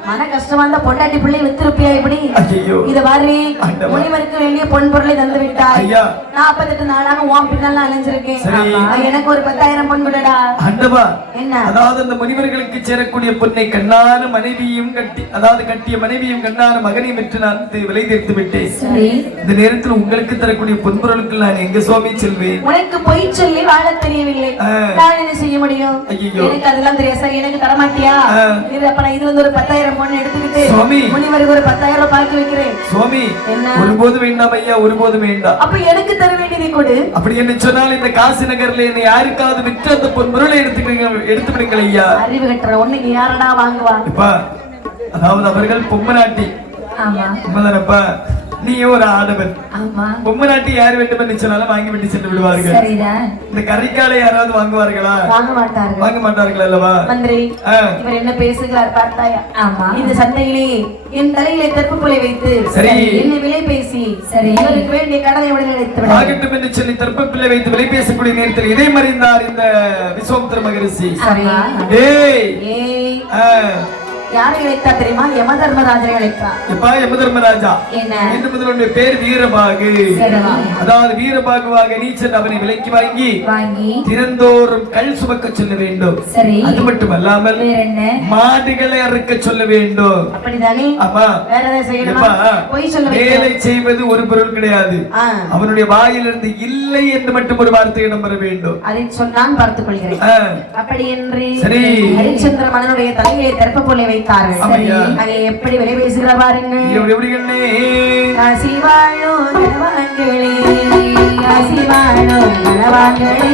மன கஷ்டமா இருந்தா பொண்டாட்டி பிள்ளை வித்திருப்பியா இப்படி ஐயோ இத பாரு ஆண்டவா. முனிவருக்கு வேண்டிய பொன் பொருளை தந்து விட்டாய் ஐயா 48 நாளாக உன் பின்னால் அலைஞ்சிருக்கேன் சரி. எனக்கு ஒரு 10,000 பொன் கொடுடா ஆண்டவா என்ன அதாவது அந்த முனிவர்களுக்கு சேரக்கூடிய பொன்னை கண்ணான மனைவியும் கட்டிய மனைவியும் கண்ணான மகனையும் விற்று நான் விலை தீர்த்து விட்டேன் சரி இந்த நேரத்தில் உங்களுக்கு தரக்கூடிய பொன்பொருளுக்கு நான் எங்க சுவாமி செல்வேன் உனக்கு பொய் சொல்லி வாழ தெரியவில்லை நான் என்ன செய்ய முடியும் ஐயோ. எனக்கு அதெல்லாம் தெரியாது சரி எனக்கு தரமாட்டியா இது அப்ப நான் இதுல இருந்து ஒரு 10,000 பொண்ணு எடுத்துக்கிட்டு சுவாமி. முனிவருக்கு ஒரு 10,000 ரூபாய் பாக்கி வைக்கிறேன் சுவாமி என்ன? ஒருபோதும் வேண்டாம் ஐயா ஒருபோதும் வேண்டாம் அப்ப எனக்கு தர வேண்டியதை கொடு அப்படி என்ன சொன்னால் இந்த காசி நகர்ல என்னை யாருக்காவது விற்று அந்த பொருளை எடுத்து விடுங்கள் ஐயா அறிவு கட்டுற ஒண்ணுக்கு யாரடா வாங்குவா இப்பா அதாவது அவர்கள் பொம்மநாட்டி ஆமா உண்மைதானப்பா நீ ஒரு ஆடவன் ஆமா பொம்மநாட்டி யார் வேண்டும் என்று சொன்னாலும் வாங்கி விட்டு சென்று விடுவார்கள் சரிதான் இந்த கறிக்காலை யாராவது வாங்குவார்களா வாங்க மாட்டார்கள் வாங்க மாட்டார்கள் அல்லவா மந்திரி ஆ. இவர் என்ன பேசுகிறார் பார்த்தாயா ஆமா இந்த சந்தையிலே என் தலையிலே தெற்பப்புலை வைத்து சரி. என்ன விலை பேசி சரி இவருக்கு வேண்டிய கடனை உடனே எடுத்து விட ஆகட்டும் என்று சொல்லி தர்ப்பப்பிள்ளை வைத்து விலை பேசக்கூடிய நேரத்தில் இதை மறிந்தார் இந்த விஸ்வாமித்திர மகரிஷி சரி ஏய் ஏய் ஆ. யாரை அழைத்தா தெரியுமா யம தர்மராஜரை அழைத்தா எப்பா யமதர்மராஜா என்ன என்று முதலுடைய பேர் வீரபாகு சரி. அதாவது வீரபாகுவாக நீ சென்று அவனை விலைக்கு வாங்கி வாங்கி தினந்தோறும் கல் சுமக்க சொல்ல வேண்டும் சரி அது மட்டுமல்லாமல் வேற என்ன மாடுகளை அறுக்க சொல்ல வேண்டும் அப்படிதானே ஆமா வேற ஏதாவது செய்யணுமா எப்பா, பொய் சொல்ல வேலை வைக்கணும். செய்வது ஒரு பொருள் கிடையாது ஆ, அவனுடைய வாயிலிருந்து இல்லை என்று மட்டும் ஒரு வார்த்தை இடம் பெற வேண்டும் அதை சொன்னான் பார்த்துக் கொள்கிறேன் ஆ, அப்படி என்று சரி. ஹரிச்சந்திர மன்னனுடைய தலையிலே தெற்பப்புலை வைத்தார்கள் ஆமையா. அதை எப்படி விலை பேசுகிற பாருங்க எப்படி எப்படி கண்ணே காசி வாழும் கணவான்களே காசி வாழும் கணவான்களே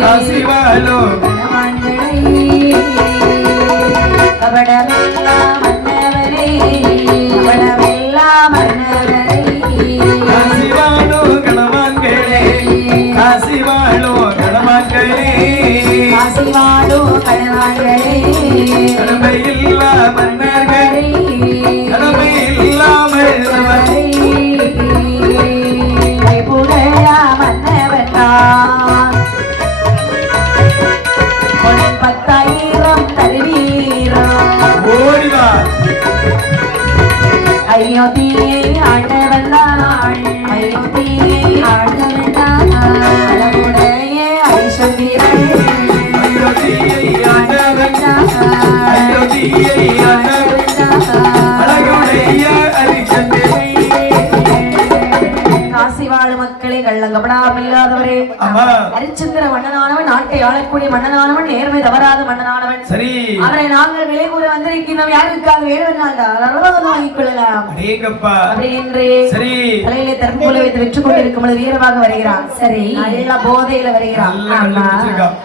காசிவாலோ கணவான்களே கபடமெல்லாம் மன்னவரே கபடமெல்லாம் மன்னவரே காசிவாலோ கணவான்களே காசிவாலோ கணவான்களே காசி வாழும் கணவான்களே கடமையில்லா மன்னர்களே கடமை இல்லாமல் புகழா மன்னவன் பொன் 10,000 தருவீரம் ஓடிவா அயோத்தியை ஆண்டவன் தான் அயோத்தியை ஆண்டவன் தான் அளவுடைய ஐஸ்வர்யன் அயோத்தியை ஆண்டவன் அயோத்தியை ஆண்டவன் அழகுடைய ஹரிச்சந்திரன் காசி வாழ மக்களே கள்ளங்கப்படாமில்லாதவரே ஆமா ஹரிச்சந்திர மன்னனானவன் நாட்டை ஆளக்கூடிய மன்னனானவன் நேர்மை தவறாத மன்னனானவன் சரி அவரை நாங்கள் விலை கூற வந்திருக்கிறோம் யாருக்காக வேணும்னால்தான் வாங்கிக் கொள்ளலாம் அடேங்கப்பா அப்படி என்று சரி தலையிலே தற்போல வைத்து வெற்றி கொண்டிருக்கும் பொழுது வீரமாக வருகிறான் சரி நல்ல போதையில வருகிறான் நல்ல கல்லு குடிச்சிருக்கான்.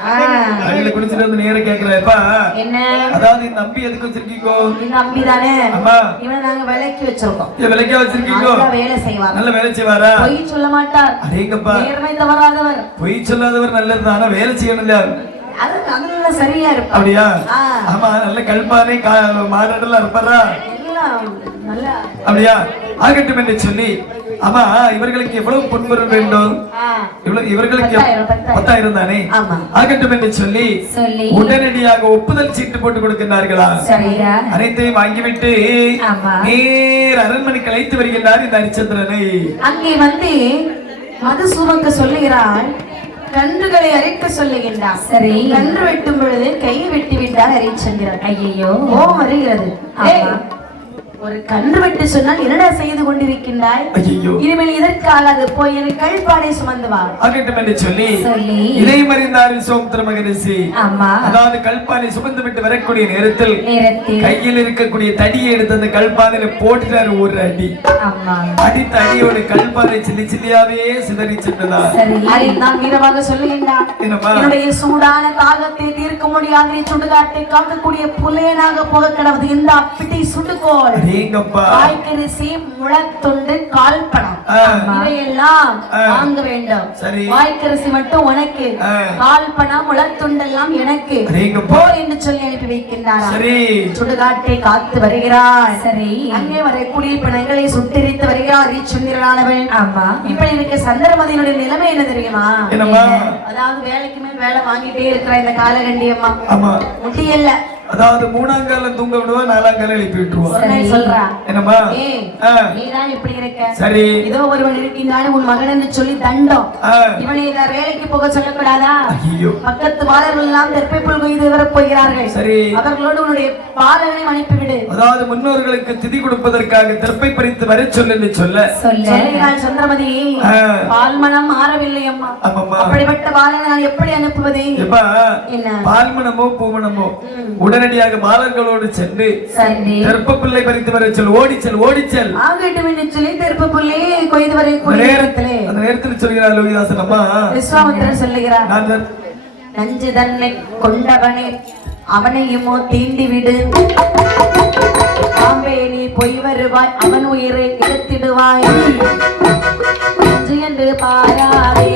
அடியில குடிச்சிட்டு வந்து நேரம் கேக்குறப்பா என்ன அதாவது இந்த நம்பி எதுக்கு வச்சிருக்கீங்கோ இந்த நம்பிதானே ஆமா இவனை நாங்க விலைக்கு வச்சிருக்கோம் இத விலைக்கா வச்சிருக்கீங்கோ நல்லா வேலை செய்வார் நல்ல வேலை செய்வாரா பொய் சொல்ல மாட்டார் அடேங்கப்பா நேர்மை தவறாதவர் பொய் சொல்லாதவர் நல்லது ஆனா வேலை செய்யணும் இல்லையா அது நல்ல சரியா இருப்பார் அப்படியா ஆ. ஆமா நல்ல கல்பானை மாடெல்லாம் இருப்பாரா எல்லாம் நல்லா அப்படியா ஆகட்டும் என்று சொல்லி ஆமா இவர்களுக்கு எவ்வளவு பொன்பொருள் வேண்டும் ஆ. இவர்களுக்கு 10,000. 10,000 தானே ஆமா. ஆகட்டும் என்று சொல்லி சொல்லி உடனடியாக ஒப்புதல் சீட்டு போட்டு கொடுக்கிறார்களா சரியா அனைத்தையும் வாங்கிவிட்டு ஆமா. நேர் அரண்மனைக்கு அழைத்து வருகின்றார் இந்த ஹரிச்சந்திரனை அங்கே வந்து மது சுமக்க சொல்லுகிறாள் கன்றுகளை அரைக்க சொல்லுகின்றார் சரி கன்று வெட்டும் பொழுது கையை வெட்டி விட்டார் ஹரிச்சந்திரன் ஐயோ கோபம் வருகிறது ஏய், ஒரு கன்று வெட்டு சொன்னால் என்னடா செய்து கொண்டிருக்கின்றாய் ஐயோ இனிமேல் இதற்காக அது போய் எனக்கு கழிப்பாடை சுமந்து வா ஆகட்டும் என்று சொல்லி சொல்லி இதை மறிந்தார் சோமுத்திர மகரிஷி ஆமா அதாவது கல்பானை சுமந்து விட்டு வரக்கூடிய நேரத்தில் நேரத்தில் கையில் இருக்கக்கூடிய தடியை எடுத்து அந்த கல்பானையில போட்டுட்டாரு ஒரு அடி ஆமா அடித்த அடியோட கல்பானை சில்லி சில்லியாவே சிதறி சென்றதா சரி அதை நான் வீரமாக சொல்லுகின்றான் என்னம்மா என்னுடைய சூடான தாகத்தை தீர்க்க முடியாத சுடுகாட்டை காக்கக்கூடிய புலையனாக போக கிடவது இந்த அப்பிட்டை சுட்டுக்கோள் அடேங்கப்பா வாய்க்கரிசி முளத்துண்டு கால்பணம் ஆ. இவையெல்லாம் ஆ. வாங்க வேண்டும் சரி. வாய்க்கரிசி மட்டும் உனக்கு ஆ. கால்பணம் முளத்துண்டெல்லாம் எனக்கு அடேங்கப்பா. போ என்று சொல்லி அனுப்பி வைக்கின்றார் சரி சுடுகாட்டை காத்து வருகிறார் சரி அங்கே வரக்கூடிய பிணங்களை சுட்டெரித்து வருகிறார் ஹரிச்சந்திரனானவன் ஆமா இப்ப எனக்கு சந்திரமதியினுடைய நிலைமை என்ன தெரியுமா என்னம்மா அதாவது வேலைக்கு மேல் வேலை வாங்கிட்டே இருக்கிற இந்த காலகண்டி அம்மா ஆமா முடியல அதாவது 3ஆம் காலம் தூங்க விடுவா 4ஆம் காலம் எழுப்பி விட்டுருவா சொல்றா என்னம்மா நீதான் இப்படி இருக்க சரி இதோ ஒருவன் இருக்கின்றான் உன் மகன் என்று சொல்லி தண்டம் இவனை இந்த வேலைக்கு போக சொல்லக்கூடாதா ஐயோ பக்கத்து பாலர்கள் எல்லாம் தெற்பை புல் கொய்து வரப் போகிறார்கள் சரி அவர்களோடு உன்னுடைய பாலனை அனுப்பிவிடு அதாவது முன்னோர்களுக்கு திதி கொடுப்பதற்காக தெற்பை பறித்து வர சொல்லு சொல்ல சொல்லுகிறாள் சந்திரமதி பால் மனம் மாறவில்லை அம்மா அப்படிப்பட்ட பாலனை நான் எப்படி அனுப்புவது என்ன பால்மணமோ பூமணமோ உடனடியாக பாலர்களோடு சென்று தெற்ப பிள்ளை பறித்து வர சொல் ஓடிச்சல் ஆகட்டும் என்று சொல்லி தெற்ப புள்ளி கொய்து வரை நேரத்திலே அந்த நேரத்தில் சொல்கிறார் லோகிதாசன் அம்மா விஸ்வாமித்திரர் சொல்லுகிறார் நஞ்சு தன்னை கொண்டவனே அவனையுமோ தீண்டி விடு ஆம்பே நீ பொய் வருவாய் அவன் உயிரை கெடுத்திடுவாய் நஞ்சு என்று பாராதே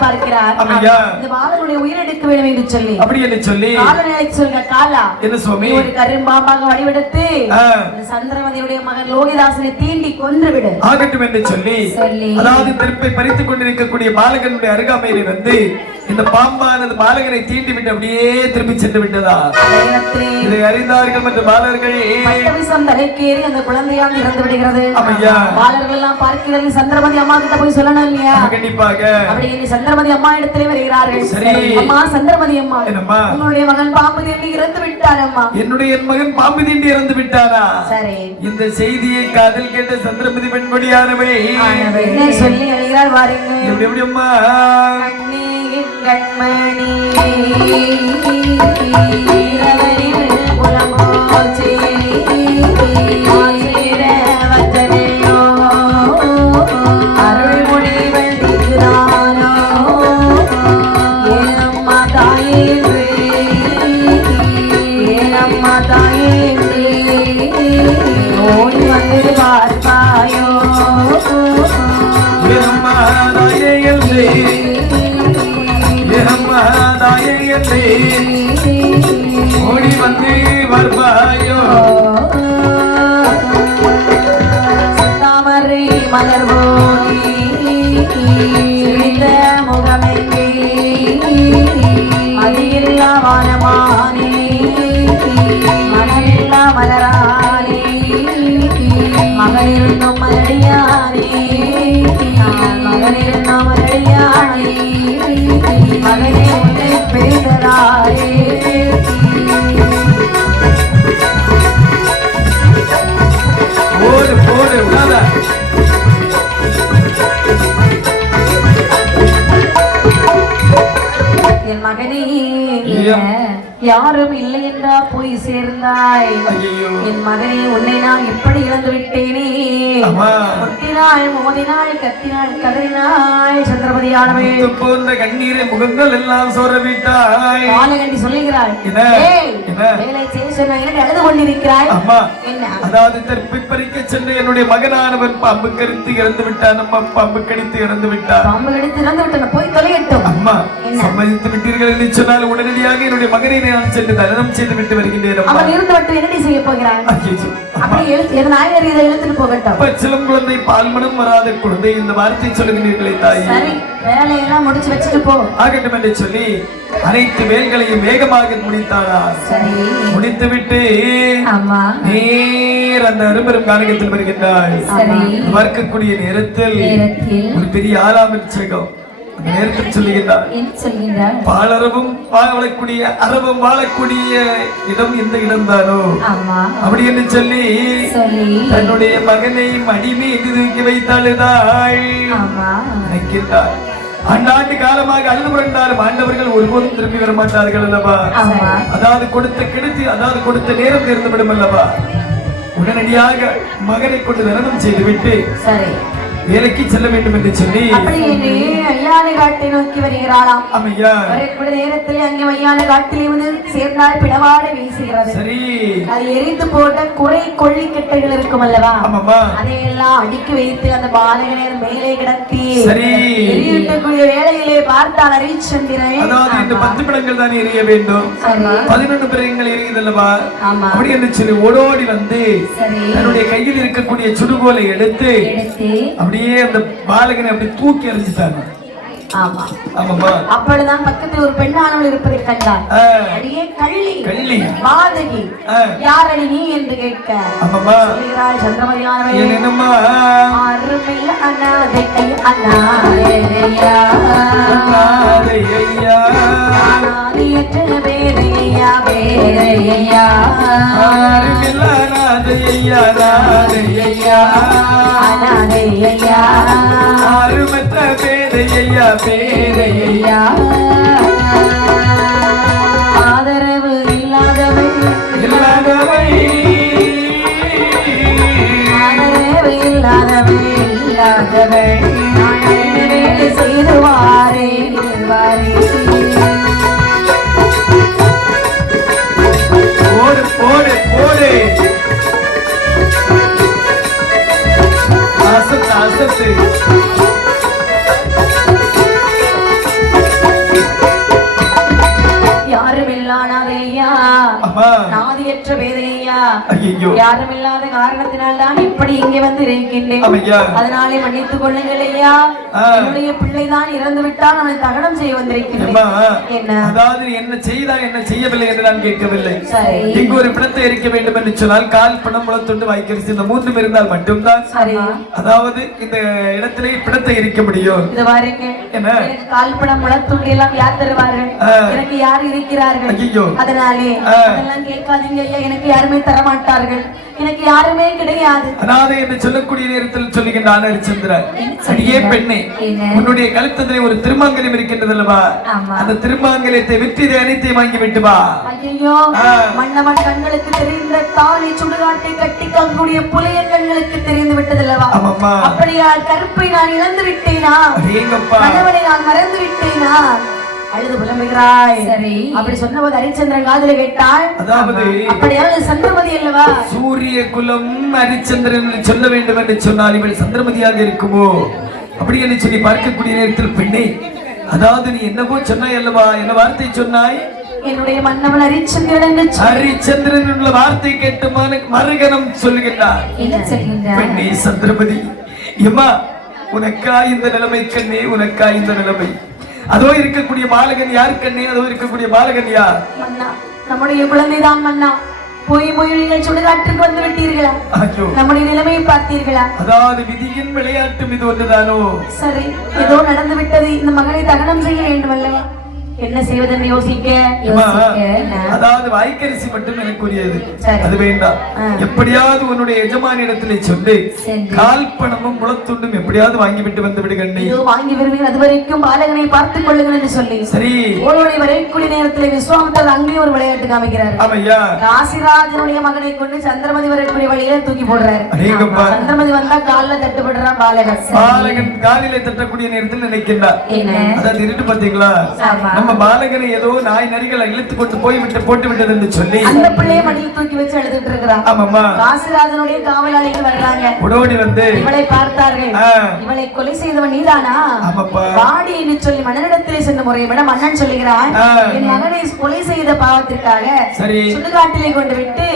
பார்க்கிறார் இந்த பாலனுடைய உயிரெடுக்க வேண்டும் என்று சொல்லி அப்படி என்று சொல்லி சொல்லுங்க காலா என்ன சுவாமி ஒரு கரும்பாம்பாக வடிவெடுத்து சந்திரமதியுடைய மகன் லோகிதாசனை தீண்டி கொன்று விடு ஆகட்டும் என்று சொல்லி அதாவது தெற்பை பறித்துக் கொண்டிருக்கக்கூடிய பாலகனுடைய அருகாமையிலே வந்து இந்த பாம்பானது பாலகனை தீண்டி விட்டு அப்படியே திரும்பி சென்று விட்டதா இதை அறிந்தார்கள் மற்ற பாலர்களே தலைக்கேறி அந்த குழந்தையால் இறந்து விடுகிறது பாலர்கள் எல்லாம் பார்க்கிறது சந்திரமதி அம்மா கிட்ட போய் சொல்லணும் இல்லையா கண்டிப்பாக அப்படி சந்திரமதி அம்மா இடத்திலே வருகிறார்கள் அம்மா சந்திரமதி அம்மா உங்களுடைய மகன் பாம்பு தீண்டி இறந்து விட்டார் அம்மா என்னுடைய மகன் பாம்பு தீண்டி இறந்து விட்டாரா சரி இந்த செய்தியை காதல் கேட்ட சந்திரமதி பெண்மணியானவை சொல்லி அழுகிறார் வாருங்க எப்படி அம்மா கண்மணி புலமோச்சே வச்சனையோ அருள் முடிவள் தீரானோ ஏனம்மா தாயே ஓடி வந்து பார்ப்பாயோ ஓடி வந்து வருவாயோ தாமரை மலர் முகமெங்கே அதில்லா வானமானே மணலில்லா மலரானே மகளிருந்தும் மலடியானே மகளிருந்தும் மலடியானே மகனே உன்னை பெரிதராரே போடு போடு விடாத என் மகனே யாரும் இல்லை என்றா போய் சேர்ந்தாய் என் மகனே உன்னை நான் எப்படி இழந்து விட்டேனே முட்டினாய் மோதினாய் கத்தினாய் கதறினாய் சந்திரபதியானவே போன்ற கண்ணீரை முகங்கள் எல்லாம் சோர விட்டாய் பாலகண்டி சொல்லுகிறாள் வேலை செய்ய சொன்ன அழுது கொண்டிருக்கிறாய் என்ன அதாவது தெற்பை பறிக்க சென்று என்னுடைய மகனானவன் பாம்பு கடித்து இறந்து விட்டான் அம்மா பாம்பு கடித்து இறந்து விட்டான் பாம்பு கடித்து இறந்து விட்டான் போய் தொலையட்டும் அம்மா சம்மதித்து விட்டீர்கள் என்று சொன்னால் உடனடியாக என்னுடைய மகனை நான் சென்று தரிசனம் செய்து விட்டு வருகின்றேன் அவன் இருந்து விட்டு என்னடி செய்ய போகிறான் அப்படி எழுத்துட்டு போகட்டும் பச்சிலம் குழந்தை பால்மனம் வராத குழந்தை இந்த வார்த்தை சொல்லுகிறீர்களே தாய் சரி வேலையெல்லாம் முடிச்சு வச்சுட்டு போ ஆகட்டும் என்று சொல்லி அனைத்து வேல்களையும் வேகமாக முடித்தாரா சரி முடித்து விட்டு நேர் அந்த அரும்பெரும் காரகத்தில் வருகின்றாள் பார்க்கக்கூடிய நேரத்தில் ஒரு பெரிய ஆறாமிச்சகம் நேரத்தில் சொல்லுகின்றார் பாலரவும் வாழக்கூடிய அரபம் வாழக்கூடிய இடம் இந்த இடம் தானோ அப்படி என்று சொல்லி தன்னுடைய மகனை மடி மீது தூக்கி வைத்தாளுதாள் நினைக்கின்றார். ஆண்டாண்டு காலமாக அழுது புரண்டாலும் ஆண்டவர்கள் ஒருபோதும் திரும்பி வர மாட்டார்கள் அல்லவா? அதாவது கொடுத்த நேரம் தீர்ந்துவிடும் அல்லவா? உடனடியாக மகனை கொண்டு தரணம் செய்துவிட்டு வேலைக்கு செல்ல வேண்டும் என்று சொல்லி அப்படியே வையாளை காட்டை நோக்கி வருகிறாளாம். ஆமையா வரக்கூடிய நேரத்தில் அங்கே வையாளை காட்டிலே வந்து சேர்ந்தால் பிளவாட வீசுகிறது. சரி அது எரிந்து போட்ட குறை கொள்ளிக்கட்டைகள் இருக்கும் அல்லவா, ஆமாமா அதையெல்லாம் அடுக்கி வைத்து அந்த பாலகனை மேலே கிடத்தி சரி எரியக்கூடிய வேளையிலே பார்த்தால் ஹரிச்சந்திரன். அதாவது இந்த 10 பிணங்கள் தான் எரிய வேண்டும், 11 பிணங்கள் எரியுதல்லவா. அப்படி என்று சொல்லி ஓடோடி வந்து தன்னுடைய கையில் இருக்கக்கூடிய சுடுகோலை எடுத்து அப்படியே அந்த பாலகனை அப்படி தூக்கி எறிஞ்சிட்டாங்க. ஆமா ஆமாமா அப்பொழுதுதான் பக்கத்தில் ஒரு பெண்ணானவள் இருப்பதை கண்டார். அடியே கள்ளி கள்ளி மாதகி யாரடி நீ என்று கேட்க ஆமாமா சொல்கிறாள் சந்திரமதியானவளே, என்னம்மா அருமில்ல அநாதை அநாதையா அநாதையா அநாதையற்ற பேரையா பேரையா அருமில்ல அநாதையா அநாதையா அநாதையா அருமற்ற பேரையா பேரையா ஆதரவு இல்லாதவள் இல்லாதவை ஆதரவு இல்லாதவள் இல்லாதவள் செய்து வாரே வாரே. போடு போடு போடு அசத்து அசத்து யாருமில்லாதவையா நாதியற்ற வேதையா ஐயோ யாருமில்லாத காரணத்தினால் தான் இப்படி இங்கே வந்து இருக்கின்றேன். அதனாலே மன்னித்துக் கொள்ளுங்கள் ஐயா, என்னுடைய பிள்ளைதான் இறந்து விட்டால் அவனை தகனம் செய்ய வந்திருக்கிறேன். என்ன அதாவது என்ன செய்தா என்ன செய்யவில்லை என்று நான் கேட்கவில்லை. இங்கு ஒரு பிணத்தை எரிக்க வேண்டும் என்று சொன்னால் கால் பணம் முளத்துண்டு வாய்க்கரிசி இந்த 3 இருந்தால் மட்டும்தான் அதாவது இந்த இடத்திலே பிணத்தை எரிக்க முடியும். இது பாருங்க, எனக்கு கால் பணம் முளத்துண்டு எல்லாம் யார் தருவார்கள், எனக்கு யார் இருக்கிறார்கள். அதனாலே அதெல்லாம் கேட்காதீங்க ஐயா, எனக்கு யாருமே தர மாட்டார்கள், எனக்கு யாருமே கிடையாது. அனாதை என்று சொல்லக்கூடிய நேரத்தில் சொல்லுகின்றான் ஹரிச்சந்திரன், அடியே பெண்ணே, உன்னுடைய கழுத்ததிலே ஒரு திருமாங்கலம் இருக்கின்றது அல்லவா, அந்த திருமாங்கலத்தை விற்று அனைத்தையும் வாங்கி விட்டு வா. ஐயோ மன்னவன் கண்களுக்கு தெரிந்த தாலி சுடுகாட்டை கட்டி காக்கக்கூடிய புலைய கண்களுக்கு தெரிந்து விட்டதல்லவா, அப்படியா கருப்பை நான் இழந்து விட்டேனா, கணவனை நான் மறந்து விட்டேனா, அழுது புலம்புகிறாய். சரி அப்படி சொன்னபோது ஹரிச்சந்திரன் காதுல கேட்டாள், அதாவது அப்படியாவது சந்திரமதி அல்லவா, சூரிய குலம் ஹரிச்சந்திரன் சொல்ல வேண்டும் என்று சொன்னால் இவள் சந்திரமதியாக இருக்குமோ அப்படி என்று சொல்லி பார்க்கக்கூடிய நேரத்தில் பெண்ணே, அதாவது நீ என்னவோ சொன்னாய் அல்லவா, என்ன வார்த்தை சொன்னாய், என்னுடைய மன்னவன் ஹரிச்சந்திரன் ஹரிச்சந்திரன் உள்ள வார்த்தை கேட்டு மறுகணம் சொல்லுகின்றார். பெண்ணே சந்திரமதி, எம்மா உனக்கா இந்த நிலைமை கண்ணே, உனக்கா இந்த நிலைமை, அதோ இருக்கக்கூடிய பாலகன் யார் கண்ணே, அதோ இருக்கக்கூடிய பாலகன் யார், மன்னா நம்முடைய குழந்தைதான் மன்னா, போய் நீங்கள் சுடுகாட்டுக்கு வந்து விட்டீர்களா, நம்முடைய நிலைமையை பார்த்தீர்களா, அதாவது விதியின் விளையாட்டும் இது ஒன்றுதானோ, சரி ஏதோ நடந்து விட்டது, இந்த மகனை தகனம் செய்ய வேண்டும் அல்லவா, என்ன செய்வதென்று யோசிக்க அதாவது வாய்க்கரிசி மட்டும் எனக்கு உரியது, அது வேண்டாம், எப்படியாவது உன்னுடைய எஜமான இடத்திலே சொல்லி கால் பணமும் முளத்துண்டும் எப்படியாவது வாங்கிவிட்டு வந்து விடுகண்ணே, வாங்கி வருவீங்க, அது வரைக்கும் பாலகனை பார்த்துக் கொள்ளுங்கள் என்று சொல்லி சரி ஓடுவதை வரைக்கூடிய நேரத்தில் விஸ்வாமித்தர் அங்கேயும் ஒரு விளையாட்டு காமிக்கிறார். ராசிராஜனுடைய மகனை கொண்டு சந்திரமதி வரக்கூடிய வழியில தூக்கி போடுறாரு. சந்திரமதி வந்தா காலில் தட்டுப்படுறான் பாலகன், பாலகன் காலிலே தட்டக்கூடிய நேரத்தில் நினைக்கின்றார், அதாவது இருட்டு பார்த்தீங்களா, நம்ம பாலகனை ஏதோ நாய் நரிகளை இழுத்து கொண்டு போய் விட்டு போட்டு விட்டது என்று சொல்லி அந்த பிள்ளையை மடியில் தூக்கி வச்சு எழுதிட்டு இருக்கிறான். ஆமாமா ராசிராஜனுடைய காவலாளிகள் வர்றாங்க, ஓடோடி வந்து இவளை பார்த்தார்கள், இவளை கொலை செய்தவன் நீதானா, வாடி என்று சொல்லி மன்னனிடத்திலே சென்ற முறையிட மன்னன் சொல்லுகிறான், என் மகனை கொலை செய்த பாவத்திற்காக சுடுகாட்டிலே கொண்டு விட்டு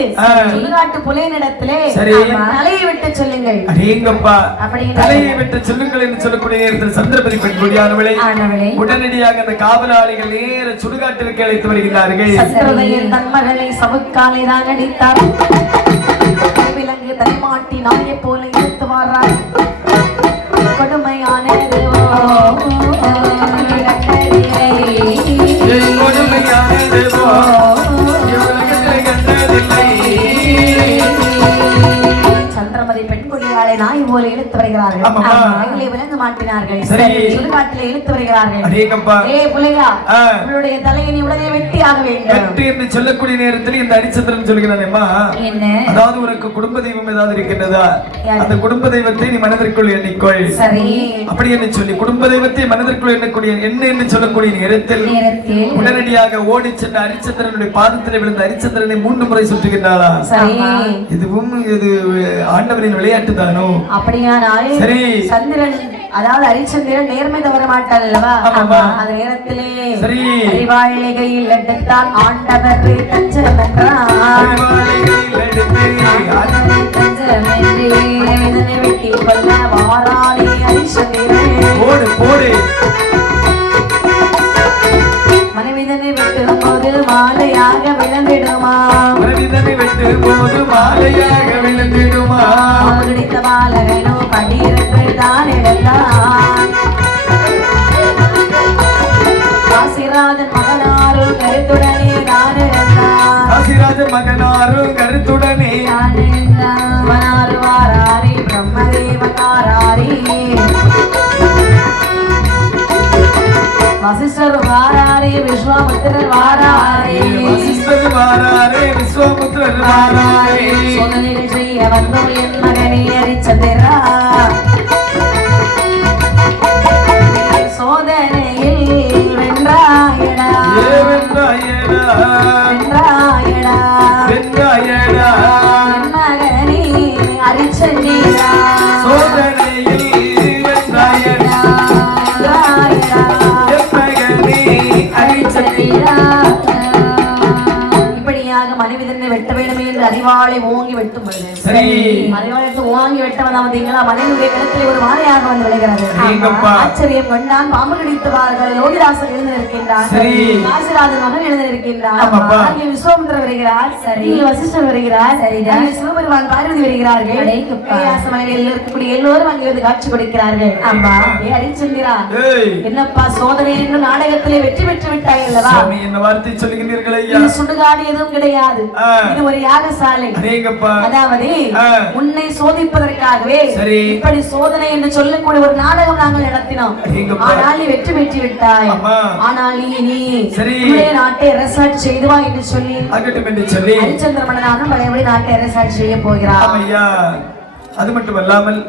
சுடுகாட்டு புலையனிடத்திலே தலையை விட்டு சொல்லுங்கள், தலையை விட்டு சொல்லுங்கள் என்று சொல்லக்கூடிய நேரத்தில் சந்திரபதி பெண் கொடியானவளை உடனடியாக அந்த காவலாளிகள் நேர சுடுகாட்டிற்கு அழைத்து வருகிறார்கள். சந்திரதையின் தன்மகளை சவுக்காலை தான் அடித்தார், விலங்கு தலைமாட்டி நாயை போல இழுத்து மாறார், கொடுமையானது சந்திரமதி பெண் கொடியாளை நாய் போல இழுத்து வருகிறார்கள். விலங்கு மாட்டினார்கள் சரி. சுடுகாட்டிலே இழுத்து வருகிறார்கள் அடேங்கப்பா. புலையா ஆ. உங்களுடைய தலையை நீ உடனே வெட்டியாக வேண்டும் வெற்றி என்று சொல்லக்கூடிய நேரத்தில் இந்த ஹரிச்சந்திரன் சொல்கிறானேம்மா, என்ன அதாவது உனக்கு குடும்ப தெய்வம் ஏதாவது இருக்கின்றதா? அந்த குடும்ப தெய்வத்தை நீ மனதிற்குள் எண்ணிக்கொள். சரி. அப்படி என்று சொல்லி குடும்ப தெய்வத்தை மனதிற்குள் எண்ணக்கூடிய என்ன என்று சொல்லக்கூடிய நேரத்தில் உடனடியாக ஓடி சென்ற ஹரிச்சந்திரனுடைய பாதத்தில் விழுந்த ஹரிச்சந்திரனை 3 முறை சுற்றுகின்றாளா? சரி. இது ஆண்டவரின் விளையாட்டு தானோ? அப்படியானால் சரி. சந்திரன் அதாவது ஹரிச்சந்திரன் நேர்மை தவற மாட்டாள் அல்லவா? அந்த நேரத்திலே சரி. அறிவாளிகையில் எடுத்தான் ஆண்டவர் தஞ்சம் என்றான். மனிதனை வெட்டி கொல்ல வாராளே ஹரிச்சந்திரன். போடு போடு. மனிதனை வெட்டும் போது மாலையாக விளங்கிடுமா? மனிதனை வெட்டும் போது மாலையாக விளங்கிடுமா? கிடைத்த பாலகனோ படியிருந்து தான் எடுத்தான். காசிராஜன் மகனாரும் கருத்துடனே தான் இருந்தான். காசிராஜன் மகனாரும் கருத்துடனே தான் இருந்தான். மனாரு வாராரி பிரம்மதேவகாராரி வசிஷ்டர் வாராரே விஸ்வாமித்திரர் வாராரே வசிஷ்டர் வாராரே விஸ்வாமித்திரர் வாராரே சோதனைகள் செய்ய வந்தோம் என் மகனே ஹரிச்சந்திரா. சோதனையில் வென்றாயடா வென்றாயடா வென்றாயடா வென்றாயடா என் மகனே ஹரிச்சந்திரா. சோதனையில் வென்றாயடா வென்றாயடா இப்படியாக மனிதனை வெட்ட வேண்டுமே என்று அறிவாளை ஓங்கி வெட்டும் பொழுது சரி. அறிவாளத்தை ஓங்கி வெட்டவன் அவந்தீங்களா மனிதனுடைய கிடத்திலே ஒரு மாலையாக வந்து விளைகிறது. அடேங்கப்பா. ஆச்சரியம் கொண்டான். பாம்பு கடித்தவார்கள் லோகிதாசர் எழுந்து நிற்கின்றார். சரி. காசிராஜன் மகன் எழுந்து நிற்கின்றார். ஆமாப்பா. அங்கே விஸ்வாமித்திரர் வருகிறார். சரி. வசிஷ்டர் வருகிறார். அங்கே சிவபெருமான் பார்வதி வருகிறார்கள். கைலாசமலையில் இருக்கக்கூடிய எல்லோரும் அங்கே வந்து காட்சி கொடுக்கிறார்கள். ஆமா. ஹரிச்சந்திரா, ஏய், என்னப்பா சோதனை என்று நாடகத்திலே வெற்றி பெற்று விட்டாய் அல்லவா? சுவாமி என்ன வார்த்தை சொல்லுகிறீர்கள் ஐயா? இது சுடுகாடு எதுவும் கிடையாது. இது ஒரு யாகசாலை. அடேங்கப்பா. அதாவது உன்னை சோதிப்பதற்காகவே சரி. இப்படி சோதனை என்று சொல்லக்கூடிய ஒரு நாடகம் நாங்கள் நடத்தினோம். அடேங்கப்பா. ஆனால் நீ வெற்றி பெற்று விட்டாய். ஆமா. ஆனால் நீ சரி. உன்னுடைய நாட்டை அரசாட்சி செய்து வா என்று சொல்லி ஆகட்டும் என்று சொல்லி ஹரிச்சந்திர மன்னனாக பழையபடி நாட்டை அரசாட்சி செய்ய போகிறார். ஆமையா. அது மட்டுமல்லாமல்